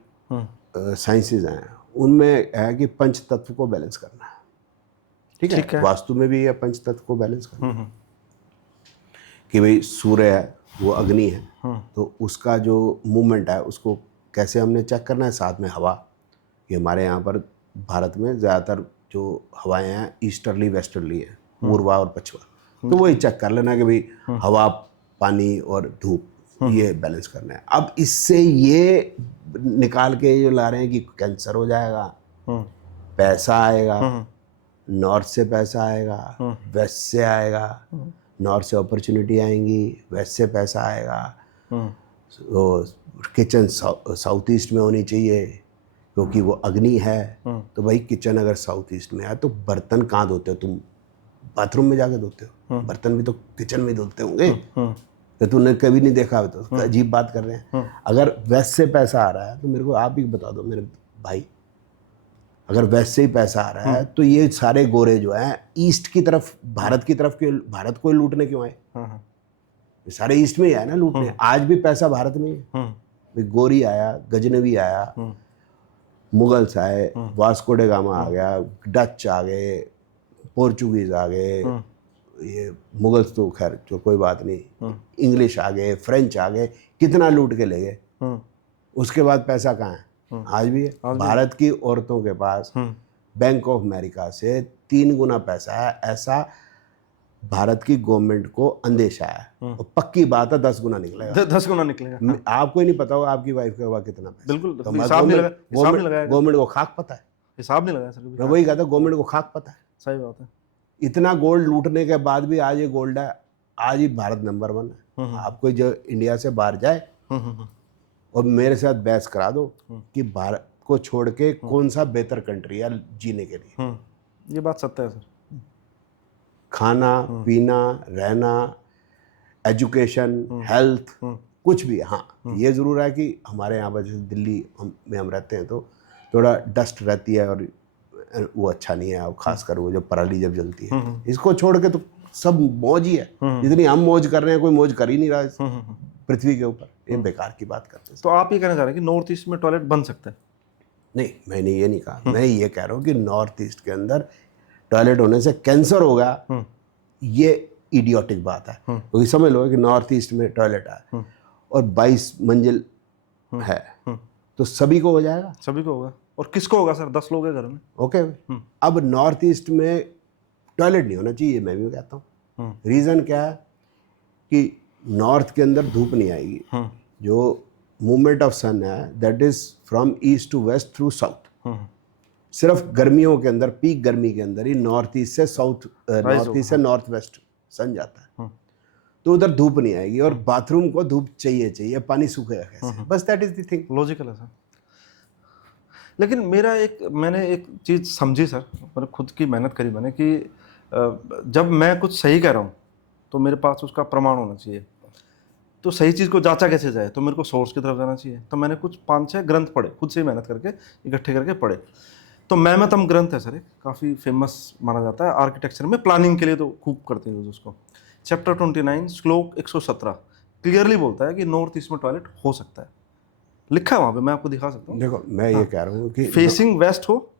साइंसेज हैं उनमें है कि पंच तत्व को बैलेंस करना है, ठीक है। वास्तु में भी है पंच तत्व को बैलेंस करना कि भाई सूर्य है वो अग्नि है, तो उसका जो मूवमेंट है उसको कैसे हमने चेक करना है। साथ में हवा, कि हमारे यहाँ पर भारत में ज़्यादातर जो हवाएं हैं ईस्टर्ली वेस्टर्ली है, पूर्वा और पछवा, तो वही चेक कर लेना कि भाई हवा, पानी और धूप ये बैलेंस करना है। अब इससे ये निकाल के जो ला रहे हैं कि कैंसर हो जाएगा, पैसा आएगा, नॉर्थ से पैसा आएगा, वेस्ट से आएगा, नॉर्थ से अपॉर्चुनिटी आएंगी, वेस्ट से पैसा आएगा, तो किचन साउथ ईस्ट में होनी चाहिए क्योंकि वो अग्नि है। तो भाई किचन अगर साउथ ईस्ट में है तो बर्तन कहाँ धोते हो तुम? बाथरूम में जाके धोते हो, बर्तन भी तो किचन में धोते होंगे, तो तूने कभी नहीं देखा, तो अजीब बात कर रहे हैं। अगर वेस्ट से पैसा आ रहा है तो मेरे को आप ही बता दो मेरे भाई, अगर वेस्ट से ही पैसा आ रहा है तो ये सारे गोरे जो हैं ईस्ट की तरफ, भारत की तरफ के, भारत को लूटने क्यों आए? ये सारे ईस्ट में ही आए ना लूटने। आज भी पैसा भारत में ही है। गोरी आया, गजनवी आया, मुगल्स आए, वास्को डे गामा आ गया, डच आ गए, पोर्चुगीज आ गए, ये मुगल्स तो खैर जो कोई बात नहीं, इंग्लिश आ गए, फ्रेंच आ गए, कितना लूट के ले गए। उसके बाद पैसा कहाँ है? आज भी है। भारत की औरतों के पास बैंक ऑफ अमेरिका से 3 गुना पैसा है, ऐसा भारत की गवर्नमेंट को अंदेशा है। और पक्की बात है 10 गुना निकलेगा। 10 गुना निकलेगा। आपको ही नहीं पता होगा आपकी वाइफ का हुआ कितना पैसा। बिल्कुल, तो हिसाब नहीं लगाया, गवर्नमेंट को खाक पता है। हिसाब नहीं लगाया सर मैं वही कहता हूँ, गवर्नमेंट को खाक पता है। सही बात है। इतना गोल्ड लूटने के बाद भी आज ये गोल्ड है, आज ही भारत नंबर 1 है। आपको जो इंडिया से बाहर जाए और मेरे साथ बहस करा दो कि भारत को छोड़ के कौन सा बेहतर कंट्री है जीने के लिए। ये बात सत्य है सर। खाना पीना, रहना, एजुकेशन, हेल्थ, कुछ भी। हाँ, ये ज़रूर है कि हमारे यहाँ पर जैसे दिल्ली में हम रहते हैं तो थोड़ा डस्ट रहती है और वो अच्छा नहीं है, खासकर वो जो पराली जब जलती है। इसको छोड़ के तो सब मौज ही है। जितनी हम मौज कर रहे हैं कोई मौज कर ही नहीं रहा इस पृथ्वी के ऊपर। ये बेकार की बात करते हैं। तो आप ये कहना चाह रहे हैं कि नॉर्थ ईस्ट में टॉयलेट बन सकता है? नहीं, मैंने ये नहीं कहा। मैं ये कह रहा हूँ कि नॉर्थ ईस्ट के अंदर टॉयलेट होने से कैंसर होगा, ये इडियोटिक बात है। क्योंकि समझ लो कि नॉर्थ ईस्ट में टॉयलेट है और 22 मंजिल है तो सभी को हो जाएगा। सभी को होगा। और किसको होगा सर? 10 लोग हैं घर में। ओके। अब नॉर्थ ईस्ट में टॉयलेट नहीं होना चाहिए, मैं भी कहता हूँ। रीज़न क्या है कि नॉर्थ के अंदर धूप नहीं आएगी। जो मूवमेंट ऑफ सन है that is from east to west through south. सिर्फ गर्मियों के अंदर, पीक गर्मी के अंदर ही नॉर्थ ईस्ट से नॉर्थ वेस्ट सन जाता है। तो उधर धूप नहीं आएगी और बाथरूम को धूप चाहिए, पानी सूखेगा कैसे? बस that is the thing. Logical है सर। लेकिन मैंने एक चीज़ समझी सर, मैंने खुद की मेहनत करी मैंने कि जब मैं कुछ सही कह रहा हूँ तो मेरे पास उसका प्रमाण होना चाहिए। तो सही चीज़ को जांचा कैसे जाए? तो मेरे को सोर्स की तरफ जाना चाहिए। तो मैंने कुछ 5-6 ग्रंथ पढ़े, खुद से मेहनत करके इकट्ठे करके पढ़े। तो मैमतम ग्रंथ है सर, एक काफ़ी फेमस माना जाता है आर्किटेक्चर में, प्लानिंग के लिए तो खूब करते हैं उसको। चैप्टर 29 श्लोक 117 क्लियरली बोलता है कि नॉर्थ ईस्ट में टॉयलेट हो सकता है। लिखा है वहाँ पे, मैं आपको दिखा सकता हूँ। देखो, मैं ये कह रहा हूँ कि फेसिंग वेस्ट हो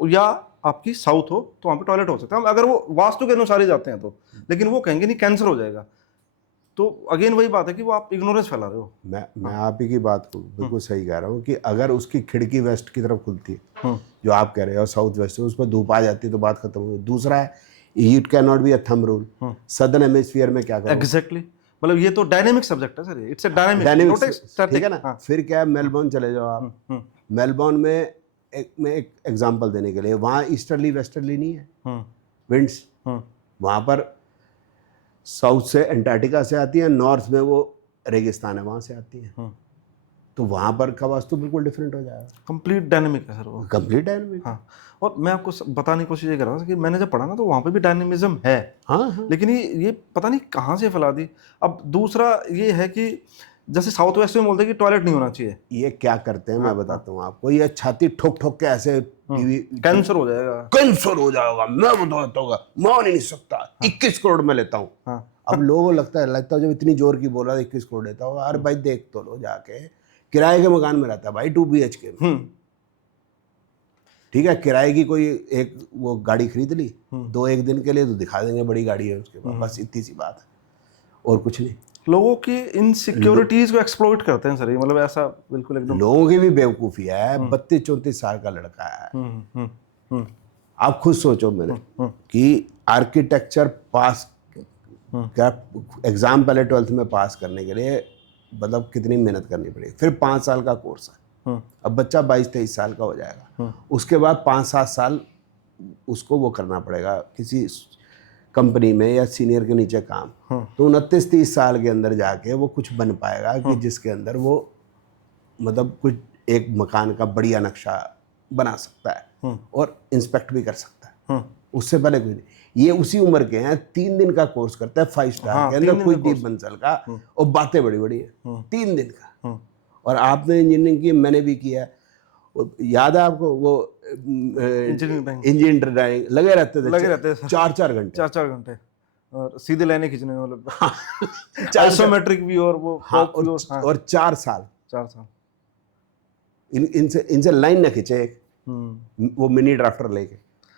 या आपकी साउथ हो तो वहाँ पे टॉयलेट हो सकता है, अगर वो वास्तु के अनुसार ही जाते हैं तो। लेकिन वो कहेंगे नहीं कैंसर हो जाएगा। तो अगेन वही बात है कि वो आप इग्नोरेंस फैला रहे हो। मैं आप ही की बात को बिल्कुल सही कह रहा हूँ कि अगर उसकी खिड़की वेस्ट की तरफ खुलती है जो आप कह रहे हो, साउथ वेस्ट है, उस पर धूप आ जाती है तो बात खत्म हो गई। दूसरा है, it can not be a thumb rule. Southern hemisphere में क्या करोगे? एग्जैक्टली, मतलब ये तो डायनेमिक सब्जेक्ट है सर, इट्स अ डायनेमिक, ठीक है ना। फिर क्या है, मेलबोर्न चले जाओ आप। मेलबोर्न में एक एग्जांपल देने के लिए, वहाँ ईस्टर्ली वेस्टर्ली नहीं है विंड्स। वहाँ पर साउथ से अंटार्कटिका से आती है, नॉर्थ में वो रेगिस्तान है वहाँ से आती है। तो वहाँ पर का वास्तु बिल्कुल डिफरेंट हो जाएगा। कंप्लीट डायनेमिक है सर वो, कंप्लीट डायनेमिक। हाँ। और मैं आपको बताने की कोशिश ये कर रहा था कि मैंने जब पढ़ा ना तो वहाँ पे भी डायनेमिज्म है। हाँ। लेकिन ये पता नहीं कहाँ से फैला दी। अब दूसरा ये है कि जैसे साउथ वेस्ट में बोलते हैं कि टॉयलेट नहीं होना चाहिए। ये क्या करते हैं मैं बताता हूँ आपको। ये छाती ठोक ठोक के ऐसे कैंसर हो जाएगा, कैंसर हो जाएगा, मैं बताता हूँ, मान ही नहीं सकता। 21 करोड़ में लेता हूँ। अब लोगों को लगता है जब इतनी जोर की बोल रहा है 21 करोड़ लेता होगा। अरे भाई देख तो लो जाके, किराए के मकान में रहता है भाई, 2 BHK में। ठीक है, किराए की कोई एक वो गाड़ी खरीद ली 1 दिन के लिए तो दिखा देंगे बड़ी गाड़ी है उसके पास, बस इतनी सी बात है और कुछ नहीं। लोगों की इनसिक्योरिटीज को एक्सप्लॉइट करते हैं सर ये, मतलब ऐसा बिल्कुल एकदम। लोगों की भी बेवकूफ़ी है। 32-34 साल का लड़का है। आप खुद सोचो मेरे कि आर्किटेक्चर पास क्या एग्जाम पहले 12th में पास करने के लिए मतलब कितनी मेहनत करनी पड़ेगी। फिर 5 साल का कोर्स है। अब बच्चा 22-23 साल का हो जाएगा, उसके बाद 5-7 साल उसको वो करना पड़ेगा किसी कंपनी में या सीनियर के नीचे काम। तो 29-30 साल के अंदर जाके वो कुछ बन पाएगा कि जिसके अंदर वो मतलब कुछ एक मकान का बढ़िया नक्शा बना सकता है और इंस्पेक्ट भी कर सकता है। उससे पहले कुछ नहीं। ये उसी उम्र के हैं, 3 दिन का कोर्स करता है 5 स्टार के अंदर, कुछ दीप बंसल का, और बातें बड़ी बड़ी है 3 दिन का। और आपने इंजीनियरिंग की, मैंने भी किया। याद है आपको वो इंजीनियर ड्राइंग लगे रहते थे 4-4 घंटे 4-4 घंटे और सीधे लाइनें खींचने में, मतलब आइसोमेट्रिक भी और वो और 4 साल 4 साल इनसे लाइन ना खींचे वो मिनी ड्राफ्टर लेके,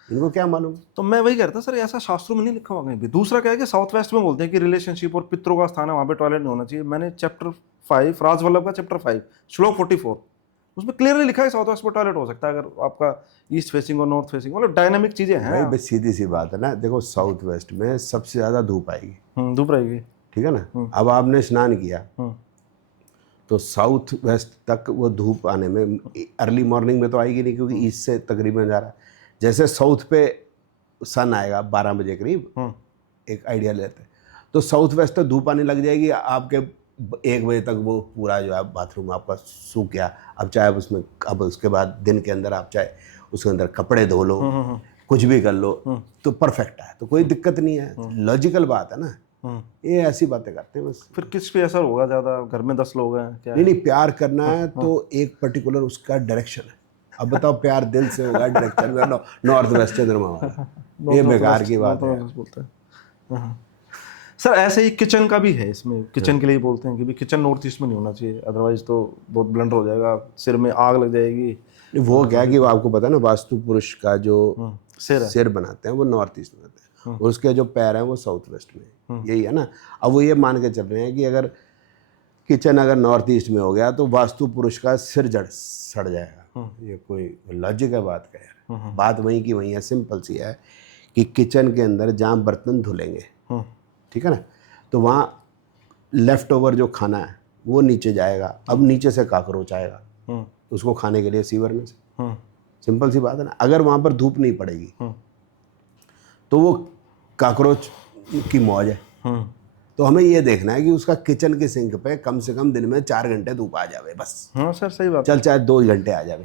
इनको क्या मालूम। तो मैं वही कहता सर, ऐसा शास्त्रों में नहीं लिखा हुआ कहीं भी। दूसरा क्या है कि साउथ वेस्ट में बोलते हैं कि रिलेशनशिप और पितरों का स्थान है, वहाँ पे टॉयलेट नहीं होना चाहिए। मैंने चैप्टर 5 राजवल्लभ का चैप्टर 5 श्लोक 44 उसमें क्लियरली लिखा है साउथ वेस्ट में टॉयलेट हो सकता है अगर आपका ईस्ट फेसिंग और नॉर्थ फेसिंग, मतलब डायनामिक चीजें हैं। भाई बस सीधी सी बात है ना, देखो साउथ वेस्ट में सबसे ज़्यादा धूप आएगी, धूप रहेगी। ठीक है ना। अब आपने स्नान किया हम्म, तो साउथ वेस्ट तक वो धूप आने में अर्ली मॉर्निंग में तो आएगी नहीं, क्योंकि ईस्ट से तकरीबन जा रहा है। जैसे साउथ पे सन आएगा 12 बजे करीब, एक आइडिया लेते हैं, तो साउथ वेस्ट तक धूप आने लग जाएगी आपके 1 बजे तक वो पूरा जो है बाथरूम आपका सूख गया। अब चाहे उसमें, अब उसके बाद दिन के अंदर आप चाहे उसके अंदर कपड़े धो लो, कुछ भी कर लो, तो परफेक्ट है, तो कोई दिक्कत नहीं है। लॉजिकल बात है ना, ये ऐसी बातें करते हैं बस। फिर किस पे असर होगा ज़्यादा? घर में 10 लोग हैं क्या? नहीं, प्यार करना है तो एक पर्टिकुलर उसका डायरेक्शन है। अब बताओ, प्यार दिल से होगा डायरेक्शन में नॉर्थ वेस्ट चंद्रमा वाला, ये बेकार की बात है। बोलते हैं सर। ऐसे ही किचन का भी है, इसमें किचन के लिए बोलते हैं कि भी किचन नॉर्थ ईस्ट में नहीं होना चाहिए, अदरवाइज तो बहुत ब्लंडर हो जाएगा, सिर में आग लग जाएगी। वो क्या है कि वो आपको पता है ना, वास्तु पुरुष का जो सिर बनाते हैं वो नॉर्थ ईस्ट में होते हैं, और उसके जो पैर हैं वो साउथ वेस्ट में, यही है ना। अब वो ये मान के चल रहे हैं कि अगर किचन अगर नॉर्थ ईस्ट में हो गया तो वास्तु पुरुष का सिर सड़ जाएगा। ये कोई लॉजिक है बात का यार? बात वहीं की वहीं है, सिंपल सी है कि किचन के अंदर जहाँ बर्तन धुलेंगे, ठीक है ना, तो वहाँ लेफ्ट ओवर जो खाना है वो नीचे जाएगा। अब नीचे से कॉकरोच आएगा उसको खाने के लिए सीवर में से, सिंपल सी बात है ना। अगर वहाँ पर धूप नहीं पड़ेगी तो वो कॉकरोच की मौज है। तो हमें ये देखना है कि उसका किचन के सिंक पे कम से कम दिन में 4 घंटे धूप आ जावे बस। हाँ सर, सही बात। चल चाहे 2 घंटे आ जावे,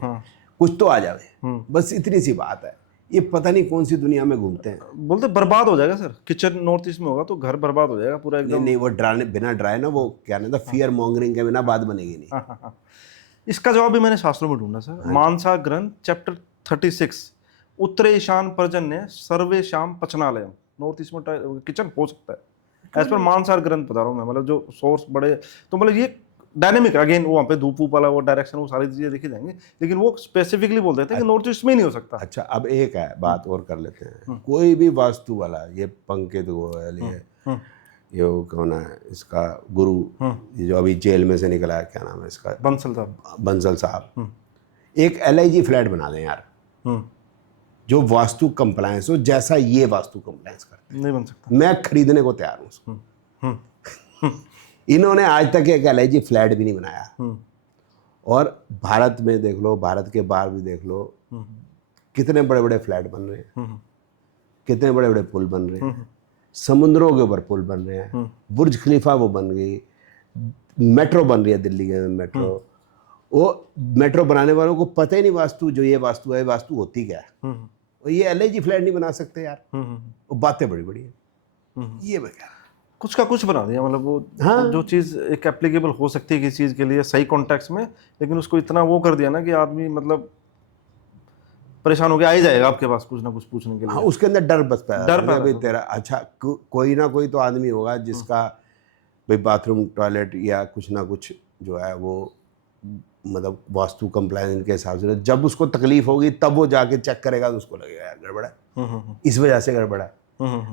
कुछ तो आ जावे, बस इतनी सी बात है। ये पता नहीं कौन सी दुनिया में घूमते हैं। बोलते बर्बाद हो जाएगा सर, किचन नॉर्थ ईस्ट में होगा तो घर बर्बाद हो जाएगा पूरा एकदम। नहीं, वो ड्राने बिना ड्राए ना, वो क्या ना था, फियर मॉन्गरिंग के बिना बात बनेगी नहीं। इसका जवाब भी मैंने शास्त्रों में ढूंढा सर। मानसा ग्रंथ चैप्टर 36, उत्तरे ईशान पर्जन्य सर्वे श्याम पचनालयम, नॉर्थ ईस्ट में किचन हो सकता है एज पर मानसार ग्रंथ बता रहा हूँ मैं, मतलब जो सोर्स बड़े, तो मतलब ये डायनेमिक है। अगेन वहाँ पे धूप वाला वो डायरेक्शन, वो सारी चीजें देखी जाएंगी, लेकिन वो स्पेसिफिकली बोल देते हैं कि नॉर्थ ईस्ट में नहीं हो सकता। अच्छा, अब एक है बात और कर लेते हैं। कोई भी वास्तु वाला, ये पंकज गोयल, ये वो कौन है इसका गुरु, ये जो अभी जेल में से निकला है, क्या नाम है इसका, बंसल साहब, बंसल साहब, एक LIG फ्लैट बना दें यार, जो वास्तु कंप्लायंस हो जैसा ये वास्तु कंप्लायंस करते हैं। नहीं बन सकता। मैं खरीदने को तैयार हूँ उसको। इन्होंने आज तक एक LIG फ्लैट भी नहीं बनाया। और भारत में देख लो, भारत के बाहर भी देख लो, कितने बड़े बड़े फ्लैट बन रहे हैं, कितने बड़े बड़े पुल बन रहे हैं, समुद्रों के ऊपर पुल बन रहे हैं, बुर्ज खलीफा वो बन गई, मेट्रो बन रही है दिल्ली के मेट्रो। वो मेट्रो बनाने वालों को पता ही नहीं वास्तु, जो ये वास्तु है, वास्तु होती क्या है। और ये LIG फ्लैट नहीं बना सकते यार, वो बातें बड़ी बड़ी है। ये वगैरह कुछ का कुछ बना दिया, मतलब वो जो चीज़ एक एप्लीकेबल हो सकती है किसी चीज़ के लिए सही कॉन्टेक्स्ट में, लेकिन उसको इतना वो कर दिया ना कि आदमी मतलब परेशान हो गया, आ ही जाएगा आपके पास कुछ ना कुछ पूछने के लिए। हाँ, उसके अंदर डर बस पैदा डर भाई तेरा, अच्छा कोई ना कोई तो आदमी होगा जिसका भाई बाथरूम टॉयलेट या कुछ ना कुछ जो है वो मतलब वास्तु कंप्लायंस के हिसाब से, जब उसको तकलीफ होगी तब वो जाके चेक करेगा तो उसको लगेगा यार गड़बड़ है, इस वजह से गड़बड़ है।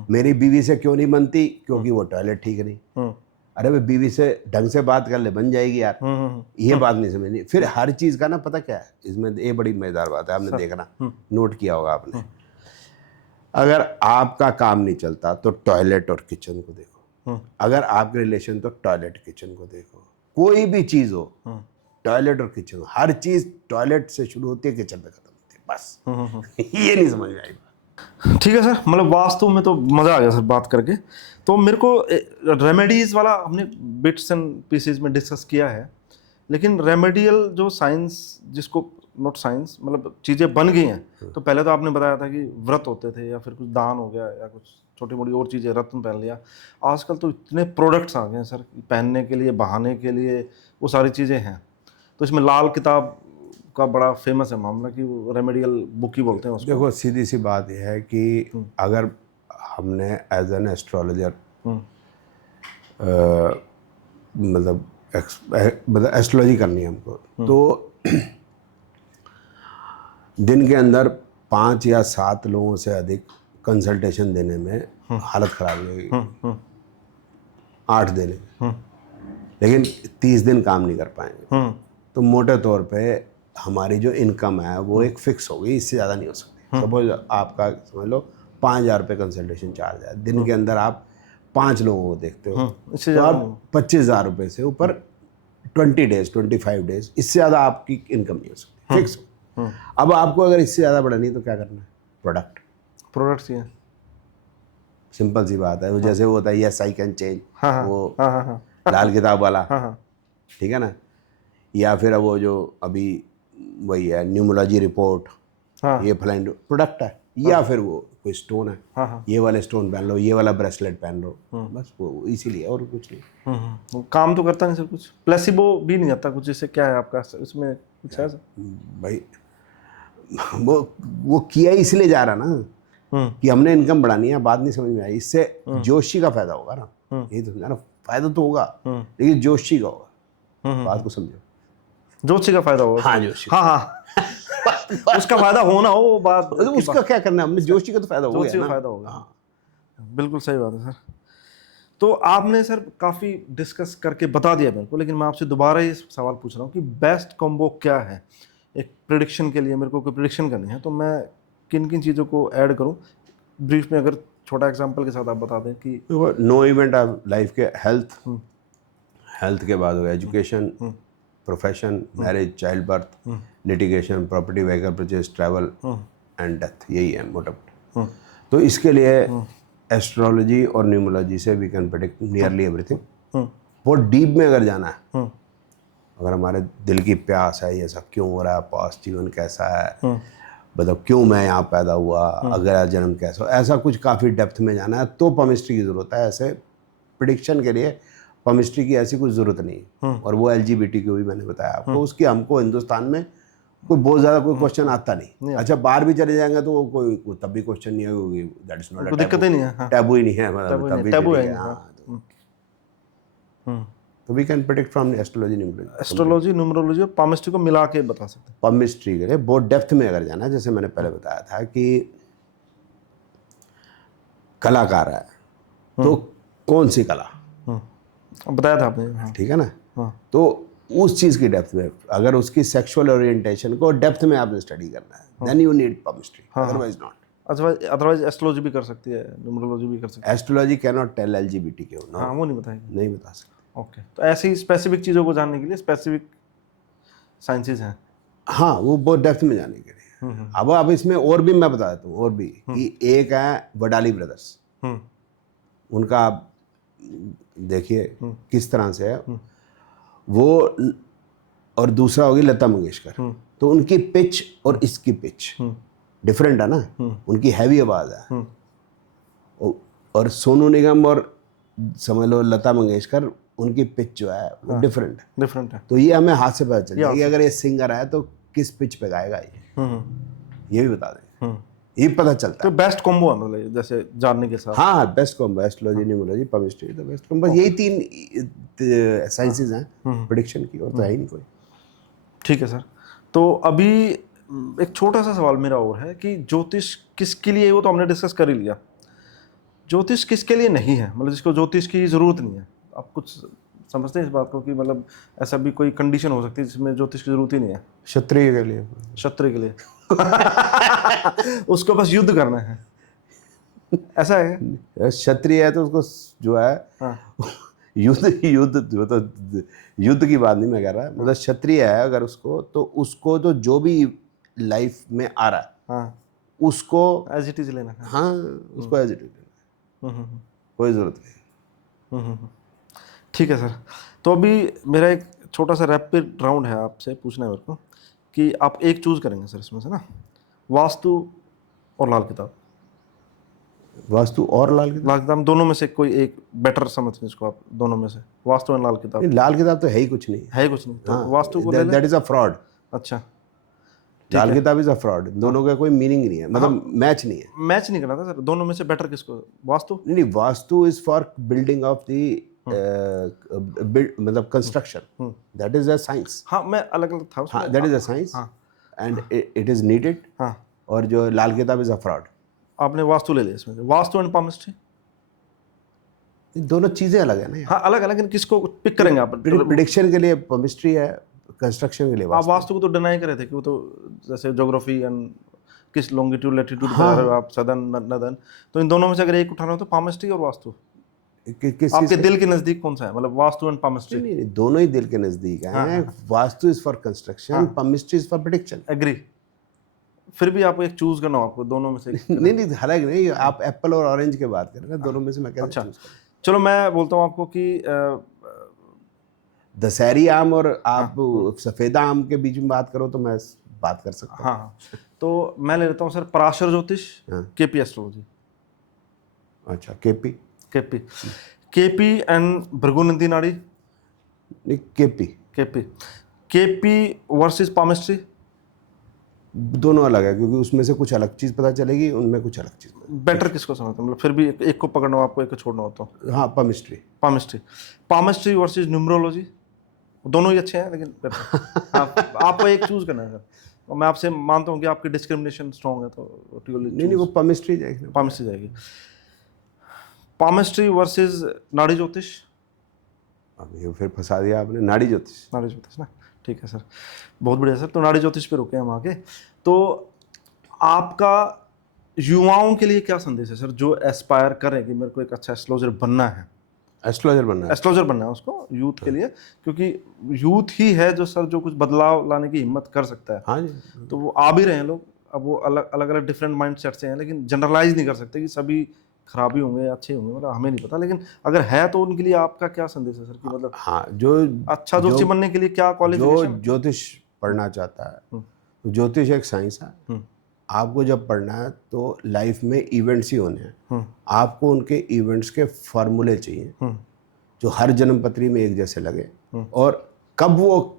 मेरी बीवी से क्यों नहीं बनती? क्योंकि वो टॉयलेट ठीक नहीं। अरे भाई बीवी से ढंग से बात कर ले, बन जाएगी यार। ये बात नहीं समझनी। फिर हर चीज का ना पता क्या है इसमें, ये बड़ी मजेदार बात है, आपने देखना नोट किया होगा आपने, अगर आपका काम नहीं चलता तो टॉयलेट और किचन को देखो, अगर आपके रिलेशन तो टॉयलेट किचन को देखो। कोई भी चीज हो, टॉयलेट और किचन, हर चीज टॉयलेट से शुरू होती है, किचन पे खत्म होती है, बस। ये नहीं समझ में आई। ठीक है सर, मतलब वास्तु में तो मज़ा आ गया सर बात करके। तो मेरे को रेमेडीज़ वाला हमने बिट्स एंड पीसेज में डिस्कस किया है, लेकिन रेमेडियल जो साइंस, जिसको नॉट साइंस, मतलब चीज़ें बन गई हैं, तो पहले तो आपने बताया था कि व्रत होते थे या फिर कुछ दान हो गया या कुछ छोटी मोटी और चीज़ें, रत्न पहन लिया। आजकल तो इतने प्रोडक्ट्स आ गए हैं सर, पहनने के लिए, बहाने के लिए, वो सारी चीज़ें हैं। तो इसमें लाल किताब का बड़ा फेमस है मामला कि वो रेमेडियल बुक ही बोलते हैं उसको। देखो सीधी सी बात यह है कि अगर हमने एज एन एस्ट्रोलॉजर मतलब एस्ट्रोलॉजी करनी है हमको, तो दिन के अंदर 5 या 7 लोगों से अधिक कंसल्टेशन देने में हालत खराब हो जाएगी। 8 दिन, लेकिन 30 दिन काम नहीं कर पाएंगे। तो मोटे तौर पे हमारी जो इनकम है वो एक फिक्स होगी, इससे ज़्यादा नहीं हो सकती। सपोज आपका समझ लो 5,000 रुपये कंसल्टेशन चार्ज है, दिन के अंदर आप 5 लोगों को देखते हो, इससे तो ज़्यादा आप 25,000 रुपये से ऊपर 20 डेज 25 डेज, इससे ज़्यादा आपकी इनकम नहीं हो सकती, फिक्स हो। अब आपको अगर इससे ज़्यादा बढ़ानी है तो क्या करना है? प्रोडक्ट्स ये। सिंपल सी बात है, वो जैसे वो होता है यस आई कैन चेंज, हाँ वो हाँ हाँ हाँ लाल किताब वाला, हाँ ठीक है ना, या फिर वो जो अभी वही है न्यूमोलॉजी रिपोर्ट, हाँ ये फलाइन प्रोडक्ट है, या फिर वो कोई स्टोन है, हाँ ये वाले स्टोन पहन लो, ये वाला ब्रेसलेट पहन लो, बस वो इसीलिए, और कुछ नहीं। वो काम तो करता नहीं सर कुछ, प्लेसिबो भी नहीं आता कुछ, इससे क्या है आपका इसमें कुछ है सर? भाई वो किया ही इसलिए जा रहा ना कि हमने इनकम बढ़ानी है, बात नहीं समझ में आई, इससे जोशी का फायदा होगा ना, यही तो समझा ना, फायदा तो होगा लेकिन जोशी का होगा, बात को समझो। जोशी का फायदा होगा? हाँ जोशी, हाँ हाँ उसका फायदा होना हो वो बात, उसका क्या करना है, हमने जोशी का तो फायदा होगा, जोशी का फायदा होगा। बिल्कुल सही बात है सर। तो आपने सर काफ़ी डिस्कस करके बता दिया मेरे को, लेकिन मैं आपसे दोबारा ये सवाल पूछ रहा हूँ कि बेस्ट कॉम्बो क्या है एक प्रिडिक्शन के लिए? मेरे को कोई प्रिडिक्शन करनी है तो मैं किन किन चीज़ों को ऐड करूँ? ब्रीफ में अगर छोटा एग्जांपल के साथ आप बता दें कि नो इवेंट ऑफ लाइफ के हेल्थ के बाद होगा education, profession, marriage, child birth, litigation, property, vehicle purchase, travel and death, यही है मोटा मोटा। तो इसके लिए एस्ट्रोलॉजी और न्यूमोलॉजी से we can predict nearly everything. बहुत डीप में अगर जाना है, अगर हमारे दिल की प्यास है, ये सब क्यों हो रहा है, पास्ट जीवन कैसा है, मतलब क्यों मैं यहाँ पैदा हुआ, अगला जन्म कैसा हो, ऐसा कुछ काफ़ी डेप्थ में जाना है तो पमिस्ट्री की ज़रूरत है। ऐसे प्रिडिक्शन के लिए पमिस्ट्री की ऐसी कुछ ज़रूरत नहीं है। और वो LGBT को भी मैंने बताया आपको, उसकी हमको हिंदुस्तान में कोई बहुत ज़्यादा कोई क्वेश्चन आता नहीं। अच्छा बाहर भी चले जाएंगे तो वो कोई तब भी क्वेश्चन नहीं होगी, दैट इज नॉट दिक्कत ही नहीं है, टैबू ही नहीं है, मतलब तब भी टैबू चलेगा, है। हाँ। तो we can predict from astrology, numerology, astrology, numerology और पामिस्ट्री को मिला के बता सकते हैं। पमिस्ट्री के लिए बहुत डेप्थ में अगर जाना है, जैसे मैंने पहले बताया था कि कलाकार है तो कौन सी कला, बताया था आपने, ठीक है ना, तो उस चीज़ की डेप्थ में, अगर उसकी सेक्सुअल ओरिएंटेशन को डेप्थ में आपने स्टडी करना है, then you need palmistry, otherwise not. Otherwise astrology भी कर सकती है, न्यूमरोलॉजी भी कर सकती है। Astrology can not tell LGBT क्यों ना, हाँ वो नहीं बताएगी, नहीं बता सकते। ओके। तो ऐसी स्पेसिफिक चीज़ों को जानने के लिए स्पेसिफिक साइंसेज हैं। हाँ वो बहुत डेप्थ में जाने के लिए। अब इसमें और भी मैं बता देता हूँ, और भी कि एक है वडाली ब्रदर्स, उनका आप देखिए किस तरह से है वो, और दूसरा होगी लता मंगेशकर, तो उनकी पिच और इसकी पिच डिफरेंट है ना, उनकी हैवी आवाज़ है, और सोनू निगम और समझ लो लता मंगेशकर, उनकी पिच जो है वो डिफरेंट है। तो ये हमें हाथ से पता चल जाएगा कि अगर ये सिंगर है तो किस पिच पे गाएगा, ये भी बता दें, ये पता चलता है। तो बेस्ट कॉम्बो है मतलब जैसे जानने के साथ। हाँ बेस्ट कॉम्बो, एस्ट्रोलॉजी, न्यूमरोलॉजी, पमिस्ट्री, तो बेस्ट कॉम्बो, यही 3 साइंसेज हैं प्रेडिक्शन की, और तो है ही नहीं कोई। ठीक है सर। तो अभी एक छोटा सा सवाल मेरा और है कि ज्योतिष किसके लिए, वो तो हमने डिस्कस कर ही लिया, ज्योतिष किसके लिए नहीं है, मतलब जिसको ज्योतिष की ज़रूरत नहीं है। आप कुछ समझते हैं इस बात को कि मतलब ऐसा भी कोई कंडीशन हो सकती है जिसमें ज्योतिष की ज़रूरत ही नहीं है? क्षत्रिय के लिए, क्षत्रिय के लिए उसको बस युद्ध करना है, ऐसा है? क्षत्रिय है तो उसको जो है, युद्ध तो युद्ध की बात नहीं मैं कह रहा, मतलब क्षत्रिय है अगर उसको, तो उसको तो जो भी लाइफ में आ रहा है उसको एज इट इज लेना है। हाँ उसको एज इट इज लेना, कोई ज़रूरत नहीं। ठीक है सर। तो अभी मेरा एक छोटा सा रैपिड राउंड है, आपसे पूछना है मेरे को कि आप एक चूज़ करेंगे सर इसमें से ना, वास्तु और लाल किताब। वास्तु और लाल किताब दोनों में से कोई एक बेटर समझते हैं इसको आप, दोनों में से वास्तु और लाल किताब? लाल किताब तो है ही कुछ नहीं, है कुछ नहीं, तो वास्तु को दैट इज अ फ्रॉड। अच्छा, लाल किताब इज अ फ्रॉड, दोनों का कोई मीनिंग नहीं है, मतलब मैच नहीं है। मैच नहीं करना था सर, दोनों में से बेटर किसको? वास्तु नहीं, vastu is for building of the मतलब construction, that is a science. हाँ मैं अलग अलग था उसमें। हाँ that is a science and it is needed. हाँ, और जो लाल किताब इज अ फ्रॉड। आपने वास्तु ले लिया इसमें, वास्तु एंड पामिस्ट्री दोनों चीजें अलग है ना। हाँ अलग अलग, किसको पिक करेंगे आप? प्रिडिक्शन के लिए पमिस्ट्री है, कंस्ट्रक्शन के लिए आप वास्तु को तो डिनाई करे थे कि वो तो जैसे ज्योग्राफी एंड किस लॉन्गिट्यूड लैटिट्यूड बता रहे हो आप, सदर्न नदर्न, तो इन दोनों में से अगर एक उठाना हो तो पामिस्ट्री और वास्तु, किस आपके दिल के नजदीक कौन सा है, मतलब वास्तु एंड पामिस्ट्री? नहीं, दोनों ही दिल के नजदीक हैं। Vastu is for construction, palmistry is for prediction. Agree. फिर भी आपको एक चूज करना हो, आपको दोनों में से एक। नहीं हालांकि नहीं, आप एप्पल और ऑरेंज की बात कर रहे हैं, दोनों में से मैं कैसे अच्छा choose करूं? चलो मैं बोलता हूँ आपको कि दशहरी आम और आप सफेदा आम के बीच में बात करो तो मैं बात कर सकता हूँ। हाँ, तो मैं ले लेता हूँ सर पराशर ज्योतिष, केपी एस्ट्रोलॉजी। अच्छा, केपी केपी एंड भृगुनंदी नाड़ी। नहीं, केपी वर्सेस पामिस्ट्री। दोनों अलग है, क्योंकि उसमें से कुछ अलग चीज पता चलेगी, उनमें कुछ अलग चीज। बेटर किसको समझते हैं, मतलब फिर भी एक को पकड़ना हो आपको, एक को छोड़ना हो तो? हाँ, पामिस्ट्री वर्सेस न्यूमरोलॉजी। दोनों ही अच्छे हैं लेकिन आपको एक चूज करना है सर, और मैं आपसे मानता हूँ कि आपकी डिस्क्रिमिनेशन स्ट्रॉन्ग है, तो नहीं, वो पामिस्ट्री जाएगी। पामिस्ट्री वर्सेस नाड़ी ज्योतिष। अब ये फिर फंसा दिया आपने, नाड़ी ज्योतिष ना, ठीक है सर, बहुत बढ़िया सर। तो नाड़ी ज्योतिष पे रुके हम आगे। तो आपका युवाओं के लिए क्या संदेश है सर, जो एस्पायर करें कि मेरे को एक अच्छा एस्ट्रोलॉजर बनना है? एस्ट्रोलॉजर बनना है उसको, यूथ के लिए, क्योंकि यूथ ही है जो सर जो कुछ बदलाव लाने की हिम्मत कर सकता है। हाँ जी। तो वो आ भी रहे हैं लोग, अब वो अलग अलग डिफरेंट माइंड सेट से हैं, लेकिन जनरलाइज नहीं कर सकते कि सभी खराबी होंगे अच्छे होंगे, मतलब हमें नहीं पता। लेकिन अगर है तो उनके लिए आपका क्या संदेश है सर, कि मतलब हाँ, जो अच्छा ज्योतिषी बनने के लिए क्या क्वालिफिकेशन? जो ज्योतिष पढ़ना चाहता है, तो ज्योतिष एक साइंस है। आपको जब पढ़ना है तो लाइफ में इवेंट्स ही होने हैं, आपको उनके इवेंट्स के फॉर्मूले चाहिए जो हर जन्मपत्री में एक जैसे लगे, और कब वो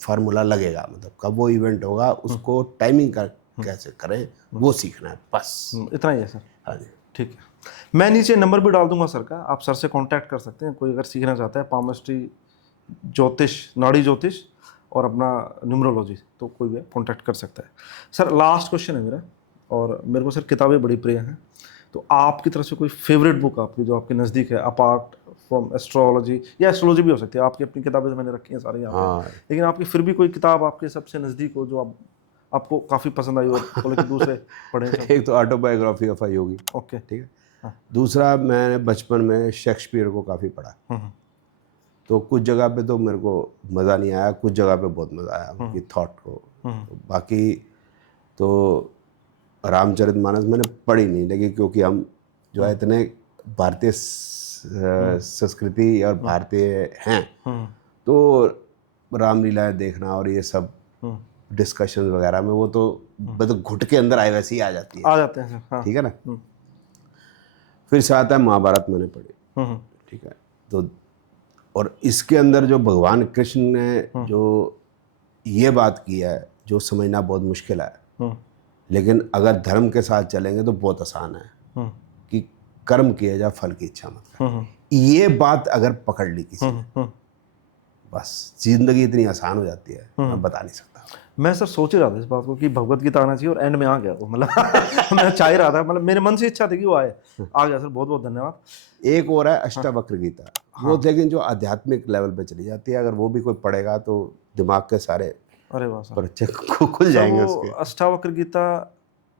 फार्मूला लगेगा, मतलब कब वो इवेंट होगा, उसको टाइमिंग का कैसे करें, वो सीखना है, बस इतना ही है सर। हाँ जी, ठीक है, मैं नीचे नंबर भी डाल दूंगा सर का, आप सर से कांटेक्ट कर सकते हैं, कोई अगर सीखना चाहता है पामिस्ट्री, ज्योतिष, नाड़ी ज्योतिष और अपना न्यूमरोलॉजी, तो कोई भी कांटेक्ट कर सकता है। सर लास्ट क्वेश्चन है मेरा, और मेरे को सर किताबें बड़ी प्रिय हैं, तो आपकी तरफ से कोई फेवरेट बुक आपकी जो आपके नज़दीक है, अपार्ट फ्रॉम एस्ट्रोलॉजी, या एस्ट्रोलॉजी भी हो सकती है, आपकी अपनी किताबें तो मैंने रखी हैं सारी यहाँ पे, लेकिन आपकी फिर भी कोई किताब आपके सबसे नज़दीक हो जो आपको काफ़ी पसंद आई और बोले कि दूसरे पढ़े? एक तो autobiography of a Yogi, okay, ठीक है। दूसरा, मैंने बचपन में शेक्सपियर को काफ़ी पढ़ा, तो कुछ जगह पे तो मेरे को मज़ा नहीं आया, कुछ जगह पे बहुत मज़ा आया उनकी थॉट को। तो बाकी तो रामचरितमानस मैंने पढ़ी नहीं, लेकिन क्योंकि हम जो है इतने भारतीय संस्कृति और भारतीय हैं, तो रामलीला देखना और ये सब डिस्कशन वगैरह में, वो तो मतलब घुट के अंदर आए वैसे ही आ जाती है, आ जाते हैं सर। ठीक है ना। फिर से आता है महाभारत, मैंने पढ़ी, ठीक है। तो और इसके अंदर जो भगवान कृष्ण ने जो ये बात की है, जो समझना बहुत मुश्किल है, लेकिन अगर धर्म के साथ चलेंगे तो बहुत आसान है, कि कर्म किया जा, फल की इच्छा मत कर। ये बात अगर पकड़ ली किसी ने, बस जिंदगी इतनी आसान हो जाती है, मैं बता नहीं सकता। मैं सर सोच ही रहा था इस बात को कि भगवत गीता आना चाहिए, और एंड में आ गया वो, मतलब मैं चाह ही रहा था, मतलब मेरे मन से इच्छा थी कि वो आ गया सर, बहुत बहुत धन्यवाद। एक और है अष्टावक्र गीता, वो लेकिन जो आध्यात्मिक लेवल पे चली जाती है, अगर वो भी कोई पढ़ेगा तो दिमाग के सारे, अरे वाह सर, परचे खुल जाएंगे उसके। अष्टावक्र गीता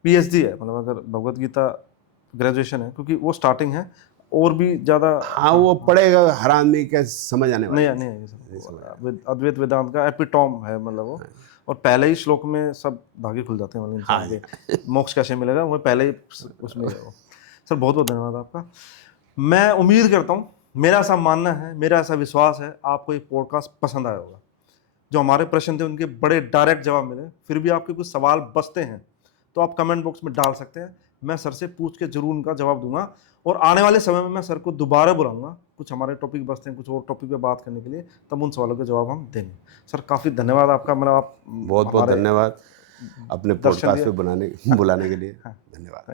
पीएचडी है, मतलब अगर भगवत गीता ग्रेजुएशन है, क्योंकि वो स्टार्टिंग है, और भी ज़्यादा। हाँ, वो पढ़ेगा हर आदमी के समझ आने वाला नहीं आएगी सर, अद्वैत वेदांत का एपिटॉम है, मतलब वो, और पहले ही श्लोक में सब धागे खुल जाते हैं, मतलब इंसान के मोक्ष कैसे मिलेगा, वो पहले ही उसमें है वो। सर बहुत बहुत धन्यवाद आपका। मैं उम्मीद करता हूँ, मेरा ऐसा मानना है, मेरा ऐसा विश्वास है, आपको ये पॉडकास्ट पसंद आया होगा। जो हमारे प्रश्न थे उनके बड़े डायरेक्ट जवाब मिले, फिर भी आपके कुछ सवाल बचते हैं तो आप कमेंट बॉक्स में डाल सकते हैं, मैं सर से पूछ के जरूर उनका जवाब दूंगा, और आने वाले समय में मैं सर को दोबारा बुलाऊंगा, कुछ हमारे टॉपिक बचते हैं कुछ और टॉपिक पे बात करने के लिए, तब उन सवालों के जवाब हम देंगे। सर काफ़ी धन्यवाद आपका, मतलब आप बहुत बहुत धन्यवाद अपने पॉडकास्ट पे बुलाने के लिए, धन्यवाद।